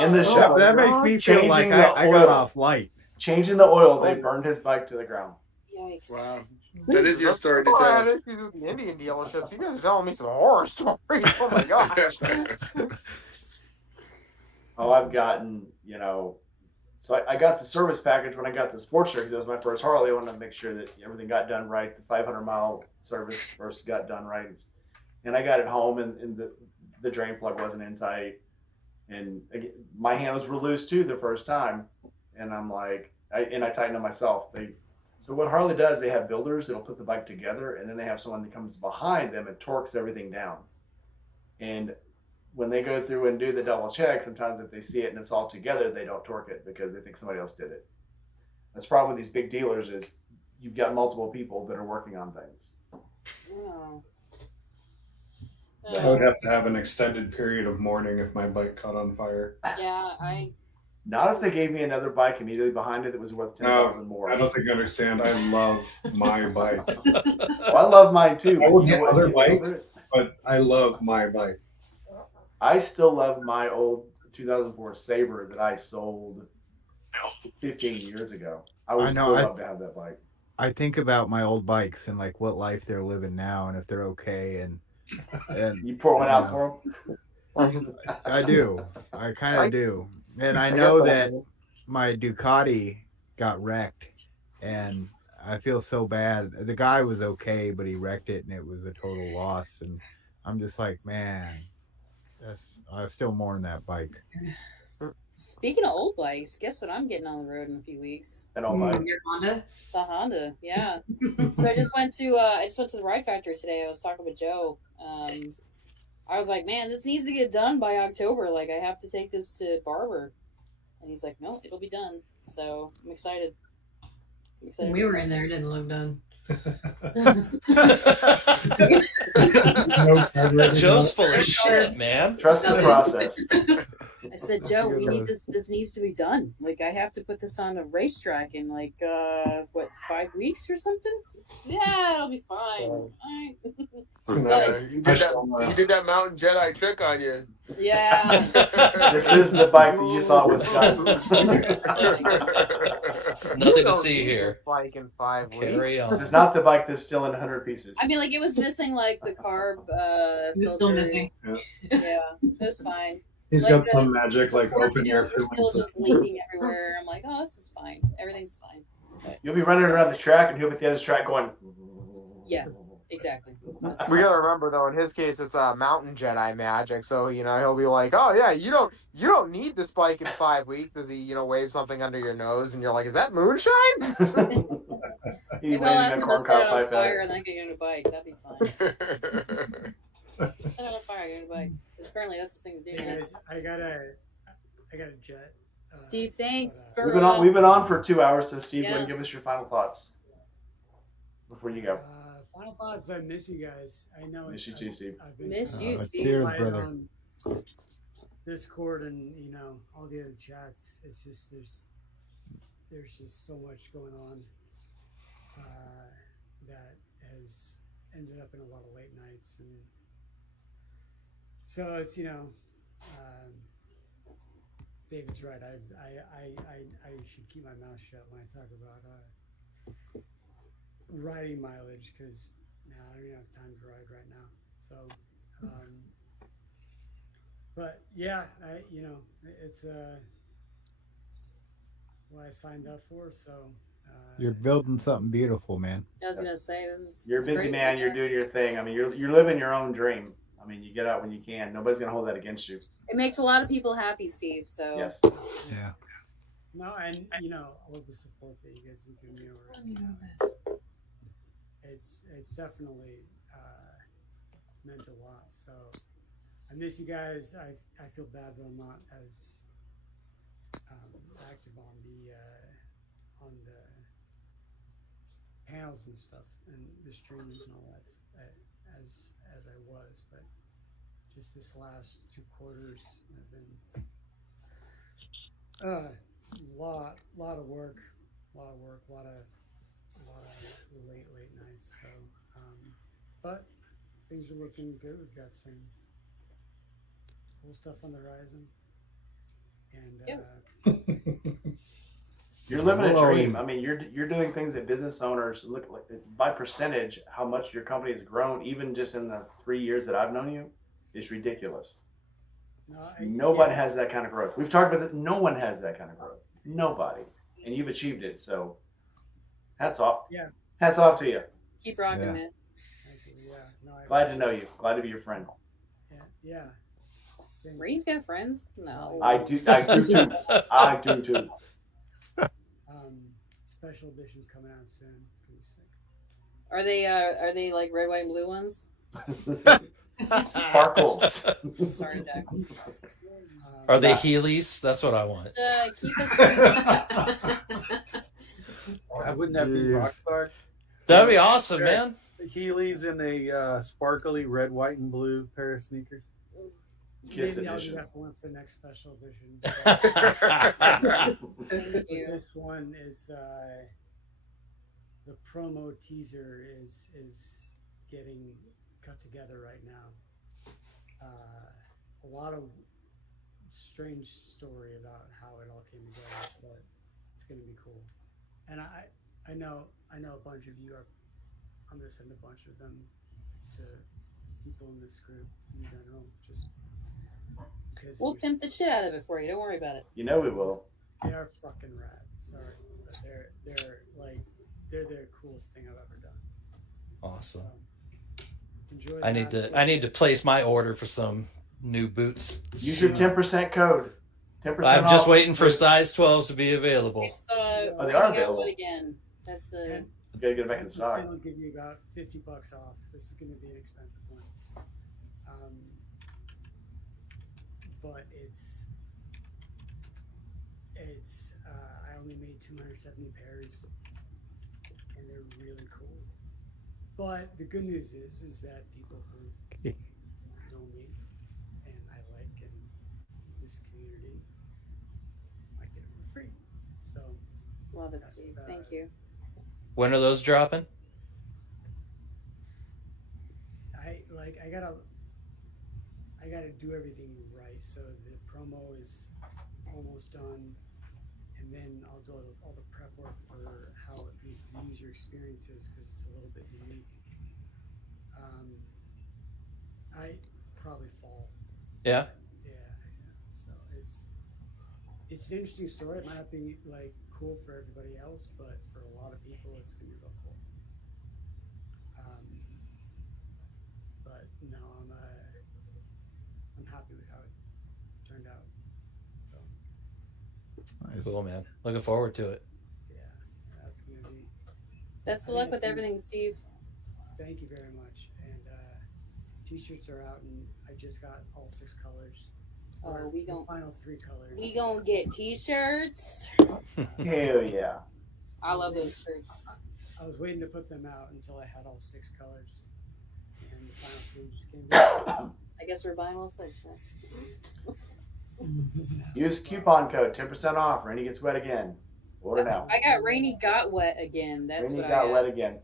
In the shop. That makes me feel like I got off light. Changing the oil, they burned his bike to the ground. Yikes. Wow. That is your story to Oh, I tell. had issues with the Indian dealerships. You guys are telling me some horror stories. Oh my gosh. Oh, I've gotten, so I got the service package when I got the Sportster because it was my first Harley. I wanted to make sure that everything got done right. The 500-mile service first got done right. And I got it home, and the drain plug wasn't in tight. And again, my handles were loose too the first time. And I'm like, I tightened them myself. So what Harley does, they have builders that'll put the bike together, and then they have someone that comes behind them and torques everything down. And when they go through and do the double check, sometimes if they see it and it's all together, they don't torque it because they think somebody else did it. That's the problem with these big dealers is you've got multiple people that are working on things. Oh. I would have to have an extended period of mourning if my bike caught on fire. Yeah, Not if they gave me another bike immediately behind it that was worth $10,000 more. I don't think you understand. I love my bike. Well, I love mine too. I would get other bikes, but I love my bike. I still love my old 2004 Sabre that I sold 15 years ago. I would still love to have that bike. I think about my old bikes and like what life they're living now and if they're okay and you pour one out for them? I do. I kind of do. And I know that my Ducati got wrecked and I feel so bad. The guy was okay, but he wrecked it and it was a total loss. And I'm just like, man, I still mourn that bike. Speaking of old bikes, guess what I'm getting on the road in a few weeks? An old bike. Your Honda? The Honda, yeah. So I just went to the Ride Factory today. I was talking with Joe. I was like, man, this needs to get done by October. Like, I have to take this to Barber. And he's like, no, it'll be done. So I'm excited. When we were in there, it didn't look done. Joe's full of shit, man. Trust the process. I said, Joe, we need this. This needs to be done. Like, I have to put this on a racetrack in 5 weeks or something. Yeah, it'll be fine. All right. You did that Mountain Jedi trick on you. Yeah. This isn't the bike that you thought was done. There's nothing to see here. Bike in 5 weeks. Carry on. This is not the bike that's still in 100 pieces. I mean, like, it was missing like the carb. It was still missing. Yeah, it was fine. He's Like got some magic, like open air seals were still just leaking everywhere. I'm like, oh, this is fine. Everything's fine. But, You'll be running around the track and he'll be at the end of the track going. yeah, exactly. That's We gotta remember though, in his case, it's Mountain Jedi magic. So he'll be like, "Oh yeah, you don't need this bike in 5 weeks." Does he wave something under your nose, and you're like, "Is that moonshine?" Maybe I'll ask him to set it on fire and then get on a bike. That'd be fine. Set it on fire, get on a bike. Because apparently that's the thing to do. Hey guys, I got a jet. Steve, thanks. We've been on for 2 hours, so Steve, Yeah. go ahead and give us your final thoughts before you go. Final thoughts. I miss you guys. I know. Miss you too, Steve. I've been Miss you, Steve. Cheers, quiet brother. on Discord and all the other chats. It's just there's just so much going on that has ended up in a lot of late nights, and so it's David's right. I should keep my mouth shut when I talk about riding mileage because I don't even have time to ride right now. So, but yeah, it's what I signed up for. So You're building something beautiful, man. I was gonna say You're a busy great. man. You're doing your thing. I mean, you're living your own dream. I mean, you get out when you can. Nobody's gonna hold that against you. It makes a lot of people happy, Steve. So Yes. Yeah. no, and all of the support that you guys have given me over. it's definitely meant a lot. So I miss you guys. I feel bad that I'm not as active on the panels and stuff and the streams and all that as I was, but just this last 2 quarters have been lot of work, a lot of late nights. So, but things are looking good. We've got some cool stuff on the horizon, and You're living a We'll dream. always- I mean, you're doing things that business owners look like by percentage. How much your company has grown, even just in the 3 years that I've known you, is ridiculous. Nobody has that kind of growth. We've talked about that. No one has that kind of growth. Nobody, and you've achieved it. So, hats off. Yeah. Hats off to you. Keep rocking, Yeah. man. thank you. Yeah, no, Glad to know you. Glad to be your friend. Yeah. Same. Ray's got friends? No. I do too. I do too. Special editions coming out soon. It's gonna be sick. Are they like red, white, and blue ones? Sparkles. Sorry, Doug. Are they Heelys? That's what I want. Keep us. Wouldn't that be Rockstar? That'd be awesome, Sure. man. Heelys in a sparkly red, white, and blue pair of sneakers. Kiss Maybe I'll do edition. that for one for the next special edition. Thank you. This one is the promo teaser is getting cut together right now. A lot of strange story about how it all came together, but it's going to be cool. And I know a bunch of you are. I'm going to send a bunch of them to people in this group in general, just because We'll pimp the shit out of it for you. Don't worry about it. You know we will. they are fucking rad. Sorry, but they're the coolest thing I've ever done. Awesome. Enjoy. I need to place my order for some new boots. Use your 10% code. 10% I'm off. just waiting for size 12s to be available. It's Oh, they are bringing out available. wood again. That's the. You gotta get it back in stock. I'll give you about $50 off. This is going to be an expensive one. But it's I only made 270 pairs, and they're really cool. But the good news is that people who know me and I like and this community might get it for free. So Love it, Steve. Thank you. When are those dropping? I gotta do everything right. So the promo is almost done, and then I'll do all the prep work for how the user experience is, because it's a little bit unique. I probably fall. Yeah. Yeah. So it's an interesting story. It might not be like cool for everybody else, but for a lot of people, it's gonna be real cool. But no, I'm happy with how it turned out. So Cool, man. Looking forward to it. yeah, that's gonna be. Best I of luck think with it's everything, Steve. Thank you very much. And t-shirts are out, and I just got all 6 colors. Oh, Or we the gon' final 3 colors. We gonna get t-shirts. Hell yeah. I love those shirts. I was waiting to put them out until I had all 6 colors, and the final 3 just came out. I guess we're buying all 6. Huh? Use coupon code 10% off. Rainy gets wet again. Order now. I got Rainy got wet again. That's Rainy what got I got. wet again.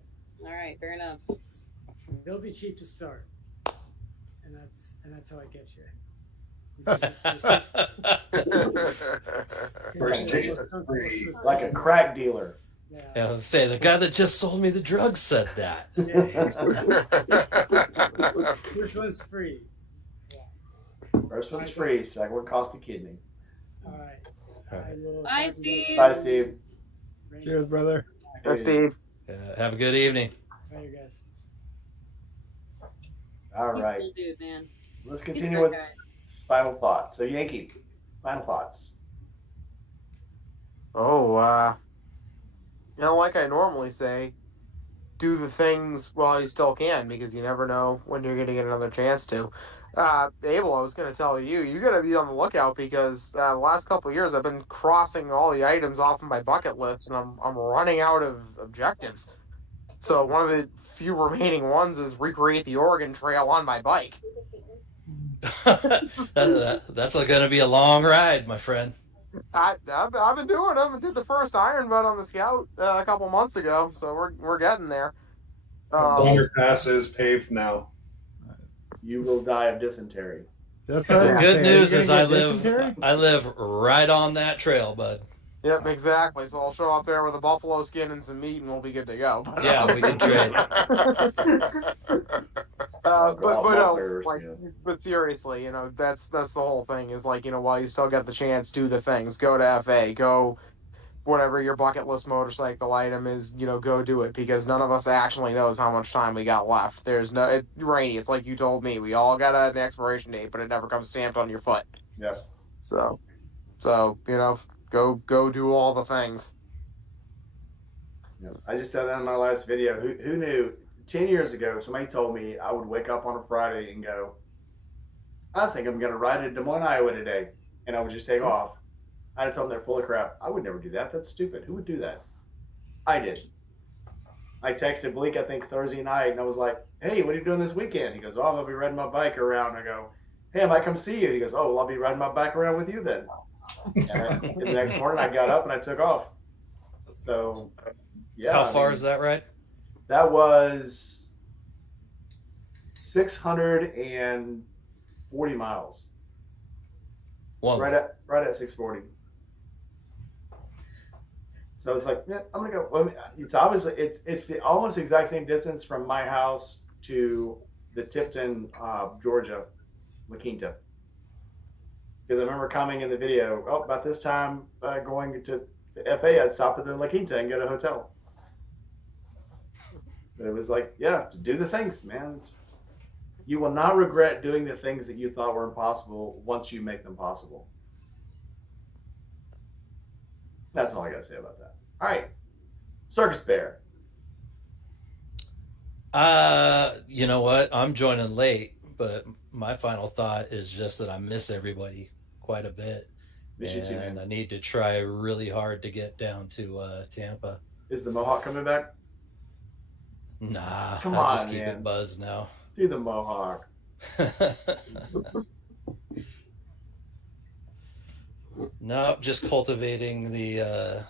All right, fair enough. They'll be cheap to start, and that's how I get you. It's like a crack dealer. Yeah, I was gonna say the guy that just sold me the drugs said that. This one's free. First one's free. Second one costs a kidney. All right. I will Bye, talk to you Steve. Bye, Steve. Rainy. Cheers, brother. That's Steve. Have a good evening. Later, guys. All He's a right. cool dude, man. Let's He's a continue great with guy. final thoughts. So, Yankee, final thoughts. Oh, like I normally say, do the things while you still can, because you never know when you're going to get another chance to. Abel, I was going to tell you got to be on the lookout, because the last couple of years I've been crossing all the items off of my bucket list, and I'm running out of objectives. So one of the few remaining ones is recreate the Oregon Trail on my bike. That's going to be a long ride, my friend. I've been doing them. I did the first Iron Bud on the Scout a couple months ago, so we're getting there. Underpass is paved now. You will die of dysentery. That's The right. good news is I live right on that trail, bud. Yep, exactly. So I'll show up there with a buffalo skin and some meat, and we'll be good to go. Yeah, we can trade. But seriously, that's the whole thing. Is while you still get the chance, do the things. Go to FA. Go whatever your bucket list motorcycle item is. Go do it, because none of us actually knows how much time we got left. There's Rainy. It's like you told me. We all got an expiration date, but it never comes stamped on your foot. Yep. So go do all the things. Yep. I just said that in my last video. Who knew 10 years ago somebody told me I would wake up on a Friday and go, I think I'm going to ride to Des Moines, Iowa today, and I would just take off. I'd have told them they're full of crap. I would never do that. That's stupid. Who would do that? I did. I texted Bleak, I think, Thursday night, and I was like, hey, what are you doing this weekend? He goes, oh, I'll be riding my bike around. I go, hey, I might come see you. He goes, oh, well, I'll be riding my bike around with you then. And the next morning, I got up and I took off. So, yeah. How far is that ride? That was 640 miles. Whoa. Right at 640. So it's like, yeah, I'm gonna go. Well, it's obviously it's the almost exact same distance from my house to the Tipton, Georgia, La Quinta. Because I remember coming in the video, about this time going to the FA, I'd stop at the La Quinta and get a hotel. But it was like, yeah, to do the things, man. You will not regret doing the things that you thought were impossible once you make them possible. That's all I got to say about that. All right. Circus Bear. You know what? I'm joining late, but my final thought is just that I miss everybody quite a bit. Miss you too, man. And I need to try really hard to get down to Tampa. Is the Mohawk coming back? Nah, Come I on, just keep man. it buzzed now. Do the Mohawk. No, just cultivating the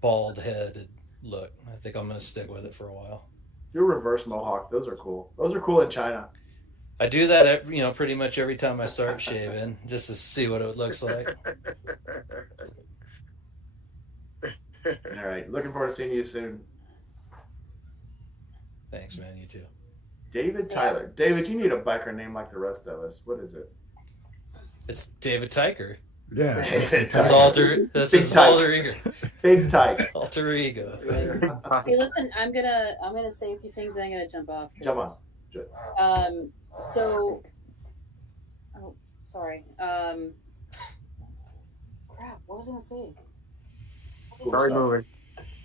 bald headed look. I think I'm gonna stick with it for a while. Do a reverse Mohawk. Those are cool. Those are cool in China. I do that, pretty much every time I start shaving, just to see what it looks like. All right. Looking forward to seeing you soon. Thanks, man. You too. David Tyler. David, you need a biker name like the rest of us. What is it? It's David Tyker. Yeah. David That's Tyker. That's Big his Tyke. alter ego. Big Tyke. Alter ego. Hey, listen, I'm gonna say a few things and I'm gonna jump off. Jump on. So, sorry. Crap. What was I gonna say? Very moving.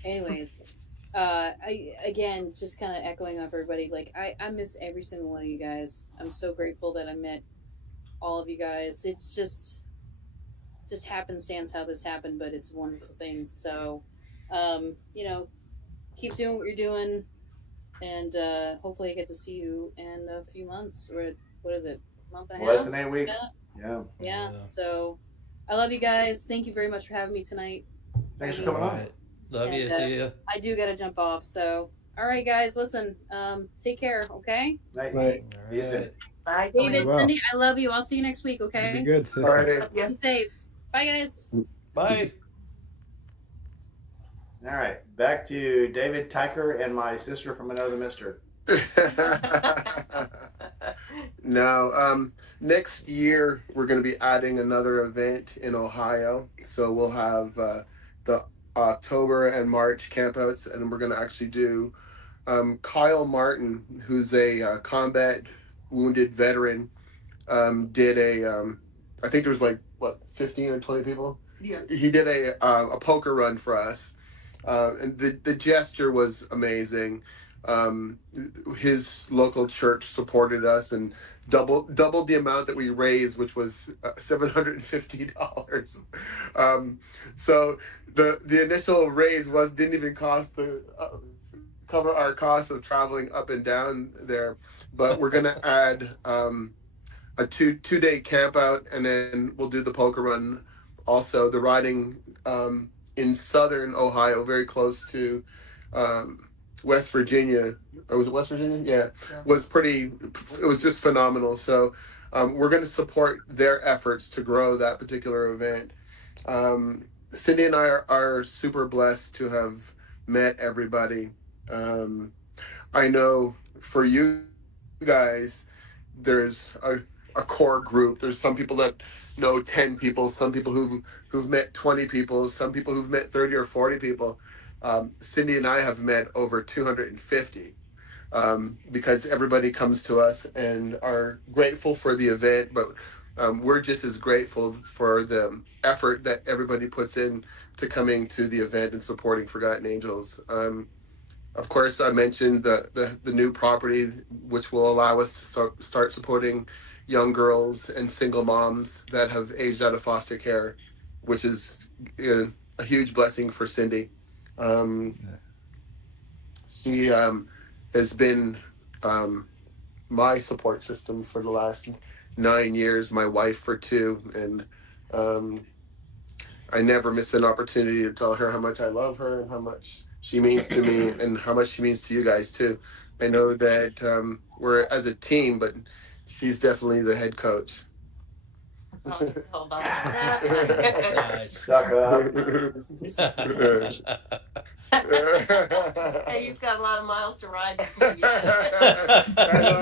Anyways, again, just kind of echoing up everybody. Like, I miss every single one of you guys. I'm so grateful that I met all of you guys. It's just happenstance how this happened, but it's a wonderful thing. So, keep doing what you're doing, and hopefully I get to see you in a few months. Or what is it? A month and a half? Less than 8 weeks. Yeah. So, I love you guys. Thank you very much for having me tonight. Thanks for coming on. Love you. See you. I do got to jump off. So, all right, guys, listen. Take care. Okay. Right. See you soon. Bye, David, Well. Cindy, I love you. I'll see you next week. Okay. Be good, sister. All right. Be safe. Bye, guys. Bye. All right. Back to David Tyker and my sister from another mister. No, next year we're going to be adding another event in Ohio. So we'll have the October and March campouts, and we're going to actually do Kyle Martin, who's a combat wounded veteran, did I think there was 15 or 20 people? Yeah. He did a poker run for us. And the gesture was amazing. His local church supported us and doubled the amount that we raised, which was $750. So the initial raise didn't even cost the cover our costs of traveling up and down there, but we're gonna add a two-day camp out, and then we'll do the poker run. Also, the riding in southern Ohio, very close to West Virginia. Or was it West Virginia? Yeah, was pretty. It was just phenomenal. So we're going to support their efforts to grow that particular event. Cindy and I are super blessed to have met everybody. I know for you guys, there's a core group. There's some people that know 10 people, some people who've met 20 people, some people who've met 30 or 40 people. Cindy and I have met over 250 because everybody comes to us and are grateful for the event, but we're just as grateful for the effort that everybody puts in to coming to the event and supporting Forgotten Angels. Of course, I mentioned the new property, which will allow us to start supporting young girls and single moms that have aged out of foster care, which is a huge blessing for Cindy. She has been my support system for the last 9 years, my wife for 2, and I never miss an opportunity to tell her how much I love her and how much she means to me and how much she means to you guys too. I know that we're as a team, but she's definitely the head coach. Hold on. Nice. Suck up. Hey, he's got a lot of miles to ride. I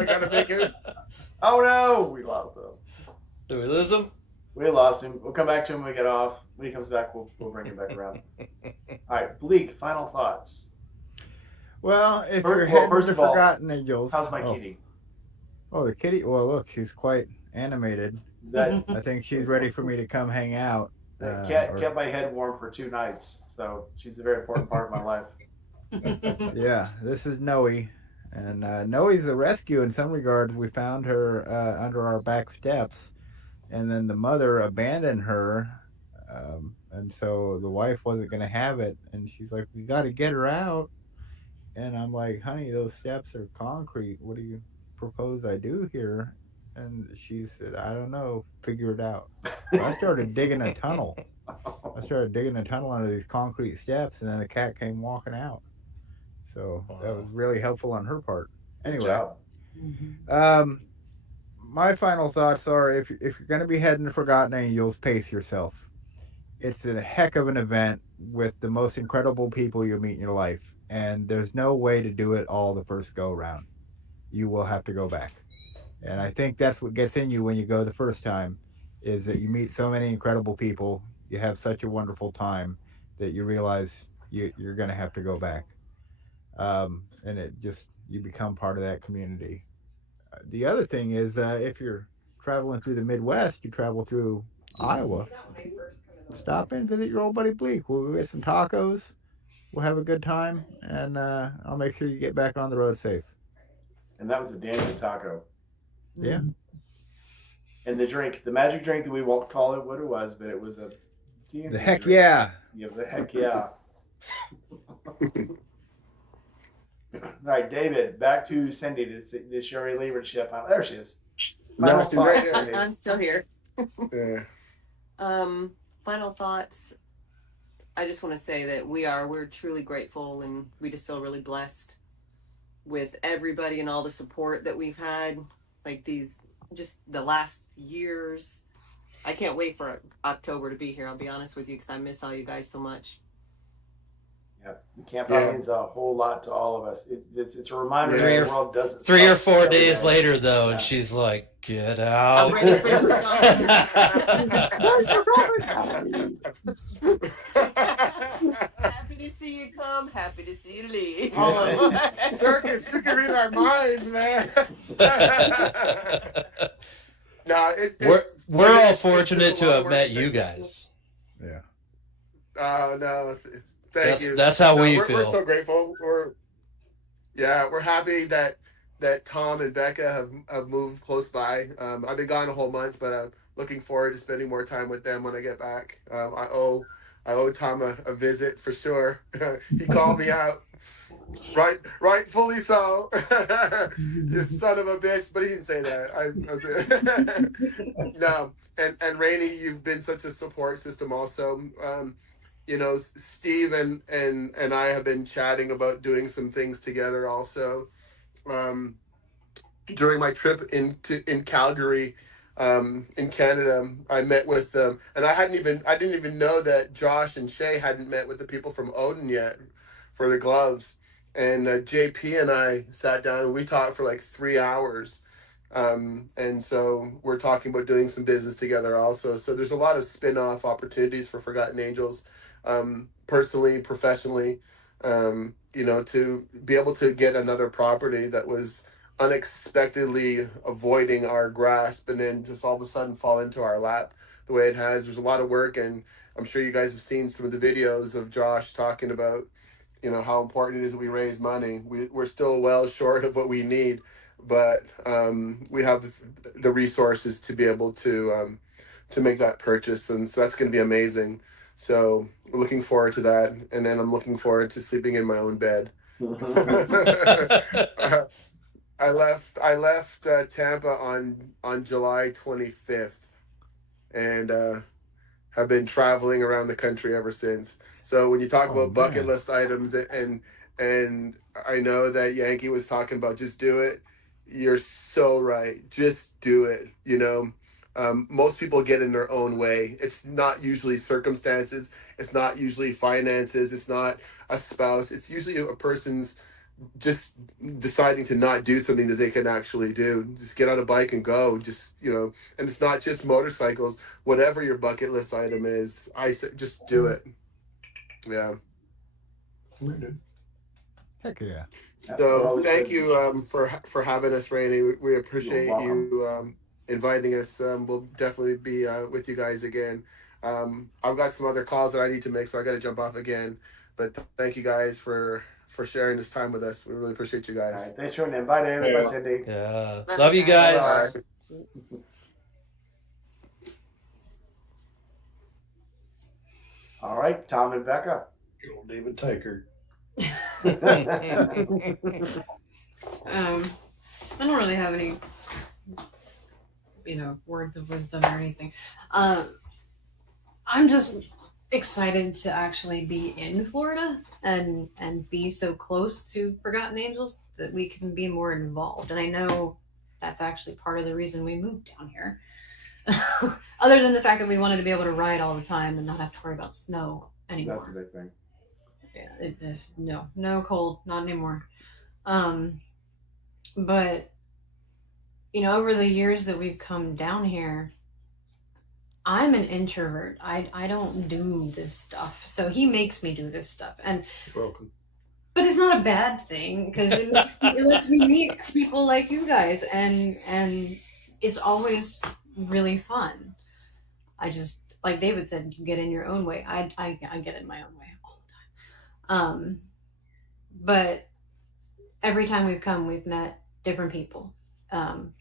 gotta make it. Oh no, we lost him. Do we lose him? We lost him. We'll come back to him when we get off. When he comes back, we'll bring him back around. All right, Bleak, final thoughts. Well, if you're heading first to of all, Forgotten Angels. How's my kitty? Oh, the kitty. Well, look, she's quite animated. That I think she's ready for me to come hang out. kept my head warm for 2 nights, so she's a very important part of my life. Yeah, this is Noe, and Noe's a rescue in some regards. We found her under our back steps, and then the mother abandoned her, and so the wife wasn't going to have it, and she's like, "We got to get her out," and I'm like, "Honey, those steps are concrete. What do you propose I do here?" And she said, "I don't know. Figure it out." So I started digging a tunnel. Under these concrete steps, and then the cat came walking out. So that was really helpful on her part. Anyway, my final thoughts are: if you're going to be heading to Forgotten Angels, pace yourself. It's a heck of an event with the most incredible people you'll meet in your life, and there's no way to do it all the first go round. You will have to go back. And I think that's what gets in you when you go the first time, is that you meet so many incredible people, you have such a wonderful time that you realize you're going to have to go back. And you become part of that community. The other thing is, if you're traveling through the Midwest, you travel through Iowa, stop in, visit your old buddy Bleak. We'll get some tacos, we'll have a good time, and I'll make sure you get back on the road safe. And that was a damn good taco. Yeah. And the magic drink that we won't call it what it was, but it was a The heck drink. Yeah. It was a heck yeah. All right, David, back to Cindy. Did she already leave or did she have final? There she is. Final thoughts, right Cindy. I'm still here. Yeah. Final thoughts. I just want to say that we're truly grateful, and we just feel really blessed with everybody and all the support that we've had, like just the last years. I can't wait for October to be here. I'll be honest with you, because I miss all you guys so much. Yeah, the camp out means a whole lot to all of us. It's a reminder that the world doesn't. 3 or 4 days later, though, and she's like, "Get out!" I'm ready for you. Happy to see you come. Happy to see you leave. Circus, you can read our minds, man. No, we're all fortunate to have met you guys. Yeah. No, Thank you. That's how No, we we're feel. so grateful. We're happy that Tom and Becca have moved close by. I've been gone a whole month, but I'm looking forward to spending more time with them when I get back. I owe Tom a visit for sure. He called me out, rightfully so. You son of a bitch, but he didn't say that. No, and Rainey, you've been such a support system also. Steve and I have been chatting about doing some things together also. Um, During my trip in Calgary, in Canada, I met with them, and I didn't even know that Josh and Shay hadn't met with the people from Odin yet for the gloves. And JP and I sat down and we talked for like 3 hours. And so we're talking about doing some business together also. So there's a lot of spin-off opportunities for Forgotten Angels, personally, professionally, to be able to get another property that was unexpectedly avoiding our grasp and then just all of a sudden fall into our lap the way it has. There's a lot of work, and I'm sure you guys have seen some of the videos of Josh talking about, how important it is that we raise money. We're still well short of what we need, but we have the resources to be able to make that purchase, and so that's going to be amazing. So we're looking forward to that, and then I'm looking forward to sleeping in my own bed. I left Tampa on July 25th, and have been traveling around the country ever since. So when you talk about bucket list items, and I know that Yankee was talking about just do it, you're so right. Just do it. Most people get in their own way. It's not usually circumstances. It's not usually finances. It's not a spouse. It's usually a person's just deciding to not do something that they can actually do. Just get on a bike and go. And it's not just motorcycles. Whatever your bucket list item is, I say just do it. Yeah. Heck yeah. So thank you for having us, Rainey. We appreciate you inviting us. We'll definitely be with you guys again. I've got some other calls that I need to make, so I got to jump off again. But thank you guys for sharing this time with us. We really appreciate you guys. All right, thanks for inviting us, Cindy. Yeah. Love you guys. Bye. All right, Tom and Becca. Good old David Tyker. I don't really have any, words of wisdom or anything. I'm just excited to actually be in Florida and be so close to Forgotten Angels that we can be more involved. And I know that's actually part of the reason we moved down here. Other than the fact that we wanted to be able to ride all the time and not have to worry about snow anymore. That's a big thing. Yeah, no cold, not anymore. But over the years that we've come down here, I'm an introvert. I don't do this stuff. So he makes me do this stuff. And You're welcome. But it's not a bad thing because it lets me meet people like you guys, and it's always really fun. I just, like David said, you get in your own way. I get in my own way all the time. But every time we've come, we've met different people.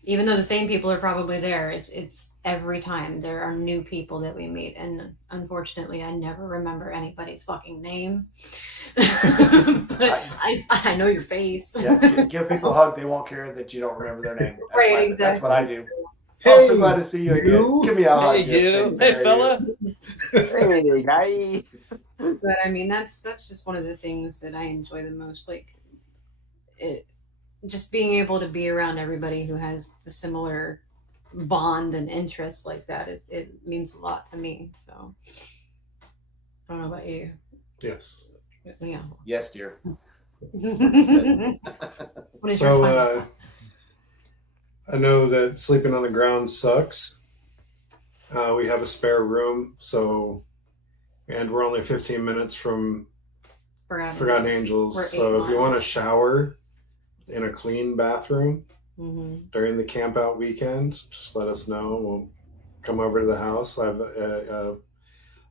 Even though the same people are probably there, it's every time there are new people that we meet, and unfortunately I never remember anybody's fucking name. But I know your face. Yeah, give people a hug, they won't care that you don't remember their name. Exactly. That's what I do. Hey, I'm so glad to see you again. Give me a hug. Hey, you. Hey, fella. Hey, guy. But I mean, that's just one of the things that I enjoy the most. Like, just being able to be around everybody who has the similar bond and interest like that. It means a lot to me. So, I don't know about you. Yes. Yeah. Yes, dear. What is your final thought? I know that sleeping on the ground sucks. We have a spare room, and we're only 15 minutes from Forgotten Angels. So if you want to shower in a clean bathroom during the camp out weekend, just let us know. We'll come over to the house. I have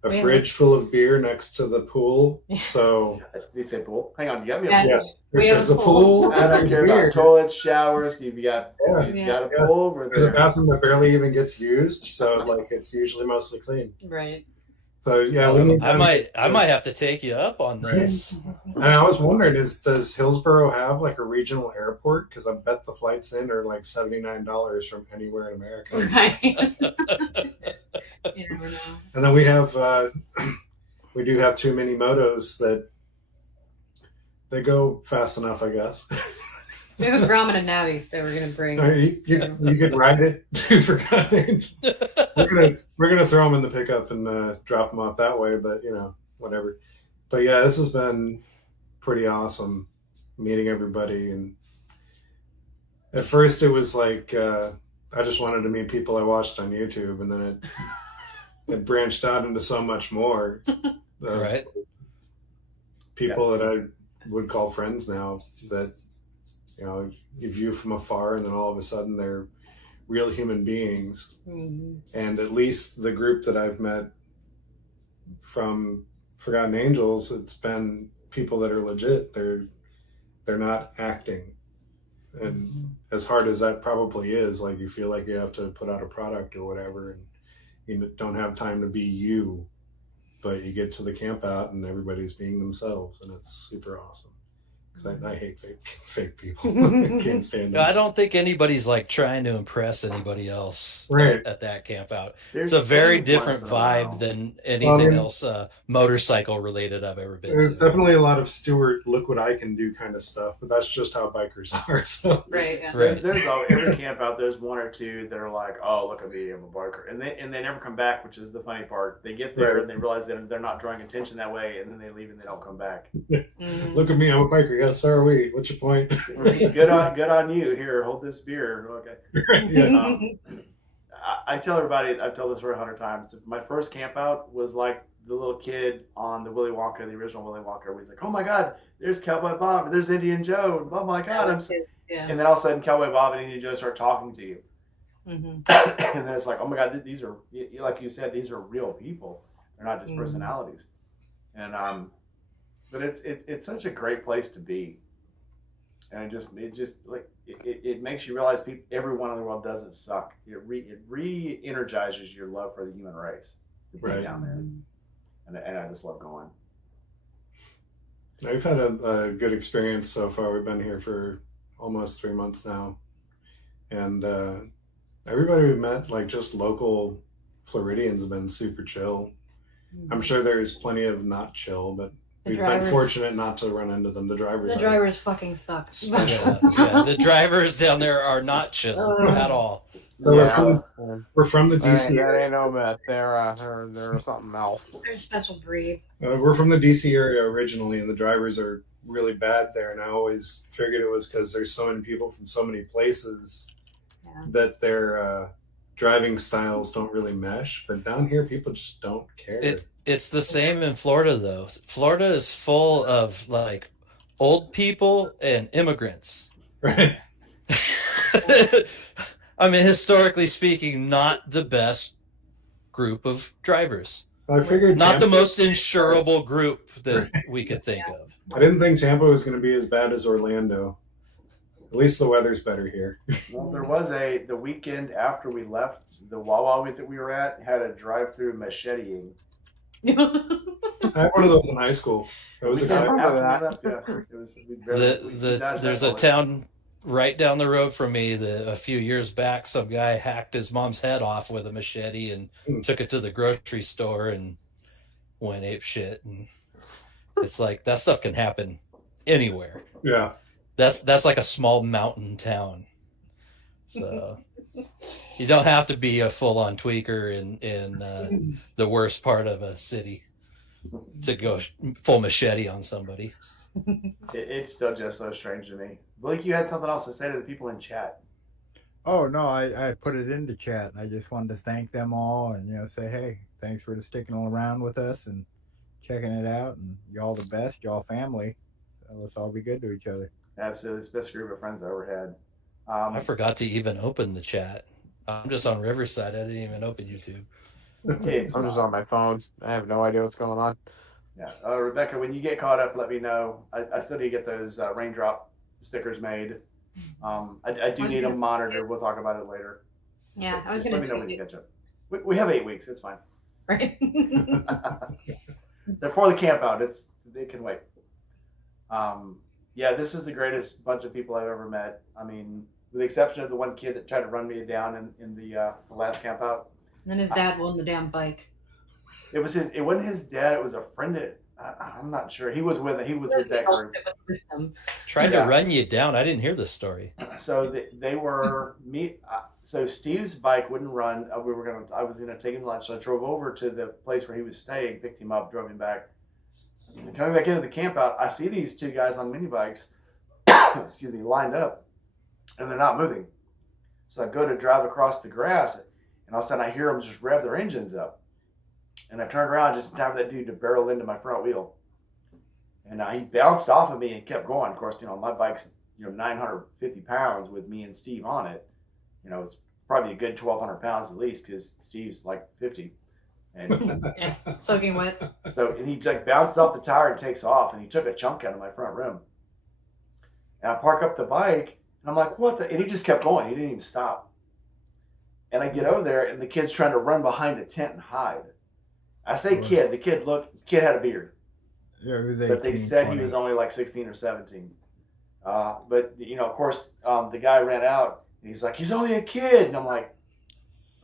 a Really? fridge full of beer next to the pool. So Did you say pool? Hang on, you got me a Yeah. pool. yes, We have there's a a pool. pool. I don't there's care beer. about toilets, showers. You've got Yeah. you've Yeah. got a Yeah. pool over There's a there. bathroom that barely even gets used, so like it's usually mostly clean. Right. So yeah, we need. I might have to take you up on this. And I was wondering, does Hillsborough have like a regional airport? Because I bet the flights in are like $79 from anywhere in America. Right. You never know. And then we have we do have too many motos that they go fast enough, I guess. We have a Grommet and Navy that we're gonna bring. No, you could ride it too for God's we're gonna throw them in the pickup and drop them off that way, but you know, whatever. But yeah, this has been pretty awesome meeting everybody. And at first it was like I just wanted to meet people I watched on YouTube, and then it branched out into so much more. Right. People that I would call friends now that you know you view from afar, and then all of a sudden they're real human beings. Mm-hmm. And at least the group that I've met from Forgotten Angels, it's been people that are legit. They're not acting. And as hard as that probably is, like you feel like you have to put out a product or whatever, and you don't have time to be you, but you get to the camp out and everybody's being themselves, and it's super awesome. Because I hate fake people. I can't stand them. I don't think anybody's like trying to impress anybody else Right. at that camp out. There's It's a very once different in a while. vibe than anything else motorcycle related I've ever been There's to. definitely a lot of Stuart, look what I can do kind of stuff, but that's just how bikers are. So Right. Yeah. Right. There's every camp out. There's one or two that are like, "Oh, look at me, I'm a biker," and they never come back, which is the funny part. They get there Right. and they realize that they're not drawing attention that way, and then they leave and they don't come back. Mhm. look at me, I'm a biker. Yes, so are we. What's your point? Good on you. Here, hold this beer. Okay. Yeah. I tell everybody, I've told this story 100 times. My first camp out was like the little kid on the Willy Wonka, the original Willy Wonka, where he's like, "Oh my God, there's Cowboy Bob, there's Indian Joe, oh my God, I'm." Yeah. And then all of a sudden, Cowboy Bob and Indian Joe start talking to you, Mm-hmm. and then it's like, "Oh my God, these are, like you said, these are real people. They're not just personalities." And but it's such a great place to be, and it just like it makes you realize everyone in the world doesn't suck. It re-energizes your love for the human race to be Right. down there, and I just love going. We've had a good experience so far. We've been here for almost 3 months now. And everybody we've met, like just local Floridians, have been super chill. I'm sure there's plenty of not chill, but The we've drivers- been fortunate not to run into them. The drivers. The are- drivers fucking suck. Yeah, the drivers down there are not chill at all. So Yeah. we're from the That DC ain't area. no myth. They're something else. They're a special breed. We're from the DC area originally, and the drivers are really bad there. And I always figured it was because there's so many people from so many places Yeah. that their driving styles don't really mesh. But down here, people just don't care. It's the same in Florida though. Florida is full of like old people and immigrants. Right. I mean, historically speaking, not the best group of drivers. I figured Not the Tampa- most insurable group that we could think of. I didn't think Tampa was going to be as bad as Orlando. At least the weather's better here. Well, there was the weekend after we left, the Wawa that we were at had a drive-through macheteing. I had one of those in high school. That was Weekend exciting. after we left, yeah. It was, we dodged There's that a bullet. town right down the road from me that a few years back, some guy hacked his mom's head off with a machete and took it to the grocery store and went ape shit. And it's like that stuff can happen anywhere. Yeah. That's like a small mountain town. So you don't have to be a full-on tweaker in the worst part of a city to go full machete on somebody. It's still just so strange to me. Blake, you had something else to say to the people in chat. Oh no, I put it into chat. I just wanted to thank them all and say, hey, thanks for sticking around with us and checking it out, and y'all the best, y'all family. So let's all be good to each other. Absolutely, it's the best group of friends I ever had. I forgot to even open the chat. I'm just on Riverside. I didn't even open YouTube. Kids. I'm just on my phone. I have no idea what's going on. Yeah. Rebecca, when you get caught up, let me know. I still need to get those raindrop stickers made. I do need them monitored. We'll talk about it later. Yeah, I was Just going let to me know when you catch up. We have 8 weeks. It's fine. Right. They're for the camp out. They can wait. Yeah, this is the greatest bunch of people I've ever met. I mean, with the exception of the one kid that tried to run me down in the last camp out. And then his dad won the damn bike. It wasn't his dad. It was a friend that I'm not sure. He was with that group. Tried to run you down. I didn't hear this story. So they were me. So Steve's bike wouldn't run. I was gonna take him to lunch. So I drove over to the place where he was staying, picked him up, drove him back. And coming back into the camp out, I see these two guys on mini bikes, excuse me, lined up, and they're not moving. So I go to drive across the grass, and all of a sudden I hear them just rev their engines up. And I turned around just in time for that dude to barrel into my front wheel. And he bounced off of me and kept going. Of course, my bike's 950 pounds with me and Steve on it. It's probably a good 1,200 pounds at least because Steve's like 50. And yeah, soaking wet. So, and he like bounces off the tire and takes off, and he took a chunk out of my front rim. And I park up the bike, and I'm like, what the? And he just kept going. He didn't even stop. And I get over there, and the kid's trying to run behind a tent and hide. I say kid. The kid had a beard. Yeah, but they said 20. He was only like 16 or 17. But of course, the guy ran out, and he's like, he's only a kid. And I'm like,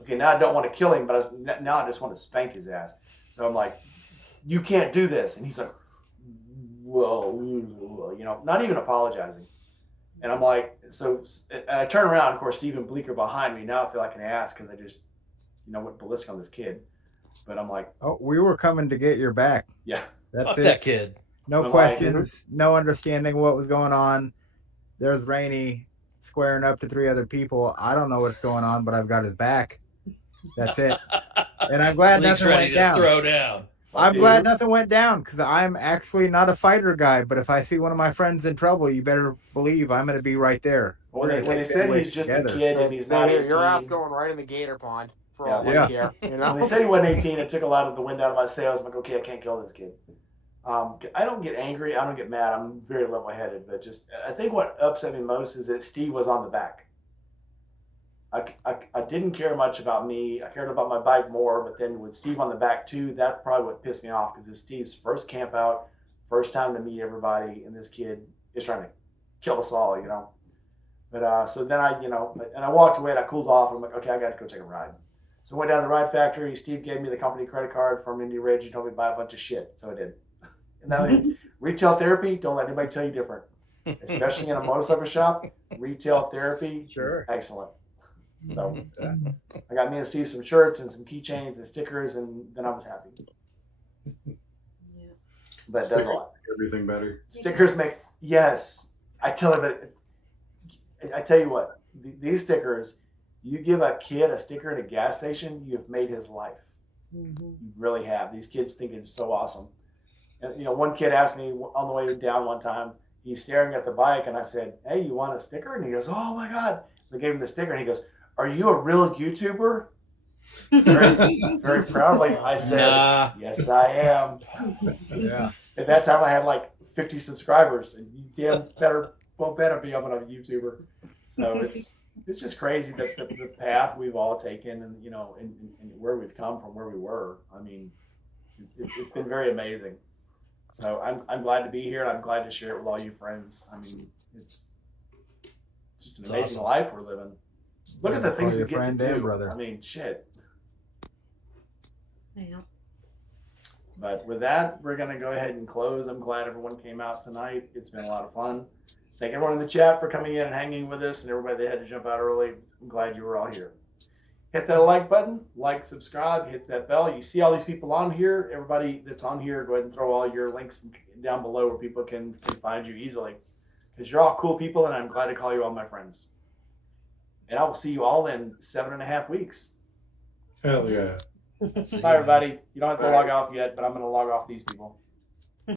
okay, now I don't want to kill him, but now I just want to spank his ass. So I'm like, you can't do this. And he's like, whoa, not even apologizing. And I'm like, and I turn around, of course, Steve and Bleeker behind me. Now I feel like an ass because I just, went ballistic on this kid. But I'm like, oh, we were coming to get your back. Yeah. That's Fuck it. that kid. No questions, no understanding what was going on. There's Rainey squaring up to 3 other people. I don't know what's going on, but I've got his back. That's it. And I'm glad nothing went down. Throw down. I'm glad nothing went down because I'm actually not a fighter guy. But if I see one of my friends in trouble, you better believe I'm going to be right there. Well, when they said he's just a kid and he's not 18. Your ass going right in the gator pond for all yeah. I care. When they said he wasn't 18, it took a lot of the wind out of my sails. I'm like, okay, I can't kill this kid. I don't get angry. I don't get mad. I'm very level-headed. But I think what upset me most is that Steve was on the back. I didn't care much about me. I cared about my bike more. But then with Steve on the back too, that's probably what pissed me off because it's Steve's first camp out, first time to meet everybody, and this kid is trying to kill us all, But so then and I walked away and I cooled off. I'm like, okay, I got to go take a ride. So I went down to the ride factory. Steve gave me the company credit card from Indy Ridge. He told me to buy a bunch of shit. So I did. And then retail therapy, don't let anybody tell you different. Especially in a motorcycle shop, retail therapy is excellent. So I got me and Steve some shirts and some keychains and stickers, and then I was happy. Yeah. But it does a lot. Everything better. Stickers make, yes. I tell you what, these stickers, you give a kid a sticker at a gas station, you have made his life. Mm-hmm. You really have. These kids think it's so awesome. And, one kid asked me on the way down one time, he's staring at the bike, and I said, hey, you want a sticker? And he goes, oh my God. So I gave him the sticker, and he goes, are you a real YouTuber? Very, very proudly, I said, nah. Yes, I am. Yeah. At that time, I had like 50 subscribers, and you better be I'm a YouTuber. So it's just crazy that the path we've all taken, and and where we've come from, where we were. I mean, it's been very amazing. So I'm glad to be here, and I'm glad to share it with all you friends. I mean, it's just an amazing life we're living. Look at the things we get to do. Brother. I mean, shit. Yeah. But with that, we're going to go ahead and close. I'm glad everyone came out tonight. It's been a lot of fun. Thank everyone in the chat for coming in and hanging with us, and everybody that had to jump out early. I'm glad you were all here. Hit that like button, subscribe, hit that bell. You see all these people on here. Everybody that's on here, go ahead and throw all your links down below where people can find you easily. Because you're all cool people, and I'm glad to call you all my friends. And I will see you all in 7.5 weeks. Hell yeah. Bye, everybody. You don't have to log off yet, but I'm going to log off these people.